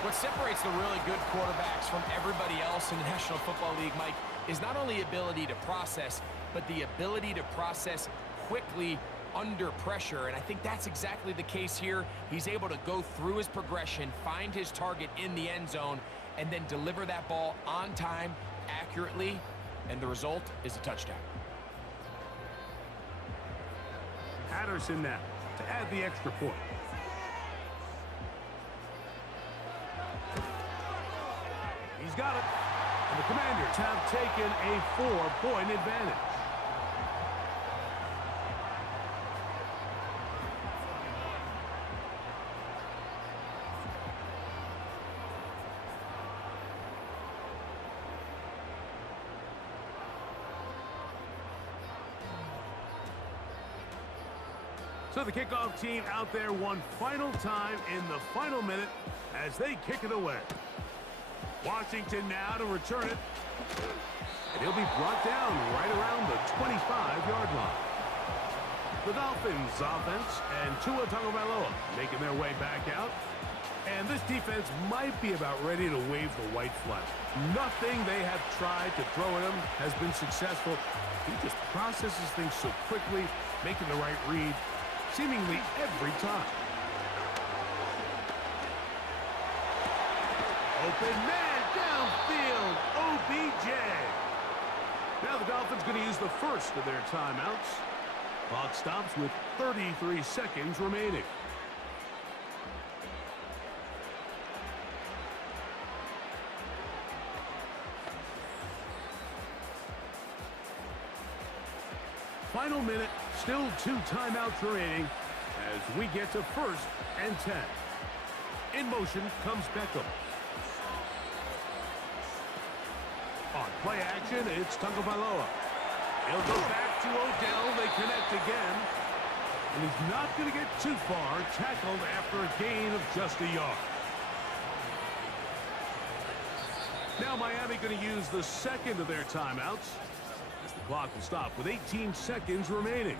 What separates the really good quarterbacks from everybody else in the National Football League, Mike, is not only ability to process, but the ability to process quickly under pressure, and I think that's exactly the case here. He's able to go through his progression, find his target in the end zone, and then deliver that ball on time, accurately, and the result is a touchdown. Patterson now to add the extra point. He's got it. And the Commanders have taken a 4-point advantage. So the kickoff team out there one final time in the final minute as they kick it away. Washington now to return it. And he'll be brought down right around the 25-yard line. The Dolphins offense and Tua Tagovailoa making their way back out. And this defense might be about ready to wave the white flag. Nothing they have tried to throw at him has been successful. He just processes things so quickly, making the right read seemingly every time. Open man downfield, OBJ. Now the Dolphins going to use the first of their timeouts. Clock stops with 33 seconds remaining. Final minute, still 2 timeouts remaining as we get to 1st and 10. In motion comes Beckham. On play action, it's Tagovailoa. He'll go back to Odell. They connect again. And he's not going to get too far, tackled after a gain of just a yard. Now Miami going to use the second of their timeouts. The clock will stop with 18 seconds remaining.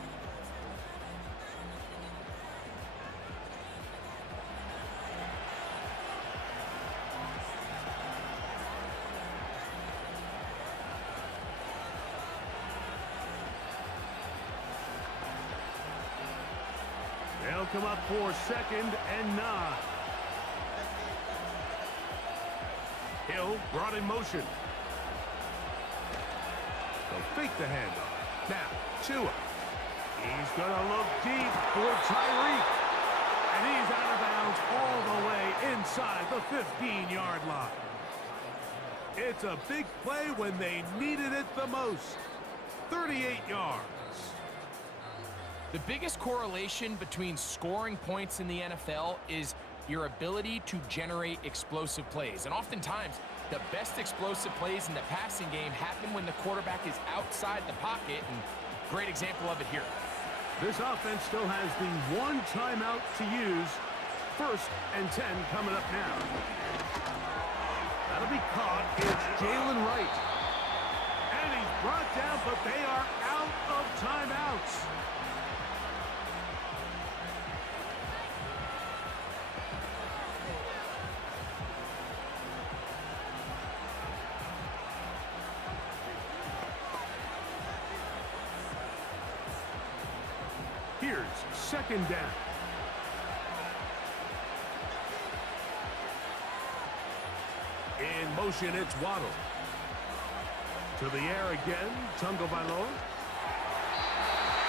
They'll come up for 2nd and 9. Hill brought in motion. They'll fake the handoff. Now, Tua. He's going to look deep for Tyreek. And he's out of bounds all the way inside the 15-yard line. It's a big play when they needed it the most. 38 yards. The biggest correlation between scoring points in the NFL is your ability to generate explosive plays. And oftentimes, the best explosive plays in the passing game happen when the quarterback is outside the pocket, and great example of it here. This offense still has the 1 timeout to use. 1st and 10 coming up now. That'll be caught. It's Jalen Wright. And he's brought down, but they are out of timeouts. Here's 2nd down. In motion, it's Waddle. To the air again, Tagovailoa.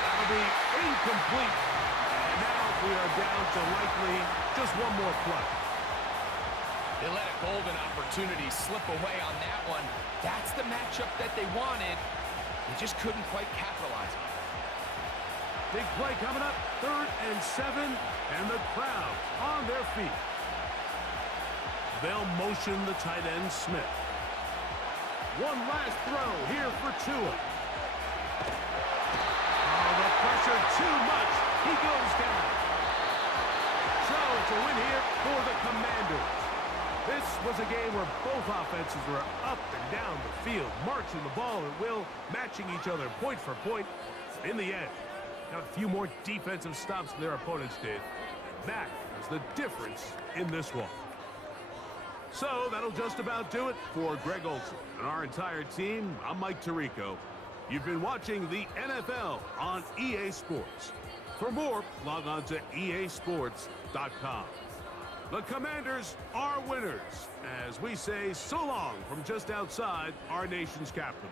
That'll be incomplete. And now we are down to likely just one more play. They let a golden opportunity slip away on that one. That's the matchup that they wanted. They just couldn't quite capitalize on it. Big play coming up, 3rd and 7, and the crowd on their feet. They'll motion the tight end, Smith. One last throw here for Tua. Oh, the pressure too much. He goes down. So it's a win here for the Commanders. This was a game where both offenses were up and down the field, marching the ball at will, matching each other point for point. In the end, got a few more defensive stops than their opponents did. That was the difference in this one. So that'll just about do it for Greg Olson and our entire team. I'm Mike Tirico. You've been watching the NFL on EA Sports. For more, log on to easports.com. The Commanders are winners, as we say so long from just outside our nation's capital.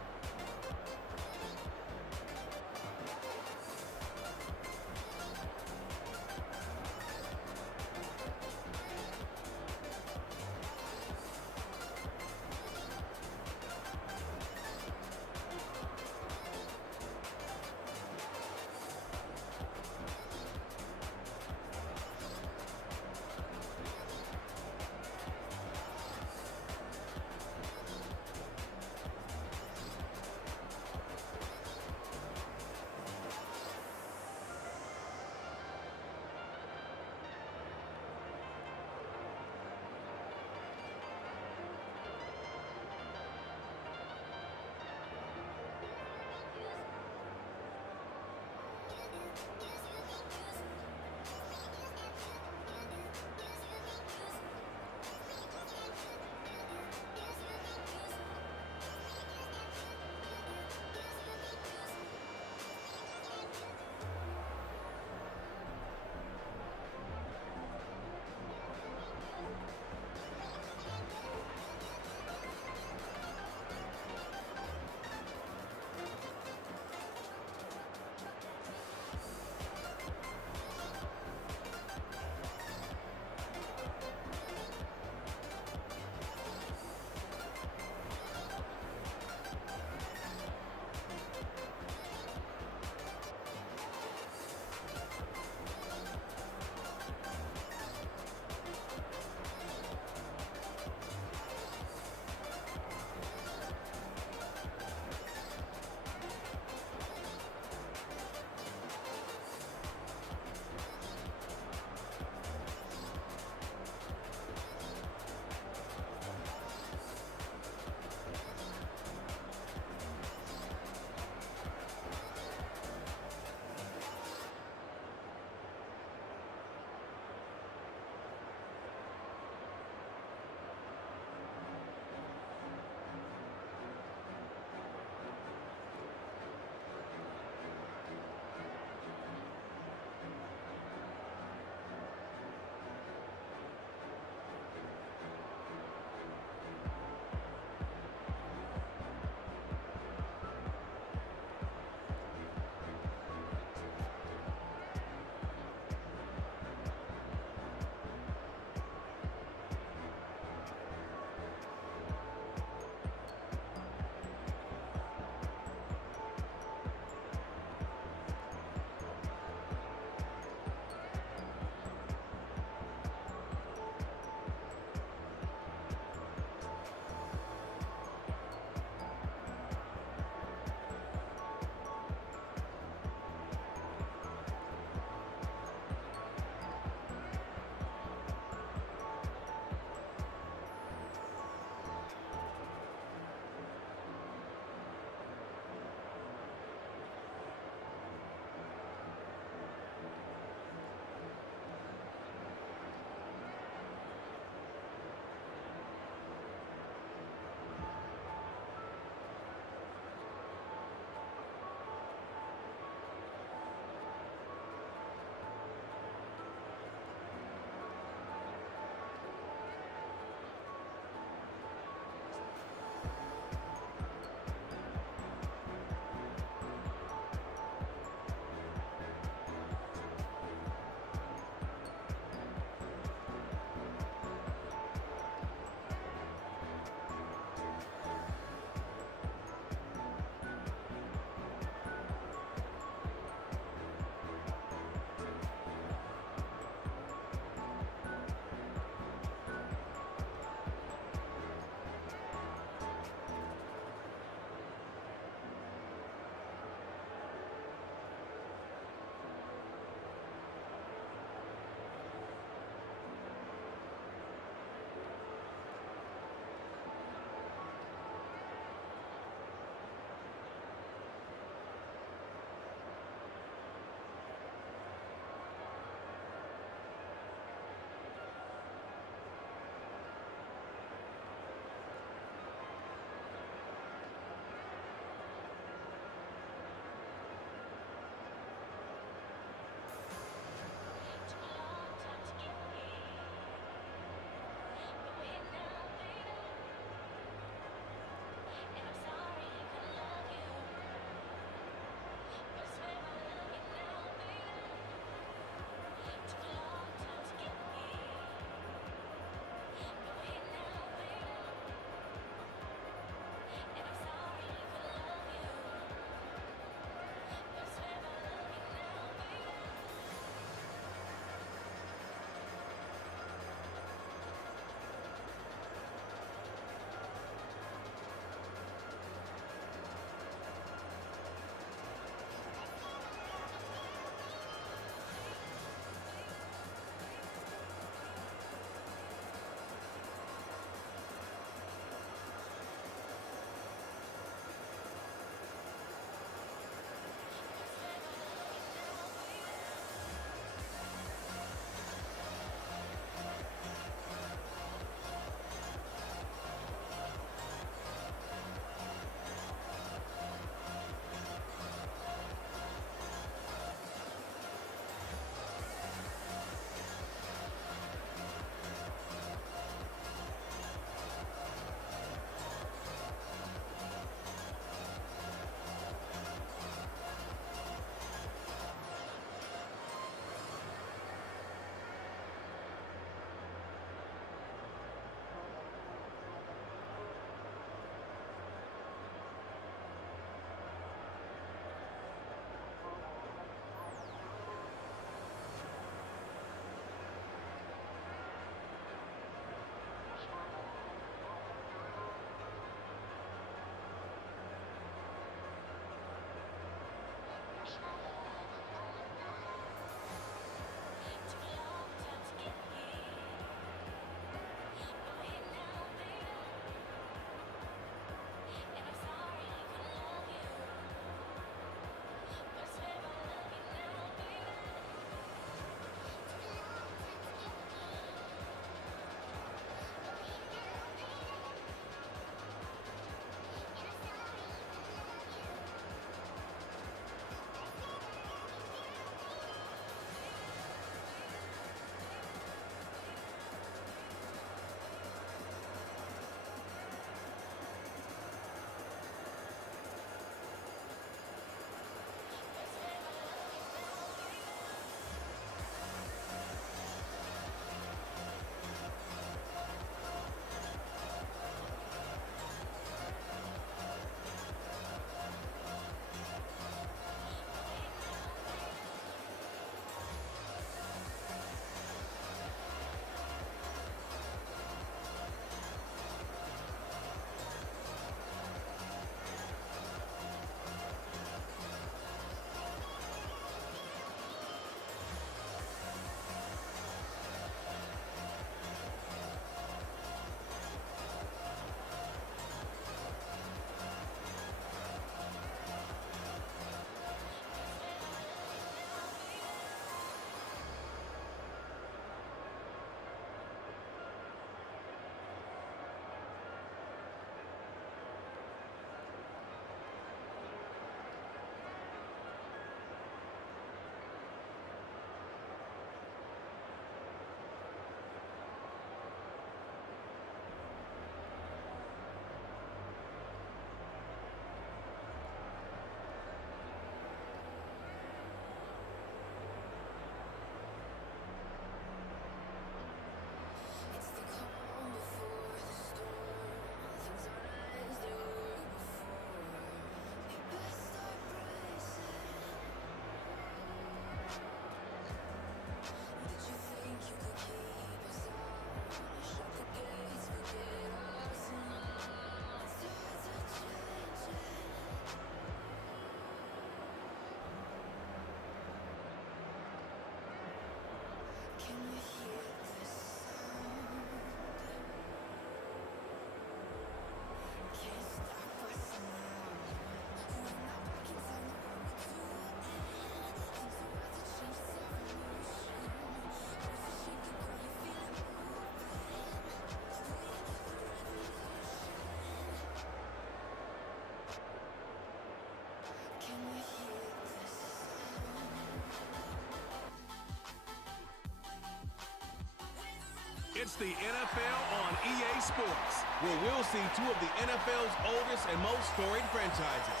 It's the NFL on EA Sports. where we'll see two of the NFL's oldest and most storied franchises.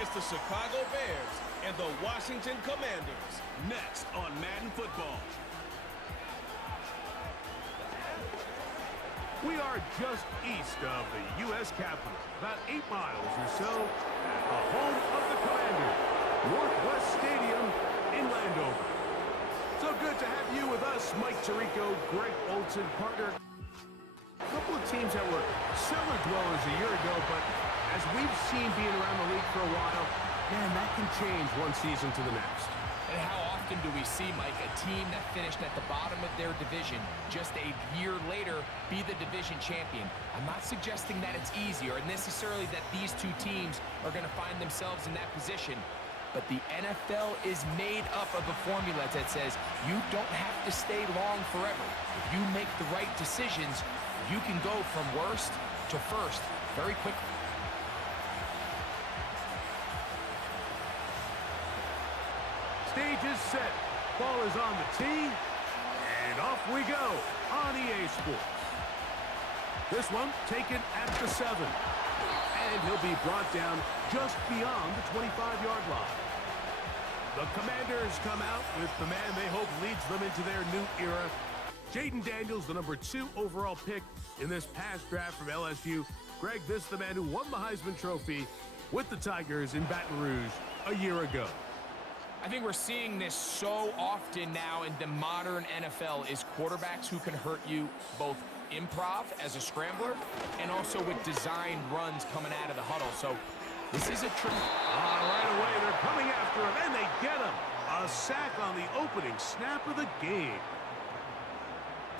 It's the Chicago Bears and the Washington Commanders. Next on Madden Football. We are just east of the U.S. Capitol, about 8 miles or so, at the home of the Commanders, Northwest Stadium in Landover. So good to have you with us, Mike Tirico, Greg Olson, partner. A couple of teams that were cellar dwellers a year ago, but as we've seen being around the league for a while, man, that can change one season to the next. And how often do we see, Mike, a team that finished at the bottom of their division just a year later be the division champion? I'm not suggesting that it's easy or necessarily that these two teams are going to find themselves in that position. But the NFL is made up of a formula that says you don't have to stay long forever. If you make the right decisions, you can go from worst to first very quickly. Stage is set. Ball is on the tee. And off we go on EA Sports. This one taken at the 7. And he'll be brought down just beyond the 25-yard line. The Commanders come out with the man they hope leads them into their new era. Jaden Daniels, the number 2 overall pick in this past draft from LSU. Greg, this is the man who won the Heisman Trophy with the Tigers in Baton Rouge a year ago. I think we're seeing this so often now in the modern NFL is quarterbacks who can hurt you both improv as a scrambler and also with design runs coming out of the huddle. So this is a trick. Right away, they're coming after him, and they get him. A sack on the opening snap of the game.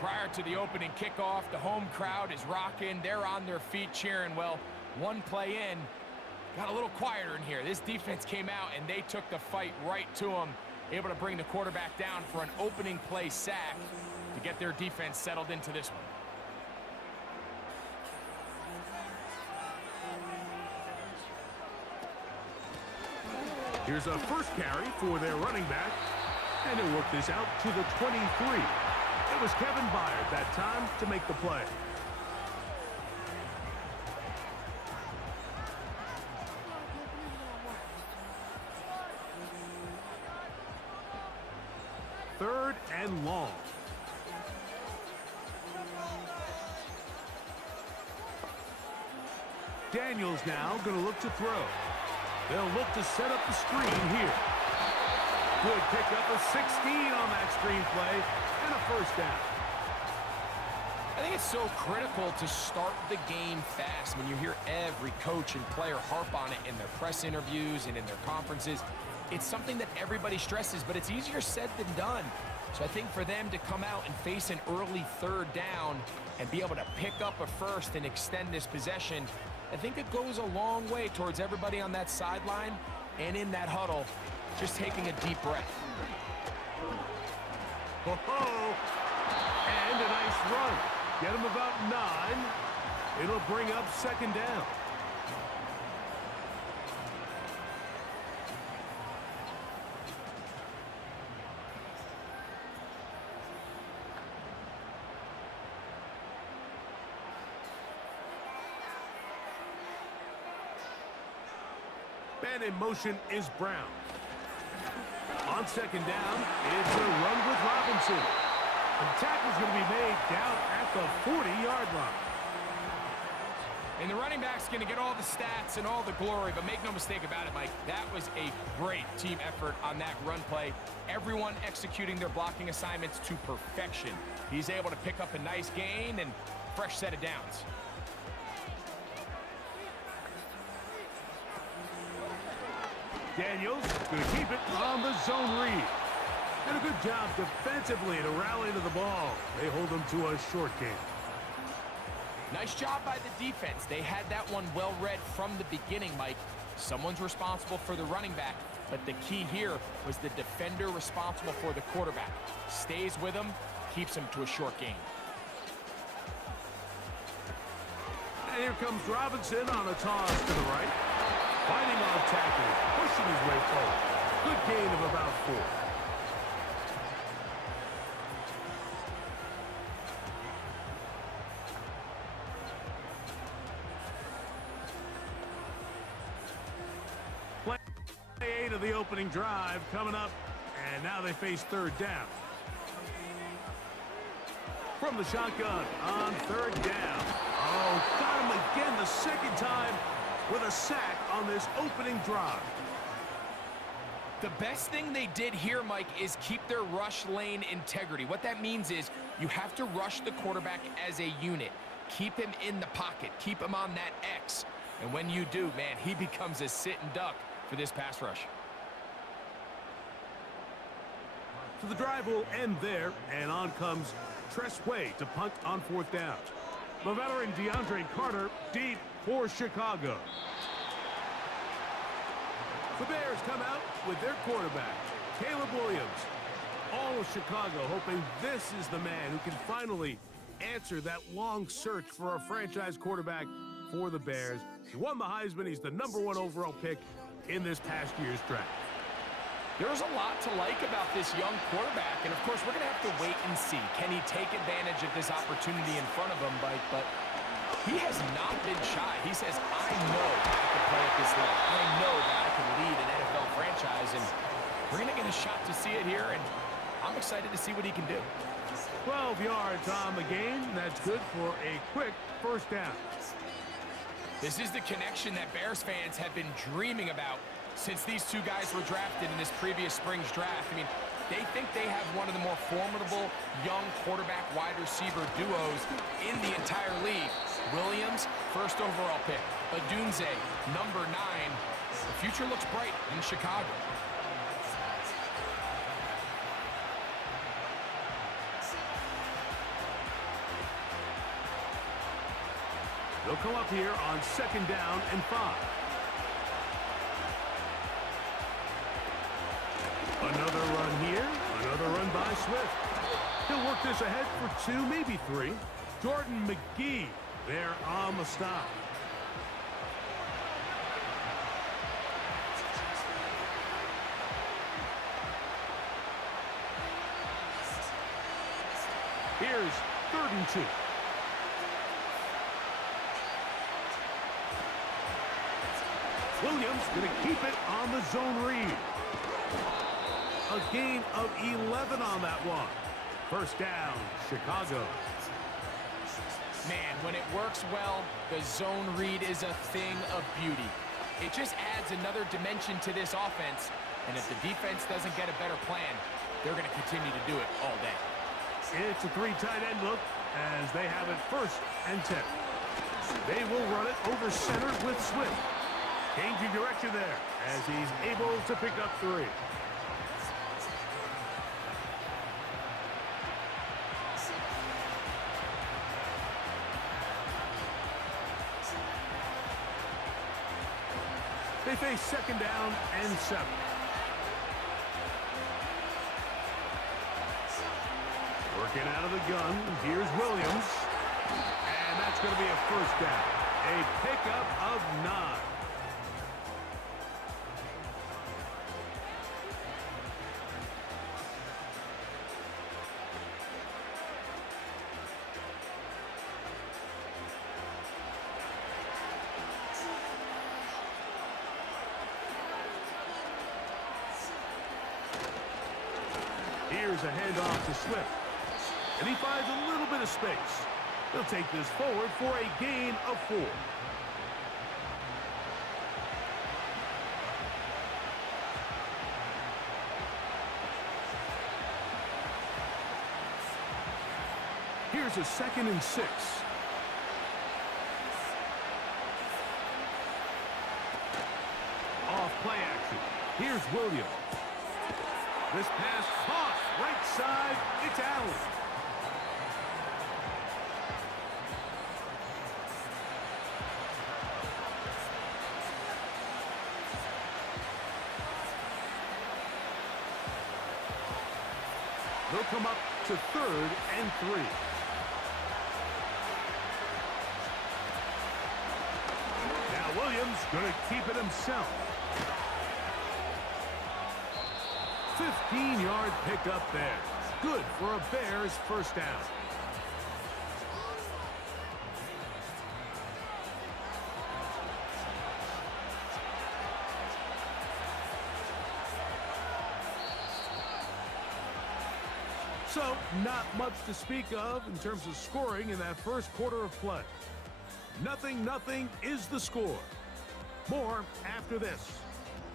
Prior to the opening kickoff, the home crowd is rocking. They're on their feet cheering. Well, one play in, got a little quieter in here. This defense came out, and they took the fight right to him, able to bring the quarterback down for an opening play sack to get their defense settled into this one. Here's a first carry for their running back, and he'll work this out to the 23. It was Kevin Byard that time to make the play. Third and long. Daniels now going to look to throw. They'll look to set up the screen here. Good pickup of 16 on that screen play and a first down. I think it's so critical to start the game fast when you hear every coach and player harp on it in their press interviews and in their conferences. It's something that everybody stresses, but it's easier said than done. So I think for them to come out and face an early third down and be able to pick up a first and extend this possession, I think it goes a long way towards everybody on that sideline and in that huddle just taking a deep breath. Oh, and a nice run. Get him about 9. It'll bring up second down. And in motion is Brown. On second down, it's a run with Robinson. The tackle's going to be made down at the 40-yard line. And the running back's going to get all the stats and all the glory, but make no mistake about it, Mike, that was a great team effort on that run play. Everyone executing their blocking assignments to perfection. He's able to pick up a nice gain and fresh set of downs. Daniels going to keep it on the zone read. And a good job defensively to rally to the ball. They hold them to a short game. Nice job by the defense. They had that one well read from the beginning, Mike. Someone's responsible for the running back, but the key here was the defender responsible for the quarterback. Stays with him, keeps him to a short game. And here comes Robinson on a toss to the right. Fighting on tackles, pushing his way forward. Good gain of about 4. the opening drive coming up, and now they face third down. From the shotgun on third down. Oh, got him again the second time with a sack on this opening drive. The best thing they did here, Mike, is keep their rush lane integrity. What that means is you have to rush the quarterback as a unit. Keep him in the pocket. Keep him on that X. And when you do, man, he becomes a sit and duck for this pass rush. So the drive will end there, and on comes Tress Way to punt on fourth down. The veteran DeAndre Carter deep for Chicago. The Bears come out with their quarterback, Caleb Williams. All of Chicago hoping this is the man who can finally answer that long search for a franchise quarterback for the Bears. He won the Heisman. He's the #1 overall pick in this past year's draft. There's a lot to like about this young quarterback, and of course, we're going to have to wait and see. Can he take advantage of this opportunity in front of him? But he has not been shy. He says, I know I can play at this level. I know that I can lead an NFL franchise, and we're going to get a shot to see it here, and I'm excited to see what he can do. 12 yards on the game. That's good for a quick first down. This is the connection that Bears fans have been dreaming about since these two guys were drafted in this previous spring's draft. I mean, they think they have one of the more formidable young quarterback wide receiver duos in the entire league. Williams, first overall pick. Odunze, #9. The future looks bright in Chicago. They'll come up here on second down and 5. Another run here. Another run by Swift. He'll work this ahead for 2, maybe 3. Jordan McGee there on the stop. Here's 3rd and 2. Williams going to keep it on the zone read. A gain of 11 on that one. First down, Chicago. Man, when it works well, the zone read is a thing of beauty. It just adds another dimension to this offense, and if the defense doesn't get a better plan, they're going to continue to do it all day. It's a 3 tight end look as they have it 1st and 10. They will run it over center with Swift. Changing direction there as he's able to pick up 3. They face second down and 7. Working out of the gun, here's Williams. And that's going to be a first down. A pickup of 9. Here's a handoff to Swift. And he finds a little bit of space. He'll take this forward for a gain of 4. Here's a 2nd and 6. Off play action. Here's Williams. This pass caught right side. It's Allen. They'll come up to 3rd and 3. Now Williams going to keep it himself. 15-yard pickup there. Good for a Bears first down. So, not much to speak of in terms of scoring in that first quarter of play. 0-0 is the score. More after this.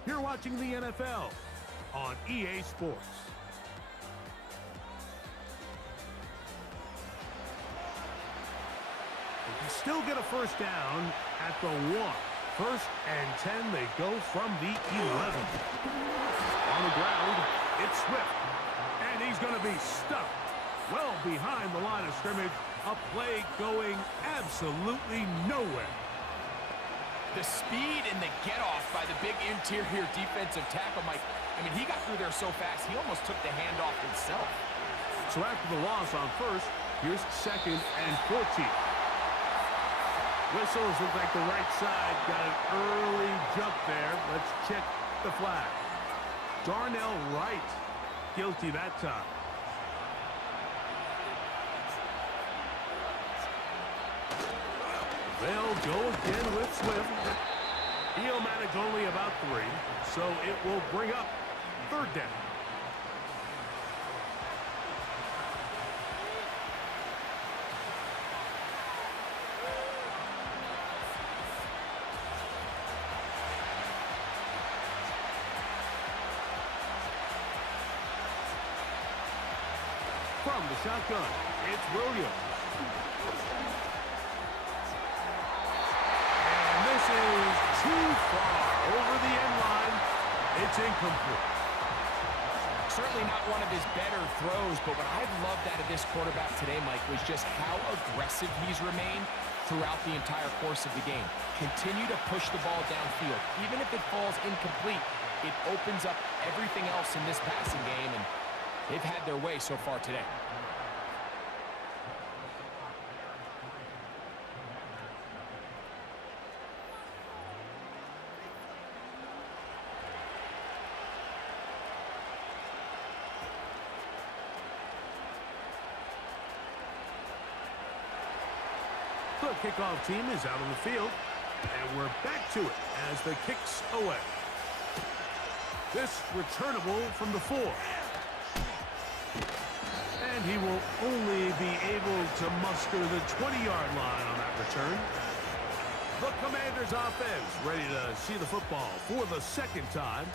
You're watching the NFL on EA Sports. You still get a first down at the 1. 1st and 10, they go from the 11. On the ground, it's Swift. And he's going to be stuck well behind the line of scrimmage. A play going absolutely nowhere. The speed and the get-off by the big interior defensive tackle, Mike. I mean, he got through there so fast, he almost took the handoff himself. So after the loss on 1st, here's 2nd and 14. Whistles look like the right side got an early jump there. Let's check the flag. Darnell Wright, guilty that time. They'll go again with Swift. He'll manage only about 3, so it will bring up 3rd down. From the shotgun, it's Williams. And this is too far over the end line. It's incomplete. Certainly not one of his better throws, but what I've loved out of this quarterback today, Mike, was just how aggressive he's remained throughout the entire course of the game. Continue to push the ball downfield. Even if it falls incomplete, it opens up everything else in this passing game, and they've had their way so far today. The kickoff team is out on the field, and we're back to it as the kick's away. This returnable from the 4. And he will only be able to muster the 20-yard line on that return. The Commanders' offense ready to see the football for the 2nd time.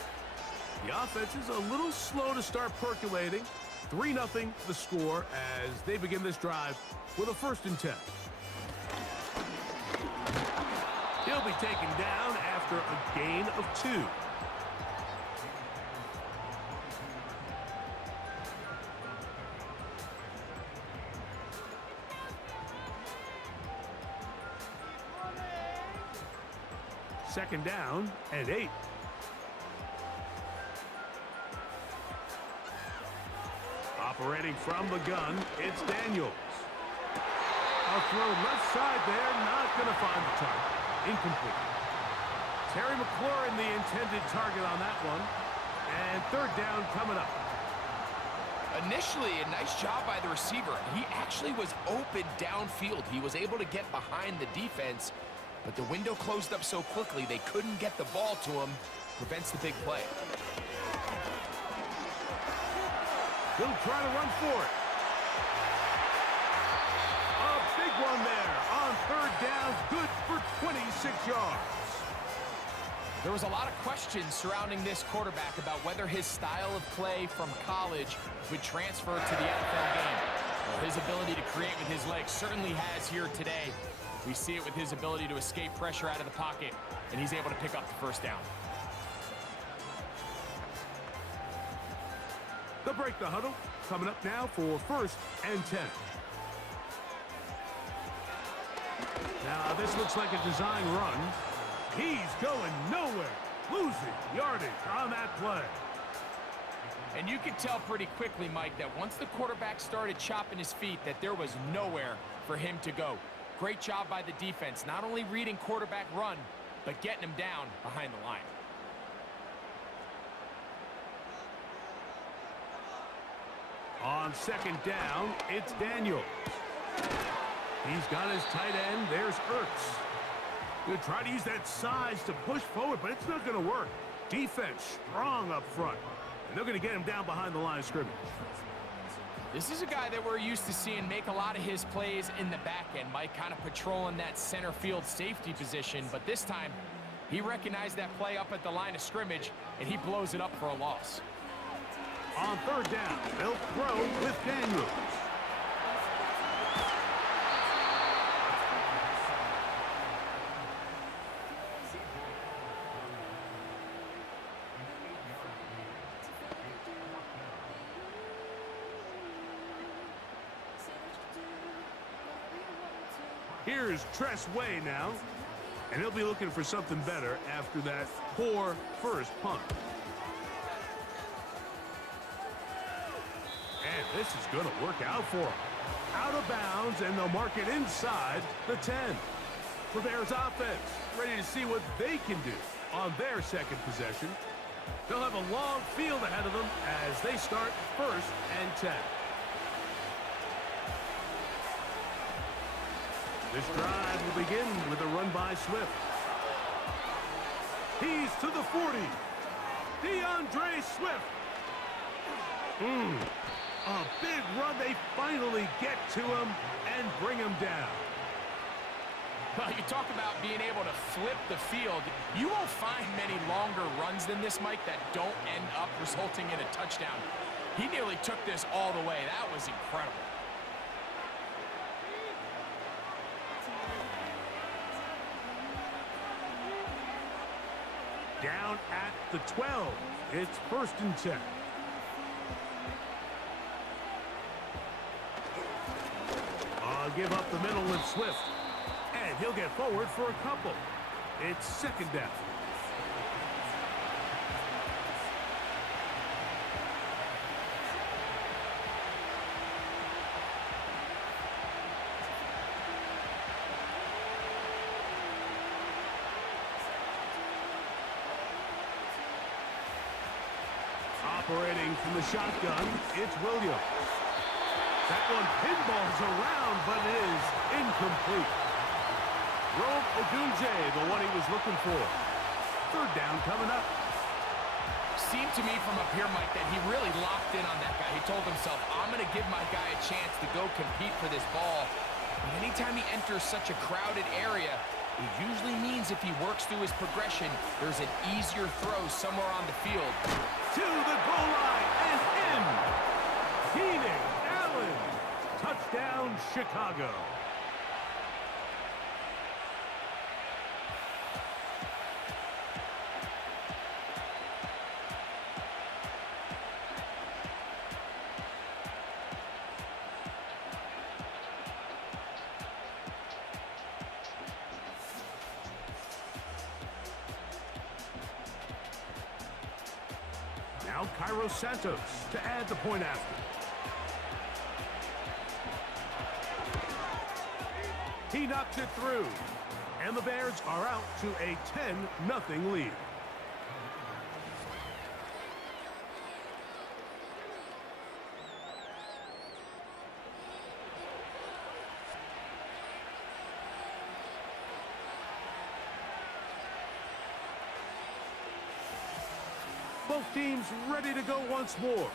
The offense is a little slow to start percolating. 3-0 the score as they begin this drive with a 1st and 10. He'll be taken down after a gain of 2. Second down and 8. Operating from the gun, it's Daniels. A throw left side there, not going to find the target. Incomplete. Terry McLaurin, the intended target on that one. And 3rd down coming up. Initially, a nice job by the receiver. He actually was open downfield. He was able to get behind the defense, but the window closed up so quickly they couldn't get the ball to him. Prevents the big play. He'll try to run for it. A big one there on 3rd down. Good for 26 yards. There was a lot of questions surrounding this quarterback about whether his style of play from college would transfer to the NFL game. Well, his ability to create with his legs certainly has here today. We see it with his ability to escape pressure out of the pocket, and he's able to pick up the 1st down. They'll break the huddle. Coming up now for 1st and 10. Now, this looks like a design run. He's going nowhere. Losing yardage on that play. And you could tell pretty quickly, Mike, that once the quarterback started chopping his feet, that there was nowhere for him to go. Great job by the defense, not only reading quarterback run, but getting him down behind the line. On 2nd down, it's Daniels. He's got his tight end. There's Ertz. He'll try to use that size to push forward, but it's not going to work. Defense strong up front. And they're going to get him down behind the line of scrimmage. This is a guy that we're used to seeing make a lot of his plays in the back end. Mike kind of patrolling that center field safety position, but this time he recognized that play up at the line of scrimmage, and he blows it up for a loss. On third down, they'll throw with Daniels. Here's Tress Way now, and he'll be looking for something better after that poor first punt. And this is going to work out for him. Out of bounds, and they'll mark it inside the 10. For Bears offense, ready to see what they can do on their second possession. They'll have a long field ahead of them as they start 1st and 10. This drive will begin with a run by Swift. He's to the 40. DeAndre Swift. A big run. They finally get to him and bring him down. Well, you talk about being able to flip the field. You won't find many longer runs than this, Mike, that don't end up resulting in a touchdown. He nearly took this all the way. That was incredible. Down at the 12. It's 1st and 10. Give up the middle with Swift. And he'll get forward for a couple. It's 2nd down. Operating from the shotgun, it's Williams. That one pinballs around, but it is incomplete. Rome Odunze, the one he was looking for. 3rd down coming up. Seemed to me from up here, Mike, that he really locked in on that guy. He told himself, I'm going to give my guy a chance to go compete for this ball. But anytime he enters such a crowded area, it usually means if he works through his progression, there's an easier throw somewhere on the field. To the goal line and in. Keenan Allen. Touchdown, Chicago. Now Cairo Santos to add the point after. He knocks it through. And the Bears are out to a 10-0 lead. Both teams ready to go once more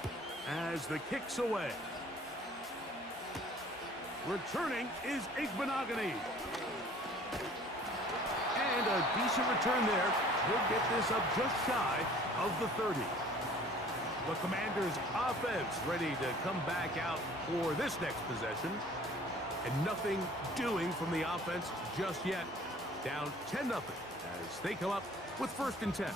as the kick's away. Returning is Igbenogany. And a decent return there. He'll get this up just shy of the 30. The Commanders' offense ready to come back out for this next possession. And nothing doing from the offense just yet. Down 10-0 as they come up with 1st and 10.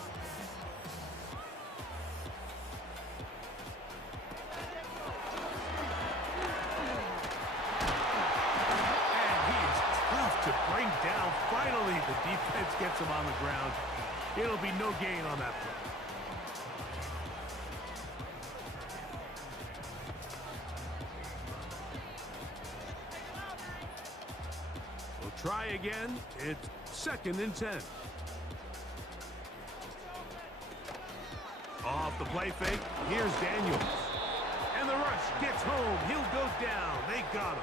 To bring down. Finally, the defense gets him on the ground. It'll be no gain on that play. We'll try again. It's 2nd and 10. Off the play fake. Here's Daniels. And the rush gets home. He'll go down. They got him.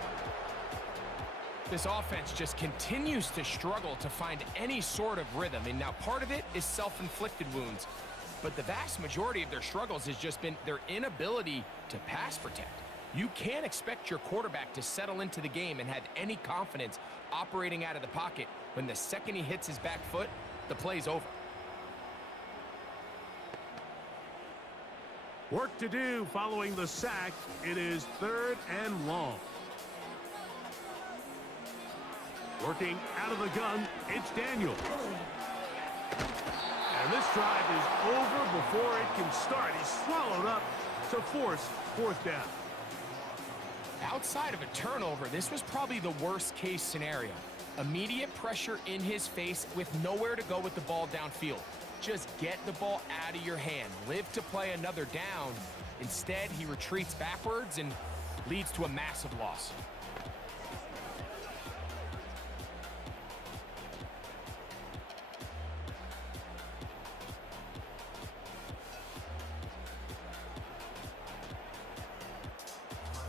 This offense just continues to struggle to find any sort of rhythm. And now part of it is self-inflicted wounds. But the vast majority of their struggles has just been their inability to pass protect. You can't expect your quarterback to settle into the game and have any confidence operating out of the pocket when the second he hits his back foot, the play's over. Work to do following the sack. It is 3rd and long. Working out of the gun, it's Daniel. And this drive is over before it can start. He's swallowed up to force 4th down. Outside of a turnover, this was probably the worst case scenario. Immediate pressure in his face with nowhere to go with the ball downfield. Just get the ball out of your hand. Live to play another down. Instead, he retreats backwards and leads to a massive loss.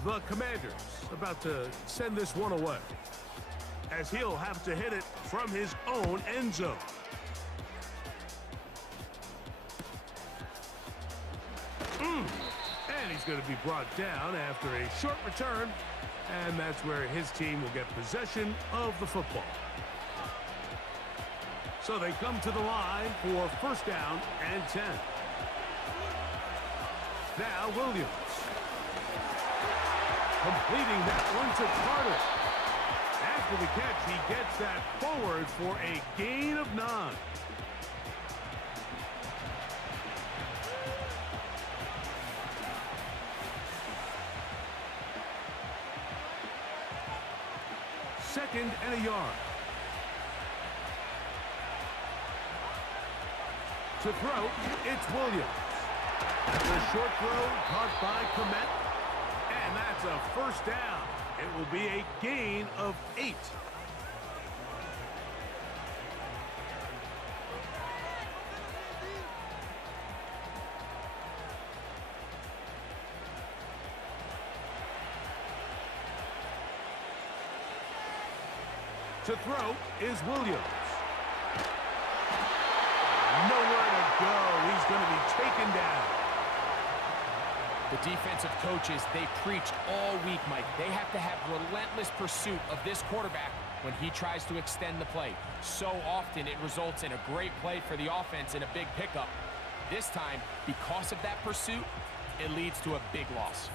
The Commanders about to send this one away, as he'll have to hit it from his own end zone. And he's going to be brought down after a short return, and that's where his team will get possession of the football. So they come to the line for 1st down and 10. Now Williams. Completing that one to Carter. After the catch, he gets that forward for a gain of 9. Second and a yard. To throw, it's Williams. That's a short throw caught by Komet. And that's a 1st down. It will be a gain of 8. To throw is Williams. Nowhere to go. He's going to be taken down. The defensive coaches, they preach all week, Mike. They have to have relentless pursuit of this quarterback when he tries to extend the play. So often it results in a great play for the offense and a big pickup. This time, because of that pursuit, it leads to a big loss.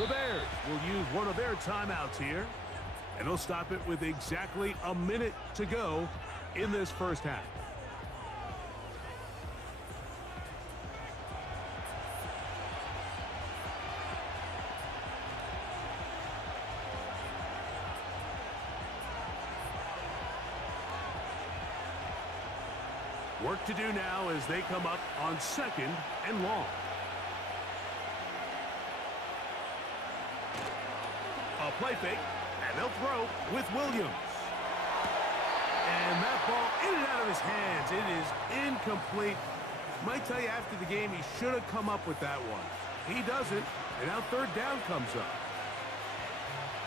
The Bears will use one of their timeouts here, and they'll stop it with exactly a minute to go in this 1st half. Work to do now as they come up on 2nd and long. A play fake, and they'll throw with Williams. And that ball in and out of his hands. It is incomplete. Might tell you after the game he should have come up with that one. He doesn't, and now 3rd down comes up.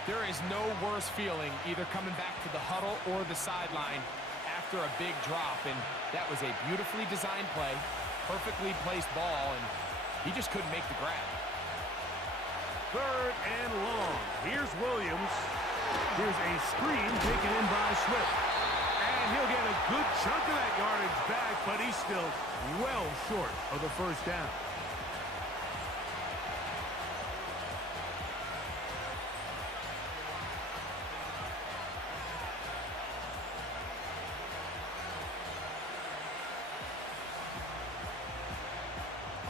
There is no worse feeling either coming back to the huddle or the sideline after a big drop, and that was a beautifully designed play, perfectly placed ball, and he just couldn't make the grab. 3rd and long. Here's Williams. Here's a screen taken in by Swift. And he'll get a good chunk of that yardage back, but he's still well short of the 1st down.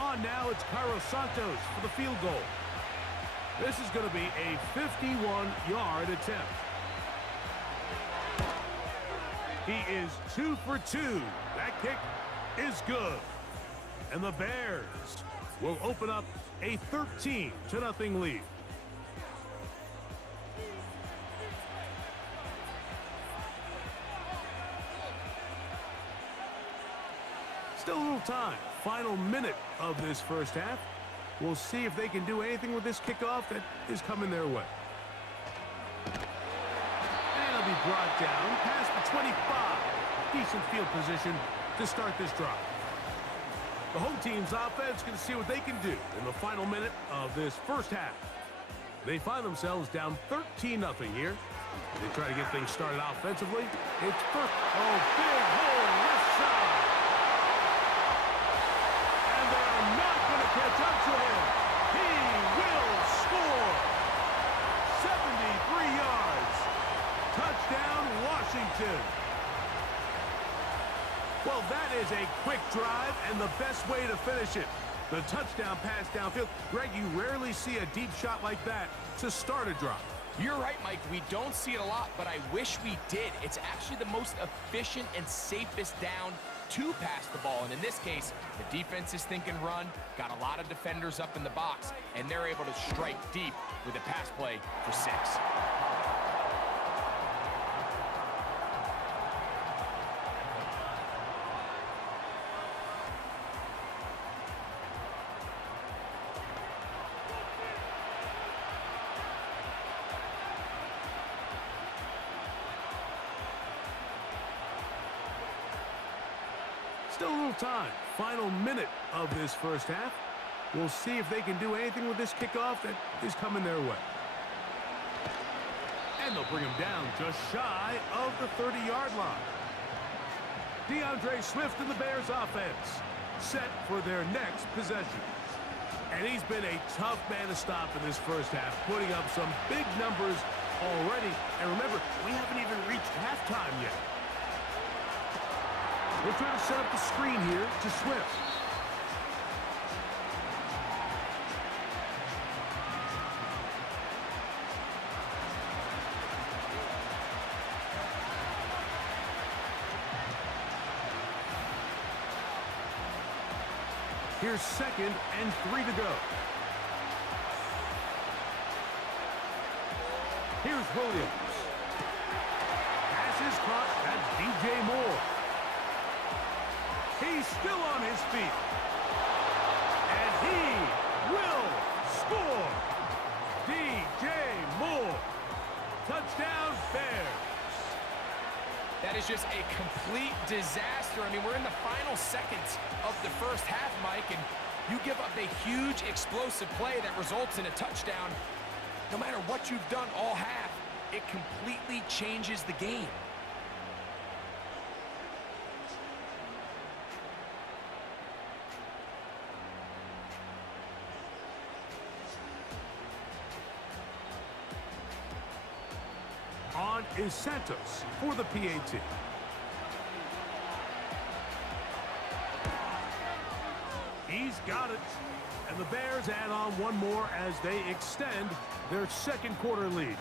On now, it's Cairo Santos for the field goal. This is going to be a 51-yard attempt. He is 2 for 2. That kick is good. And the Bears will open up a 13-0 lead. Still a little time. Final minute of this 1st half. We'll see if they can do anything with this kickoff that is coming their way. And it'll be brought down past the 25. Decent field position to start this drive. The home team's offense can see what they can do in the final minute of this first half. They find themselves down 13-0 here. They try to get things started offensively. It's first. Oh, big hole left side. And they're not going to catch up to him. He will score. 73 yards. Touchdown, Washington. Well, that is a quick drive and the best way to finish it. The touchdown pass downfield. Greg, you rarely see a deep shot like that to start a drive. You're right, Mike. We don't see it a lot, but I wish we did. It's actually the most efficient and safest down to pass the ball. And in this case, the defense is thinking run, got a lot of defenders up in the box, and they're able to strike deep with a pass play for 6. Still a little time. Final minute of this first half. We'll see if they can do anything with this kickoff that is coming their way. And they'll bring him down just shy of the 30-yard line. DeAndre Swift and the Bears offense set for their next possession. And he's been a tough man to stop in this first half, putting up some big numbers already. And remember, we haven't even reached halftime yet. We'll try to set up the screen here to Swift. Here's 2nd and 3 to go. Here's Williams. Pass is caught. That's DJ Moore. He's still on his feet. And he will score. DJ Moore. Touchdown, Bears. That is just a complete disaster. I mean, we're in the final seconds of the first half, Mike, and you give up a huge explosive play that results in a touchdown. No matter what you've done all half, it completely changes the game. On is Santos for the PAT. He's got it. And the Bears add on one more as they extend their second quarter lead.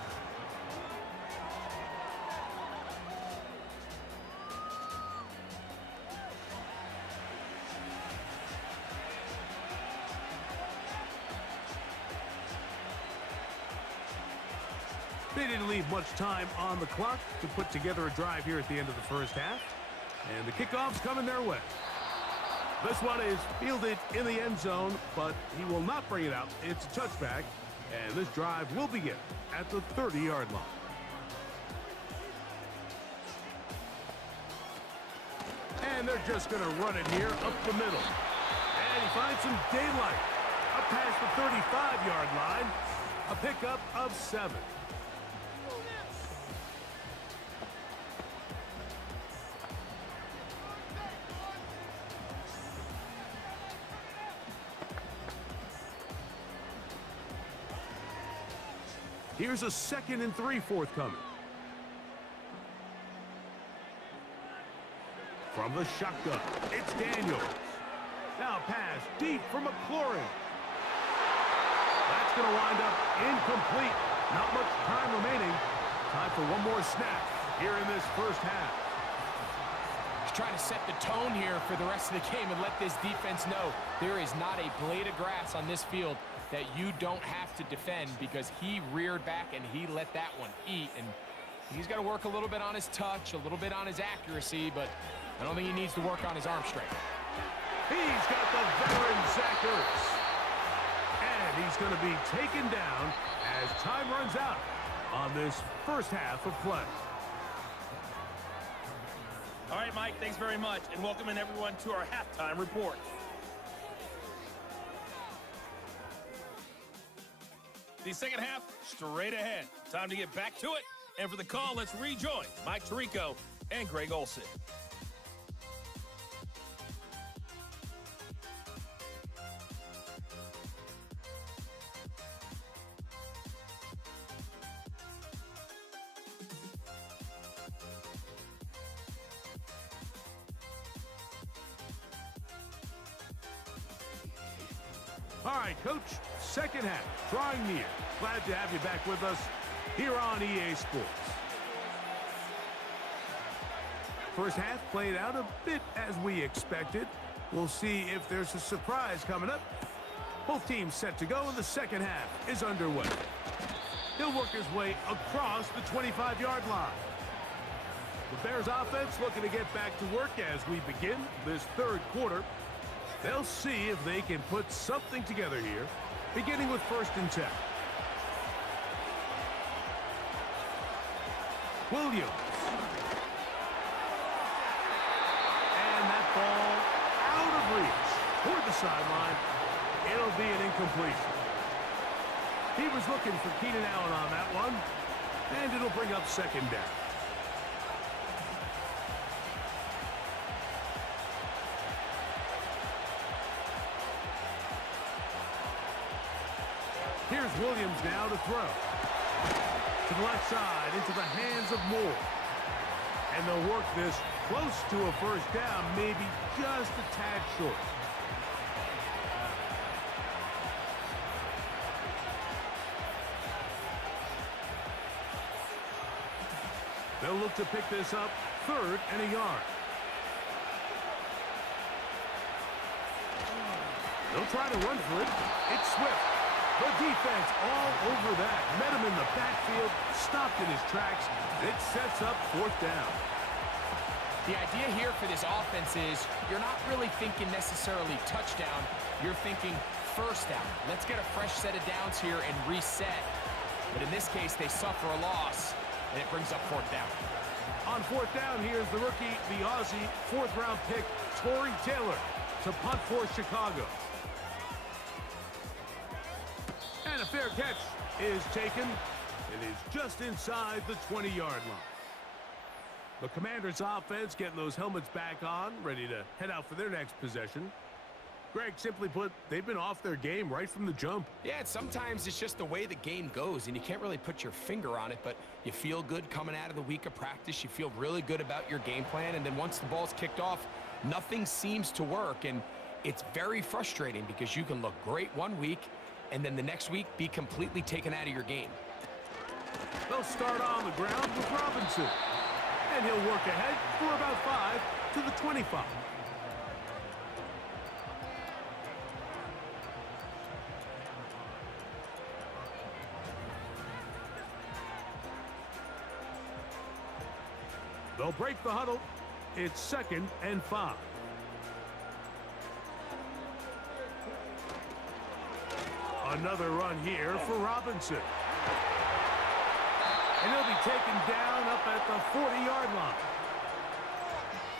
They didn't leave much time on the clock to put together a drive here at the end of the first half. And the kickoff's coming their way. This one is fielded in the end zone, but he will not bring it out. It's a touchback, and this drive will begin at the 30-yard line. And they're just going to run it here up the middle. And he finds some daylight. Up past the 35-yard line. A pickup of 7. Here's a 2nd and 3 forthcoming. From the shotgun, it's Daniels. Now pass deep for McLaurin. That's going to wind up incomplete. Not much time remaining. Time for one more snap here in this first half. He's trying to set the tone here for the rest of the game and let this defense know there is not a blade of grass on this field that you don't have to defend, because he reared back and he let that one eat. And he's got to work a little bit on his touch, a little bit on his accuracy, but I don't think he needs to work on his arm strength. He's got the veteran Zach Ertz. And he's going to be taken down as time runs out on this first half of play. All right, Mike, thanks very much, and welcome in everyone to our halftime report. The second half, straight ahead. Time to get back to it. And for the call, let's rejoin Mike Tirico and Greg Olson. All right, Coach, second half, drawing near. Glad to have you back with us here on EA Sports. First half played out a bit as we expected. We'll see if there's a surprise coming up. Both teams set to go, and the second half is underway. He'll work his way across the 25-yard line. The Bears offense looking to get back to work as we begin this third quarter. They'll see if they can put something together here, beginning with 1st and 10. Williams. And that ball out of reach toward the sideline. It'll be an incompletion. He was looking for Keenan Allen on that one, and it'll bring up 2nd down. Here's Williams now to throw. To the left side, into the hands of Moore. And they'll work this close to a 1st down, maybe just a tad short. They'll look to pick this up 3rd and a yard. They'll try to run for it. It's Swift. The defense all over that. Met him in the backfield, stopped in his tracks. It sets up 4th down. The idea here for this offense is you're not really thinking necessarily touchdown. You're thinking 1st down. Let's get a fresh set of downs here and reset. But in this case, they suffer a loss, and it brings up 4th down. On 4th down, here's the rookie, the Aussie, 4th-round pick, Torrey Taylor, to punt for Chicago. And a fair catch is taken. It is just inside the 20-yard line. The Commanders' offense getting those helmets back on, ready to head out for their next possession. Greg, simply put, they've been off their game right from the jump. Yeah, and sometimes it's just the way the game goes, and you can't really put your finger on it, but you feel good coming out of the week of practice. You feel really good about your game plan, and then once the ball's kicked off, nothing seems to work, and it's very frustrating because you can look great one week, and then the next week be completely taken out of your game. They'll start on the ground with Robinson. And he'll work ahead for about 5 to the 25. They'll break the huddle. It's 2nd and 5. Another run here for Robinson. And he'll be taken down up at the 40-yard line.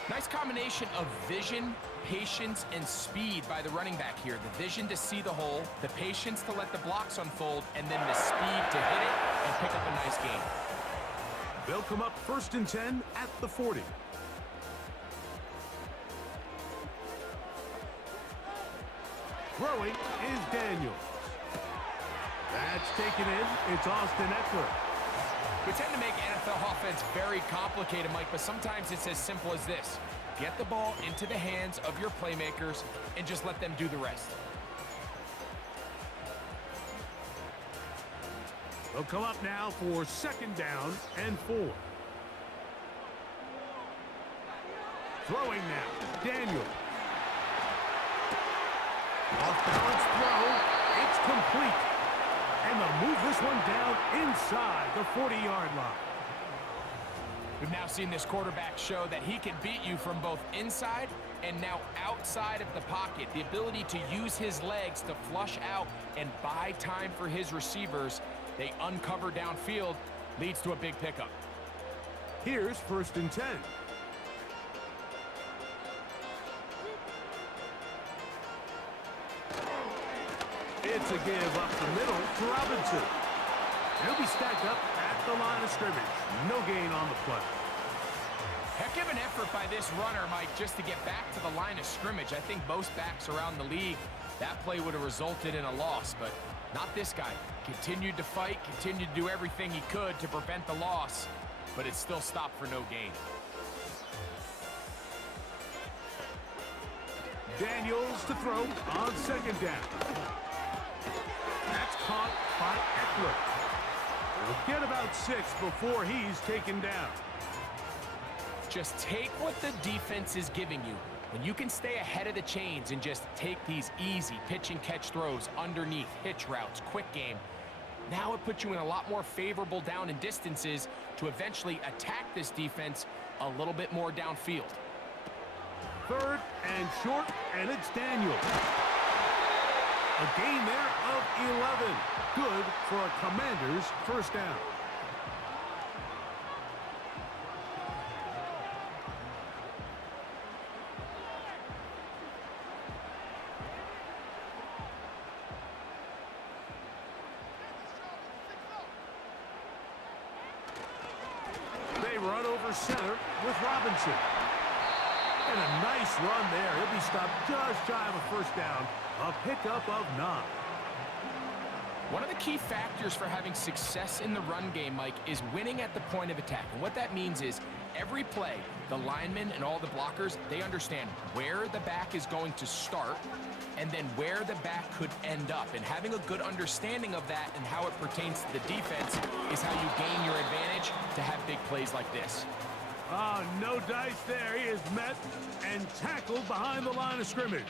Nice combination of vision, patience, and speed by the running back here. The vision to see the hole, the patience to let the blocks unfold, and then the speed to hit it and pick up a nice gain. They'll come up 1st and 10 at the 40. Throwing is Daniels. That's taken in. It's Austin Eckler. We tend to make NFL offense very complicated, Mike, but sometimes it's as simple as this. Get the ball into the hands of your playmakers and just let them do the rest. They'll come up now for 2nd down and 4. Throwing now, Daniel. Off-balance throw, it's complete. And they'll move this one down inside the 40-yard line. We've now seen this quarterback show that he can beat you from both inside and now outside of the pocket. The ability to use his legs to flush out and buy time for his receivers. They uncover downfield, leads to a big pickup. Here's 1st and 10. It's It's a give up the middle to Robinson. He'll be stacked up at the line of scrimmage. No gain on the play. Heck of an effort by this runner, Mike, just to get back to the line of scrimmage. I think most backs around the league, that play would have resulted in a loss, but not this guy. Continued to fight, continued to do everything he could to prevent the loss, but it still stopped for no gain. Daniels to throw on second down. That's caught by Eckler. He'll get about 6 before he's taken down. Just take what the defense is giving you. When you can stay ahead of the chains and just take these easy pitch and catch throws underneath, hitch routes, quick game, now it puts you in a lot more favorable down and distances to eventually attack this defense a little bit more downfield. 3rd and short, and it's Daniels. A gain there of 11. Good for a Commanders first down. They run over center with Robinson. And a nice run there. He'll be stopped just shy of a first down. A pickup of 9. One of the key factors for having success in the run game, Mike, is winning at the point of attack. And what that means is every play, the linemen and all the blockers, they understand where the back is going to start and then where the back could end up. And having a good understanding of that and how it pertains to the defense is how you gain your advantage to have big plays like this. Oh, no dice there. He is met and tackled behind the line of scrimmage.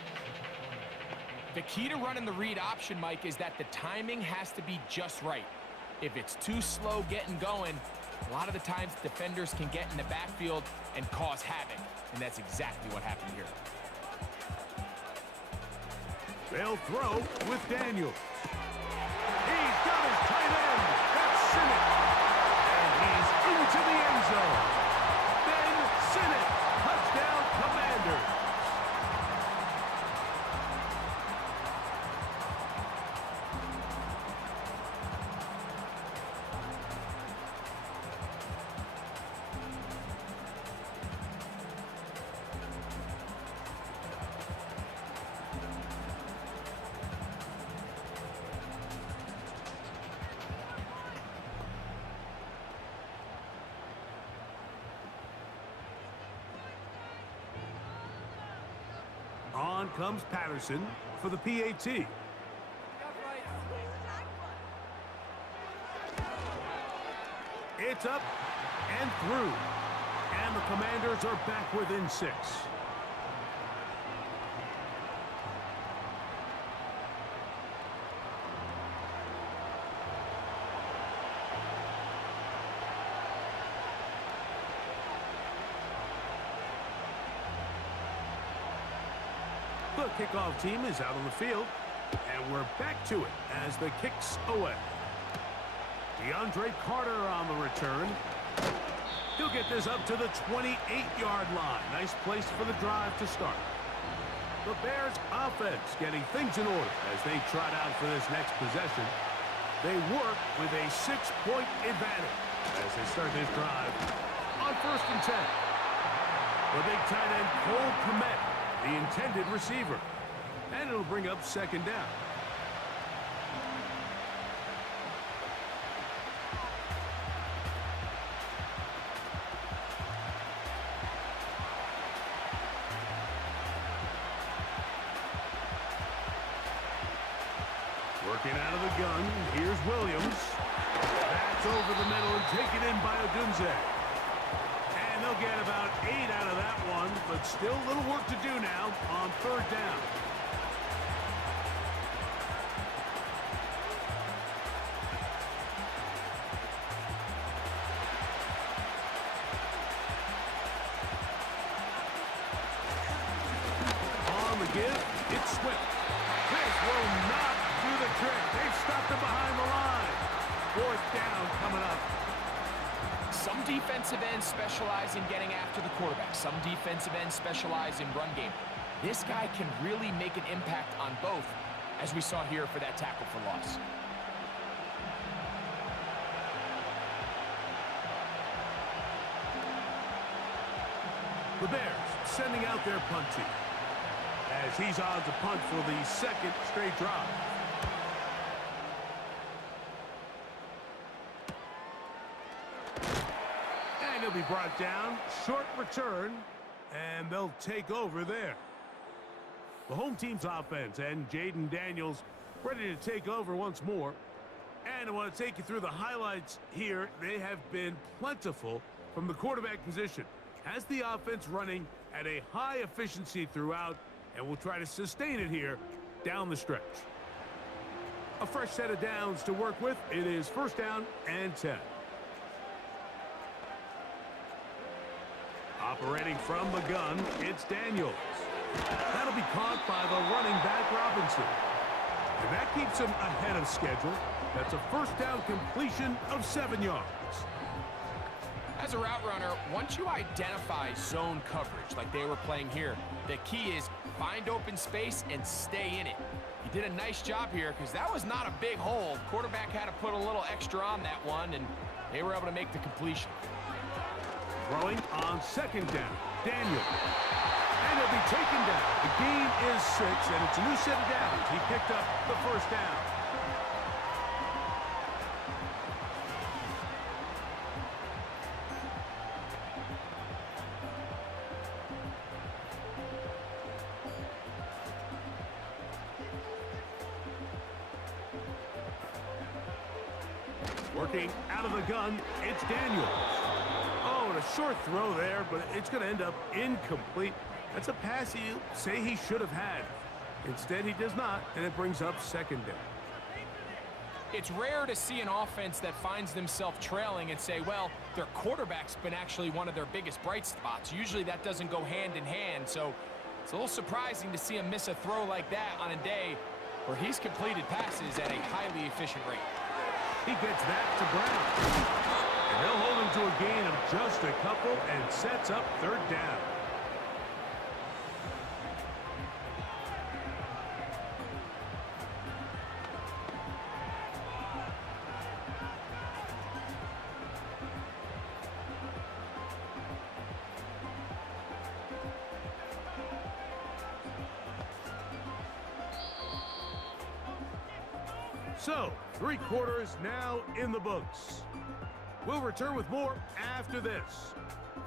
The key to running the read option, Mike, is that the timing has to be just right. If it's too slow getting going, a lot of the times defenders can get in the backfield and cause havoc, and that's exactly what happened here. They'll throw with Daniels. He's got his tight end. That's Sinnott. And he's into the end zone. Ben Sinnott. Touchdown, Commanders. On comes Patterson for the PAT. It's up and through. And the Commanders are back within 6. The kickoff team is out on the field, and we're back to it as the kick's away. DeAndre Carter on the return. He'll get this up to the 28-yard line. Nice place for the drive to start. The Bears offense getting things in order as they trot out for this next possession. They work with a 6-point advantage as they start this drive on 1st and 10. The big tight end Cole Kmet, the intended receiver. And it'll bring up 2nd down. Working out of the gun, here's Williams. That's over the middle and taken in by Odunze. And they'll get about 8 out of that one, but still a little work to do now on 3rd down. On the give, it's Swift. This will not do the trick. They've stopped him behind the line. 4th down coming up. Some defensive ends specialize in getting after the quarterback. Some defensive ends specialize in run game. This guy can really make an impact on both, as we saw here for that tackle for loss. The Bears sending out their punt team as he's on to punt for the second straight drive. And he'll be brought down. Short return, and they'll take over there. The home team's offense and Jaden Daniels ready to take over once more. And I want to take you through the highlights here. They have been plentiful from the quarterback position. Has the offense running at a high efficiency throughout, and will try to sustain it here down the stretch. A fresh set of downs to work with. It is 1st down and 10. Operating from the gun, it's Daniels. That'll be caught by the running back Robinson. And that keeps him ahead of schedule. That's a 1st down completion of 7 yards. As a route runner, once you identify zone coverage like they were playing here, the key is find open space and stay in it. He did a nice job here because that was not a big hole. Quarterback had to put a little extra on that one, and they were able to make the completion. Throwing on 2nd down, Daniel. And he'll be taken down. The gain is 6, and it's a new set of downs. He picked up the 1st down. Working out of the gun, it's Daniels. Oh, and a short throw there, but it's going to end up incomplete. That's a pass you say he should have had. Instead, he does not, and it brings up 2nd down. It's rare to see an offense that finds themselves trailing and say, well, their quarterback's been actually one of their biggest bright spots. Usually that doesn't go hand in hand, so it's a little surprising to see him miss a throw like that on a day where he's completed passes at a highly efficient rate. He gets that to Brown. And they'll hold him to a gain of just a couple and sets up 3rd down. So, 3 quarters now in the books. We'll return with more after this.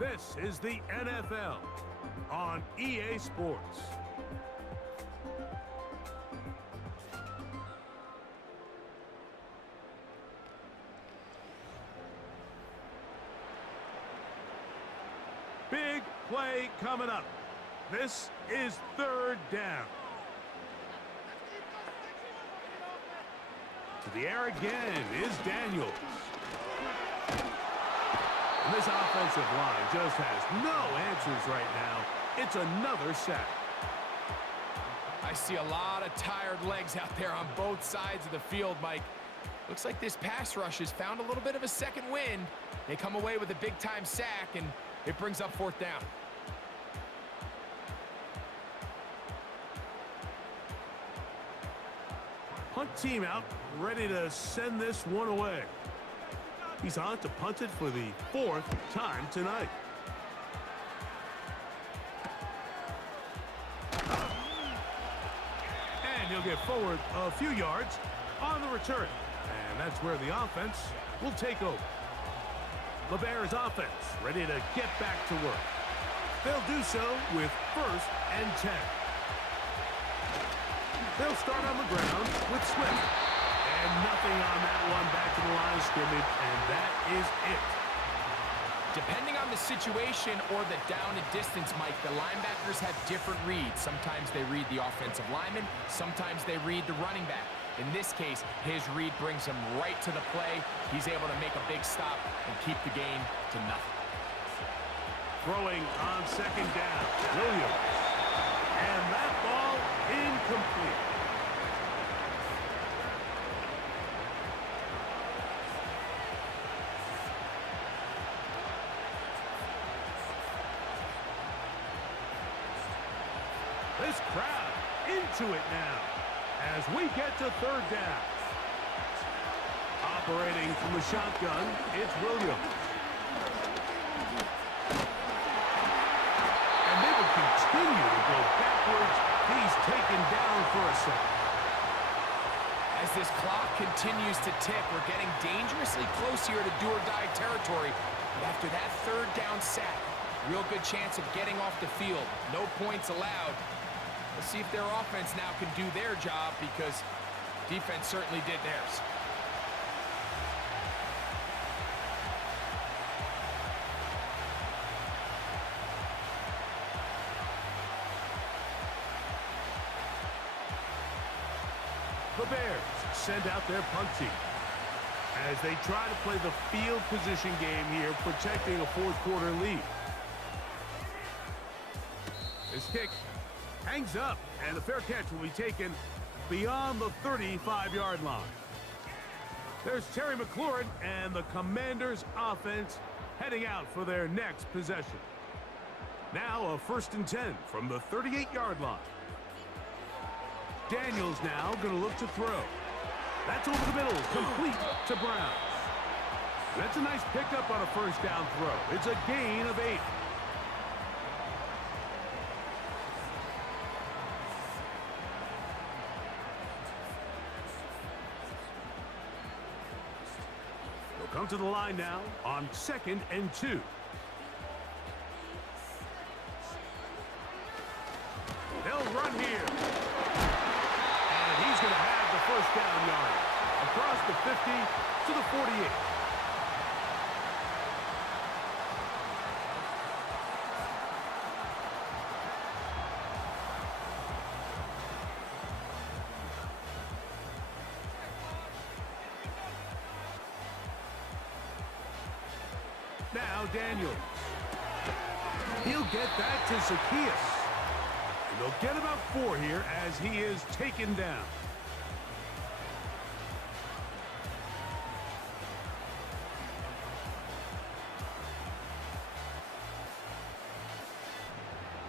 This is the NFL on EA Sports. Big play coming up. This is 3rd down. To the air again is Daniels. And this offensive line just has no answers right now. It's another sack. I see a lot of tired legs out there on both sides of the field, Mike. Looks like this pass rush has found a little bit of a second wind. They come away with a big-time sack, and it brings up 4th down. Punt team out, ready to send this one away. He's on to punt it for the 4th time tonight. And he'll get forward a few yards on the return. And that's where the offense will take over. The Bears offense ready to get back to work. They'll do so with 1st and 10. They'll start on the ground with Swift. And nothing on that one back to the line of scrimmage, and that is it. Depending on the situation or the down and distance, Mike, the linebackers have different reads. Sometimes they read the offensive lineman. Sometimes they read the running back. In this case, his read brings him right to the play. He's able to make a big stop and keep the gain to nothing. Throwing on 2nd down, Williams. And that ball incomplete. This crowd into it now. as we get to third down. Operating from the shotgun, it's Williams. And they would continue to go backwards. He's taken down for a second. As this clock continues to tick, we're getting dangerously close here to do-or-die territory. But after that third down sack, real good chance of getting off the field. No points allowed. Let's see if their offense now can do their job, because defense certainly did theirs. The Bears send out their punt team as they try to play the field position game here, protecting a fourth-quarter lead. This kick hangs up, and the fair catch will be taken beyond the 35-yard line. There's Terry McLaurin and the Commanders' offense heading out for their next possession. Now a 1st and 10 from the 38-yard line. Daniels now going to look to throw. That's over the middle, complete to Brown. That's a nice pickup on a first down throw. It's a gain of 8. They'll come to the line now on 2nd and 2. They'll run here. And he's going to have the first down yard. Across the 50 to the 48. Now Daniels. He'll get that to Zacchaeus. And they'll get about 4 here as he is taken down.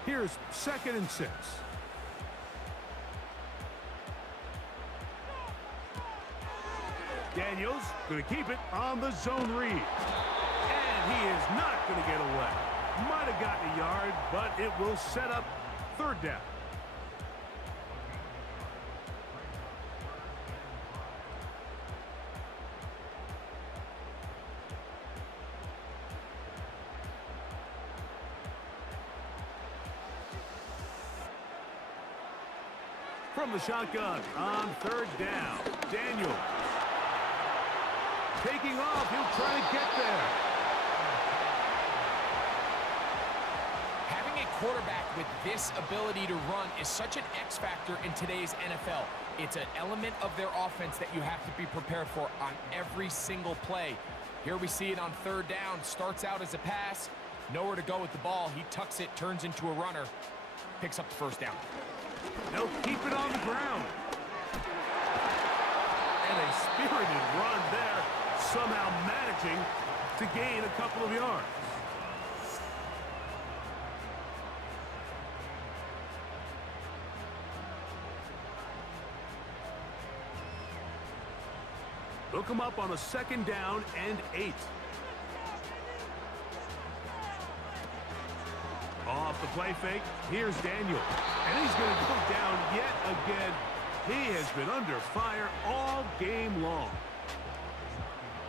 Here's 2nd and 6. Daniels going to keep it on the zone read. And he is not going to get away. Might have gotten a yard, but it will set up 3rd down. From the shotgun on 3rd down, Daniels. Taking off, he'll try to get there. Having a quarterback with this ability to run is such an X factor in today's NFL. It's an element of their offense that you have to be prepared for on every single play. Here we see it on 3rd down. Starts out as a pass, nowhere to go with the ball. He tucks it, turns into a runner, picks up the 1st down. They'll keep it on the ground. And a spirited run there, somehow managing to gain a couple of yards. They'll come up on a 2nd down and 8. Off the play fake, here's Daniel. And he's going to go down yet again. He has been under fire all game long.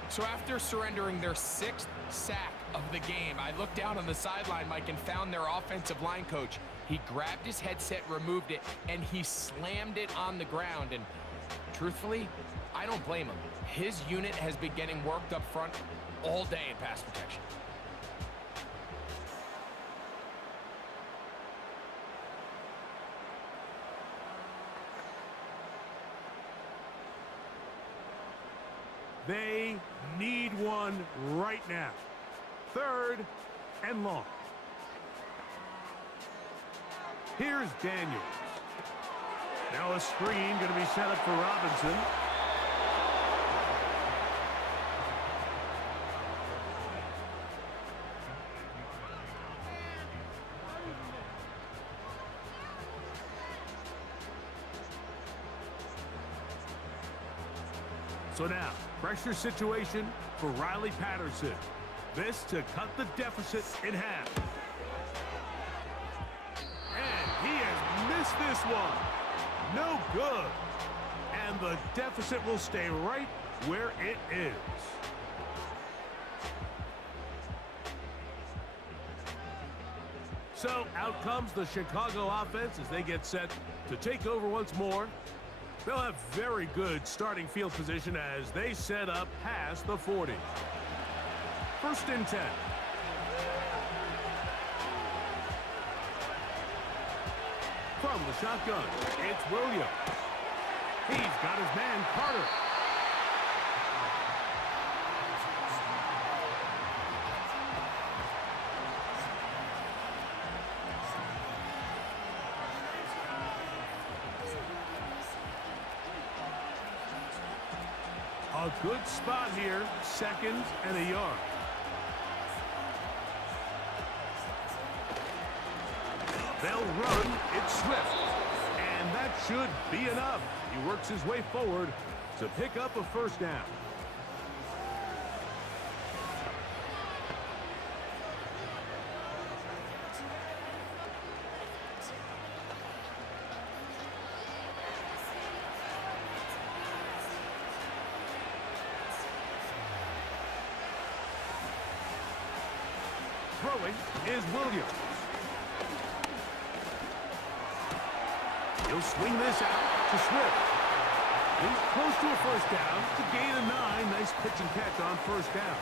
So after surrendering their 6th sack of the game, I looked down on the sideline, Mike, and found their offensive line coach. He grabbed his headset, removed it, and he slammed it on the ground. And truthfully, I don't blame him. His unit has been getting worked up front all day in pass protection. They need one right now. 3rd and long. Here's Daniels. Now a screen going to be set up for Robinson. So now, pressure situation for Riley Patterson. This to cut the deficit in half. And he has missed this one. No good. And the deficit will stay right where it is. So out comes the Chicago offense as they get set to take over once more. They'll have very good starting field position as they set up past the 40. First and 10. From the shotgun, it's Williams. He's got his man, Carter. A good spot here, 2nd and a yard. They'll run, it's Swift. And that should be enough. He works his way forward to pick up a first down. Throwing is Williams. He'll swing this out to Swift. He's close to a first down to gain a 9. Nice pitch and catch on first down.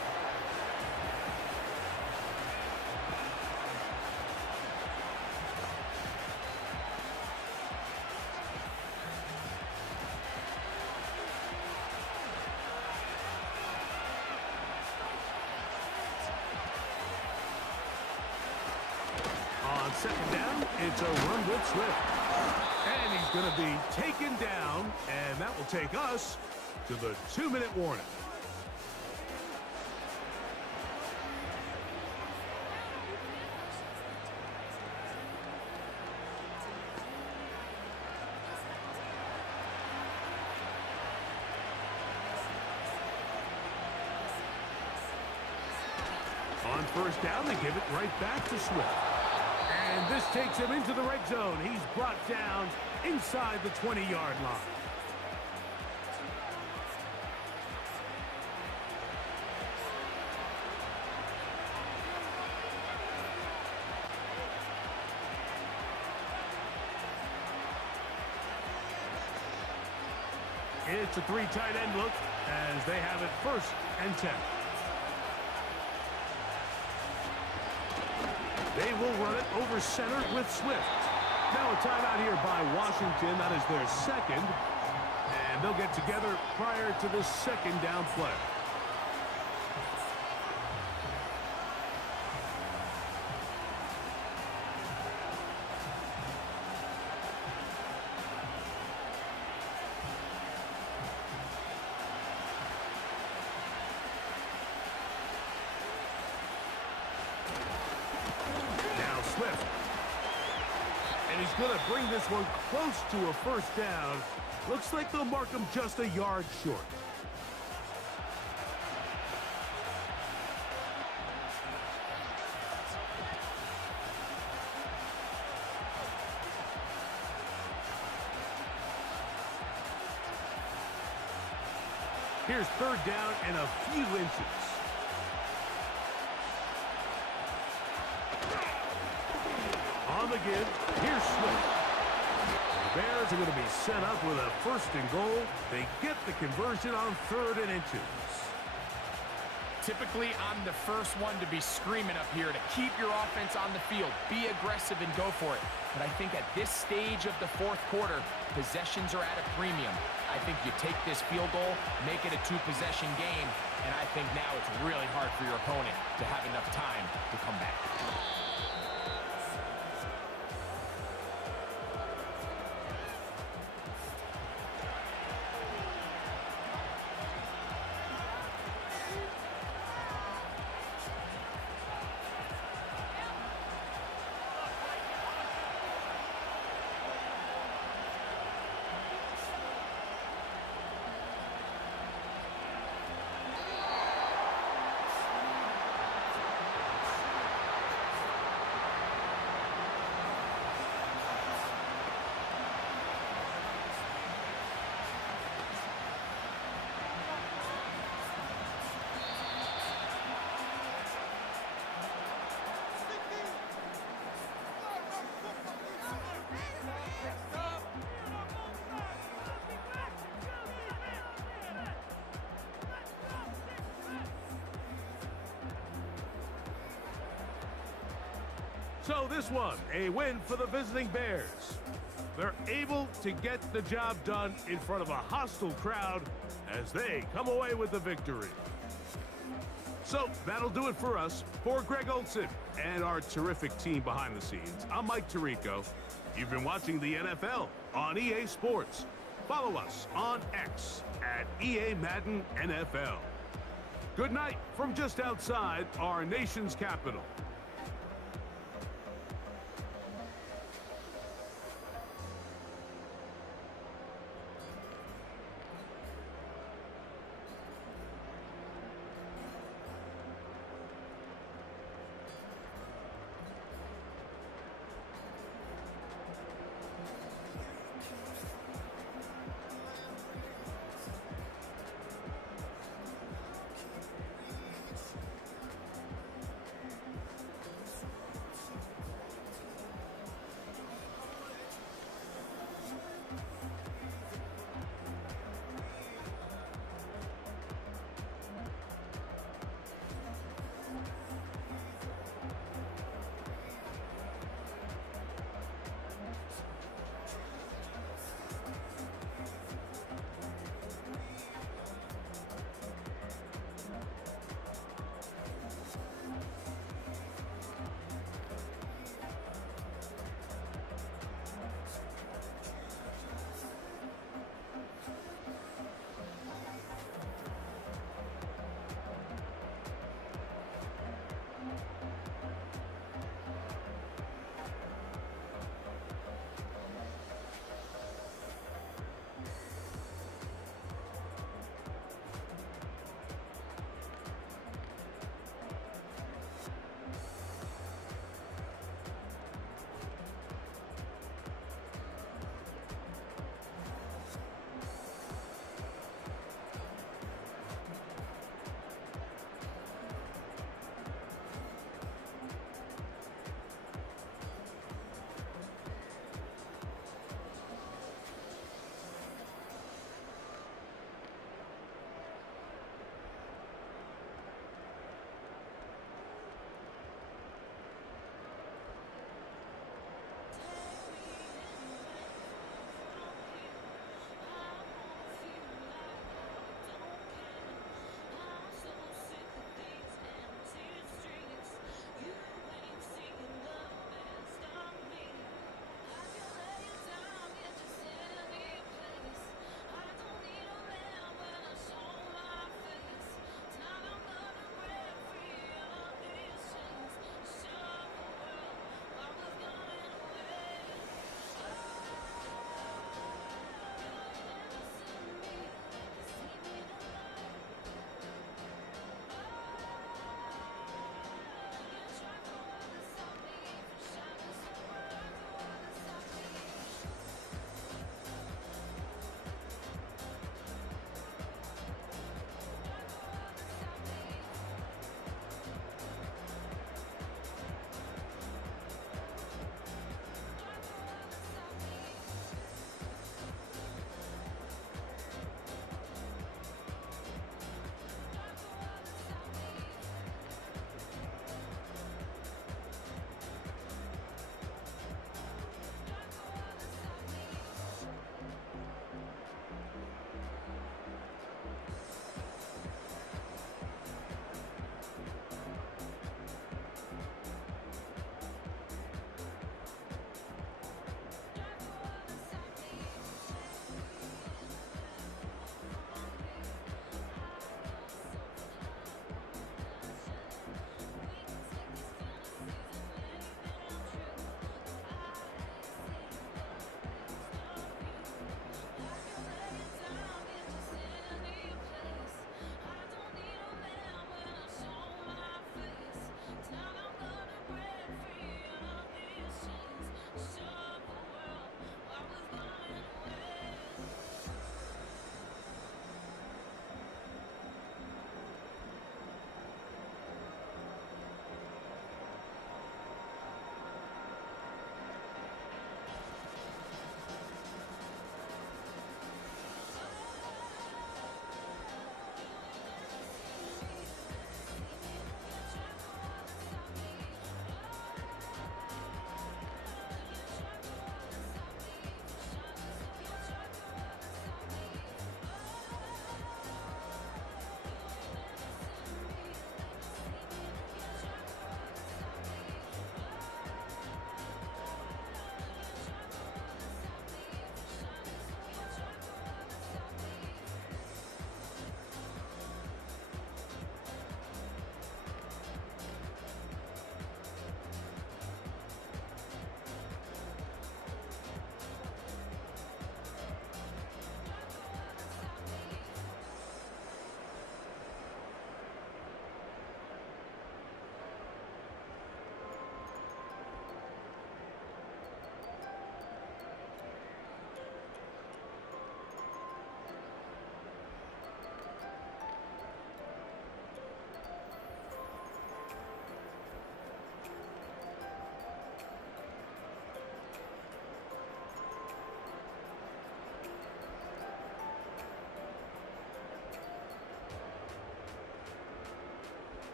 On 2nd down, it's a run with Swift. And he's going to be taken down, and that will take us to the 2-minute warning. On first down, they give it right back to Swift. And this takes him into the red zone. He's brought down inside the 20-yard line. It's a 3 tight end look as they have it 1st and 10. They will run it over center with Swift. Now a timeout here by Washington. That is their 2nd. And they'll get together prior to the 2nd down play. And he's going to bring this one close to a first down. Looks like they'll mark him just a yard short. Here's 3rd down and a few inches. On the give, here's Swift. The Bears are going to be set up with a 1st and goal. They get the conversion on 3rd and inches. Typically, I'm the first one to be screaming up here to keep your offense on the field, be aggressive and go for it. But I think at this stage of the 4th quarter, possessions are at a premium. I think you take this field goal, make it a 2-possession game, and I think now it's really hard for your opponent to have enough time to come back. So this one, a win for the visiting Bears. They're able to get the job done in front of a hostile crowd as they come away with the victory. So that'll do it for us. For Greg Olson and our terrific team behind the scenes, I'm Mike Tirico. You've been watching the NFL on EA Sports. Follow us on X at EA Madden NFL. Good night from just outside our nation's capital.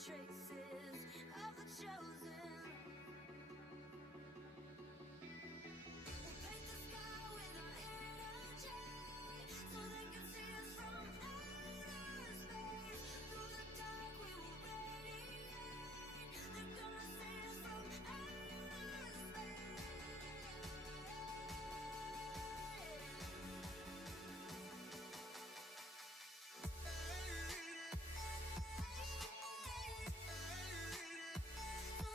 traces of the chosen. We'll paint the sky with our energy so they can see us from outer space. Through the dark we will radiate. They're gonna see us from outer space. So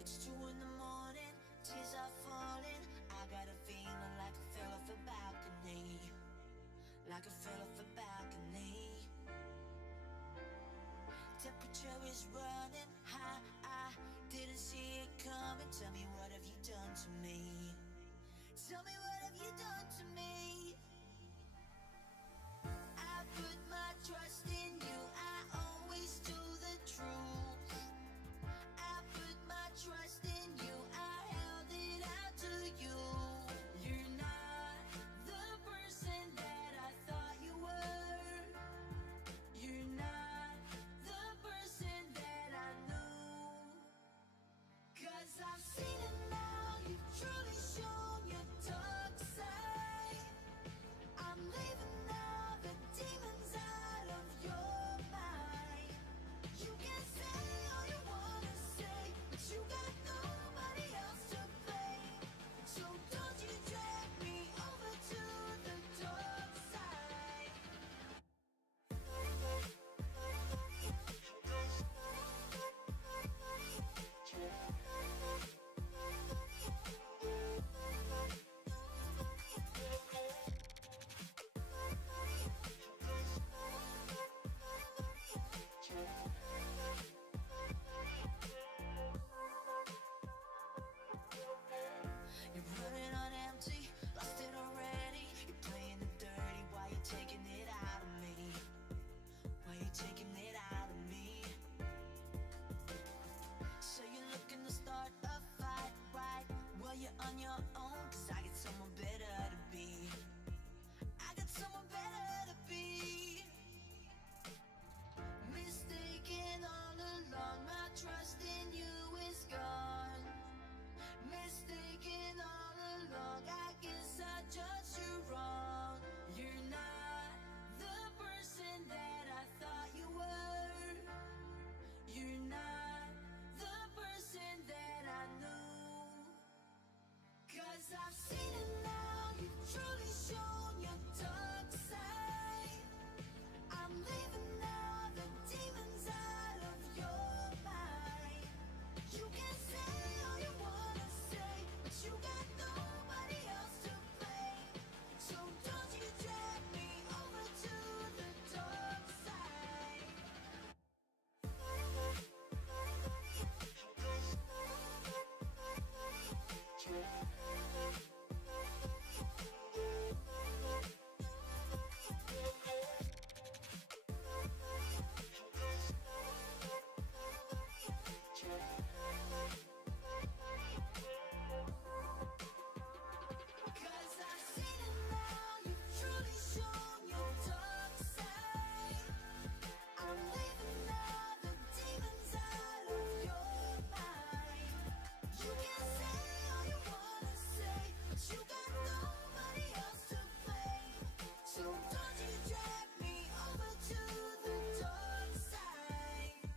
It's 2 in the morning.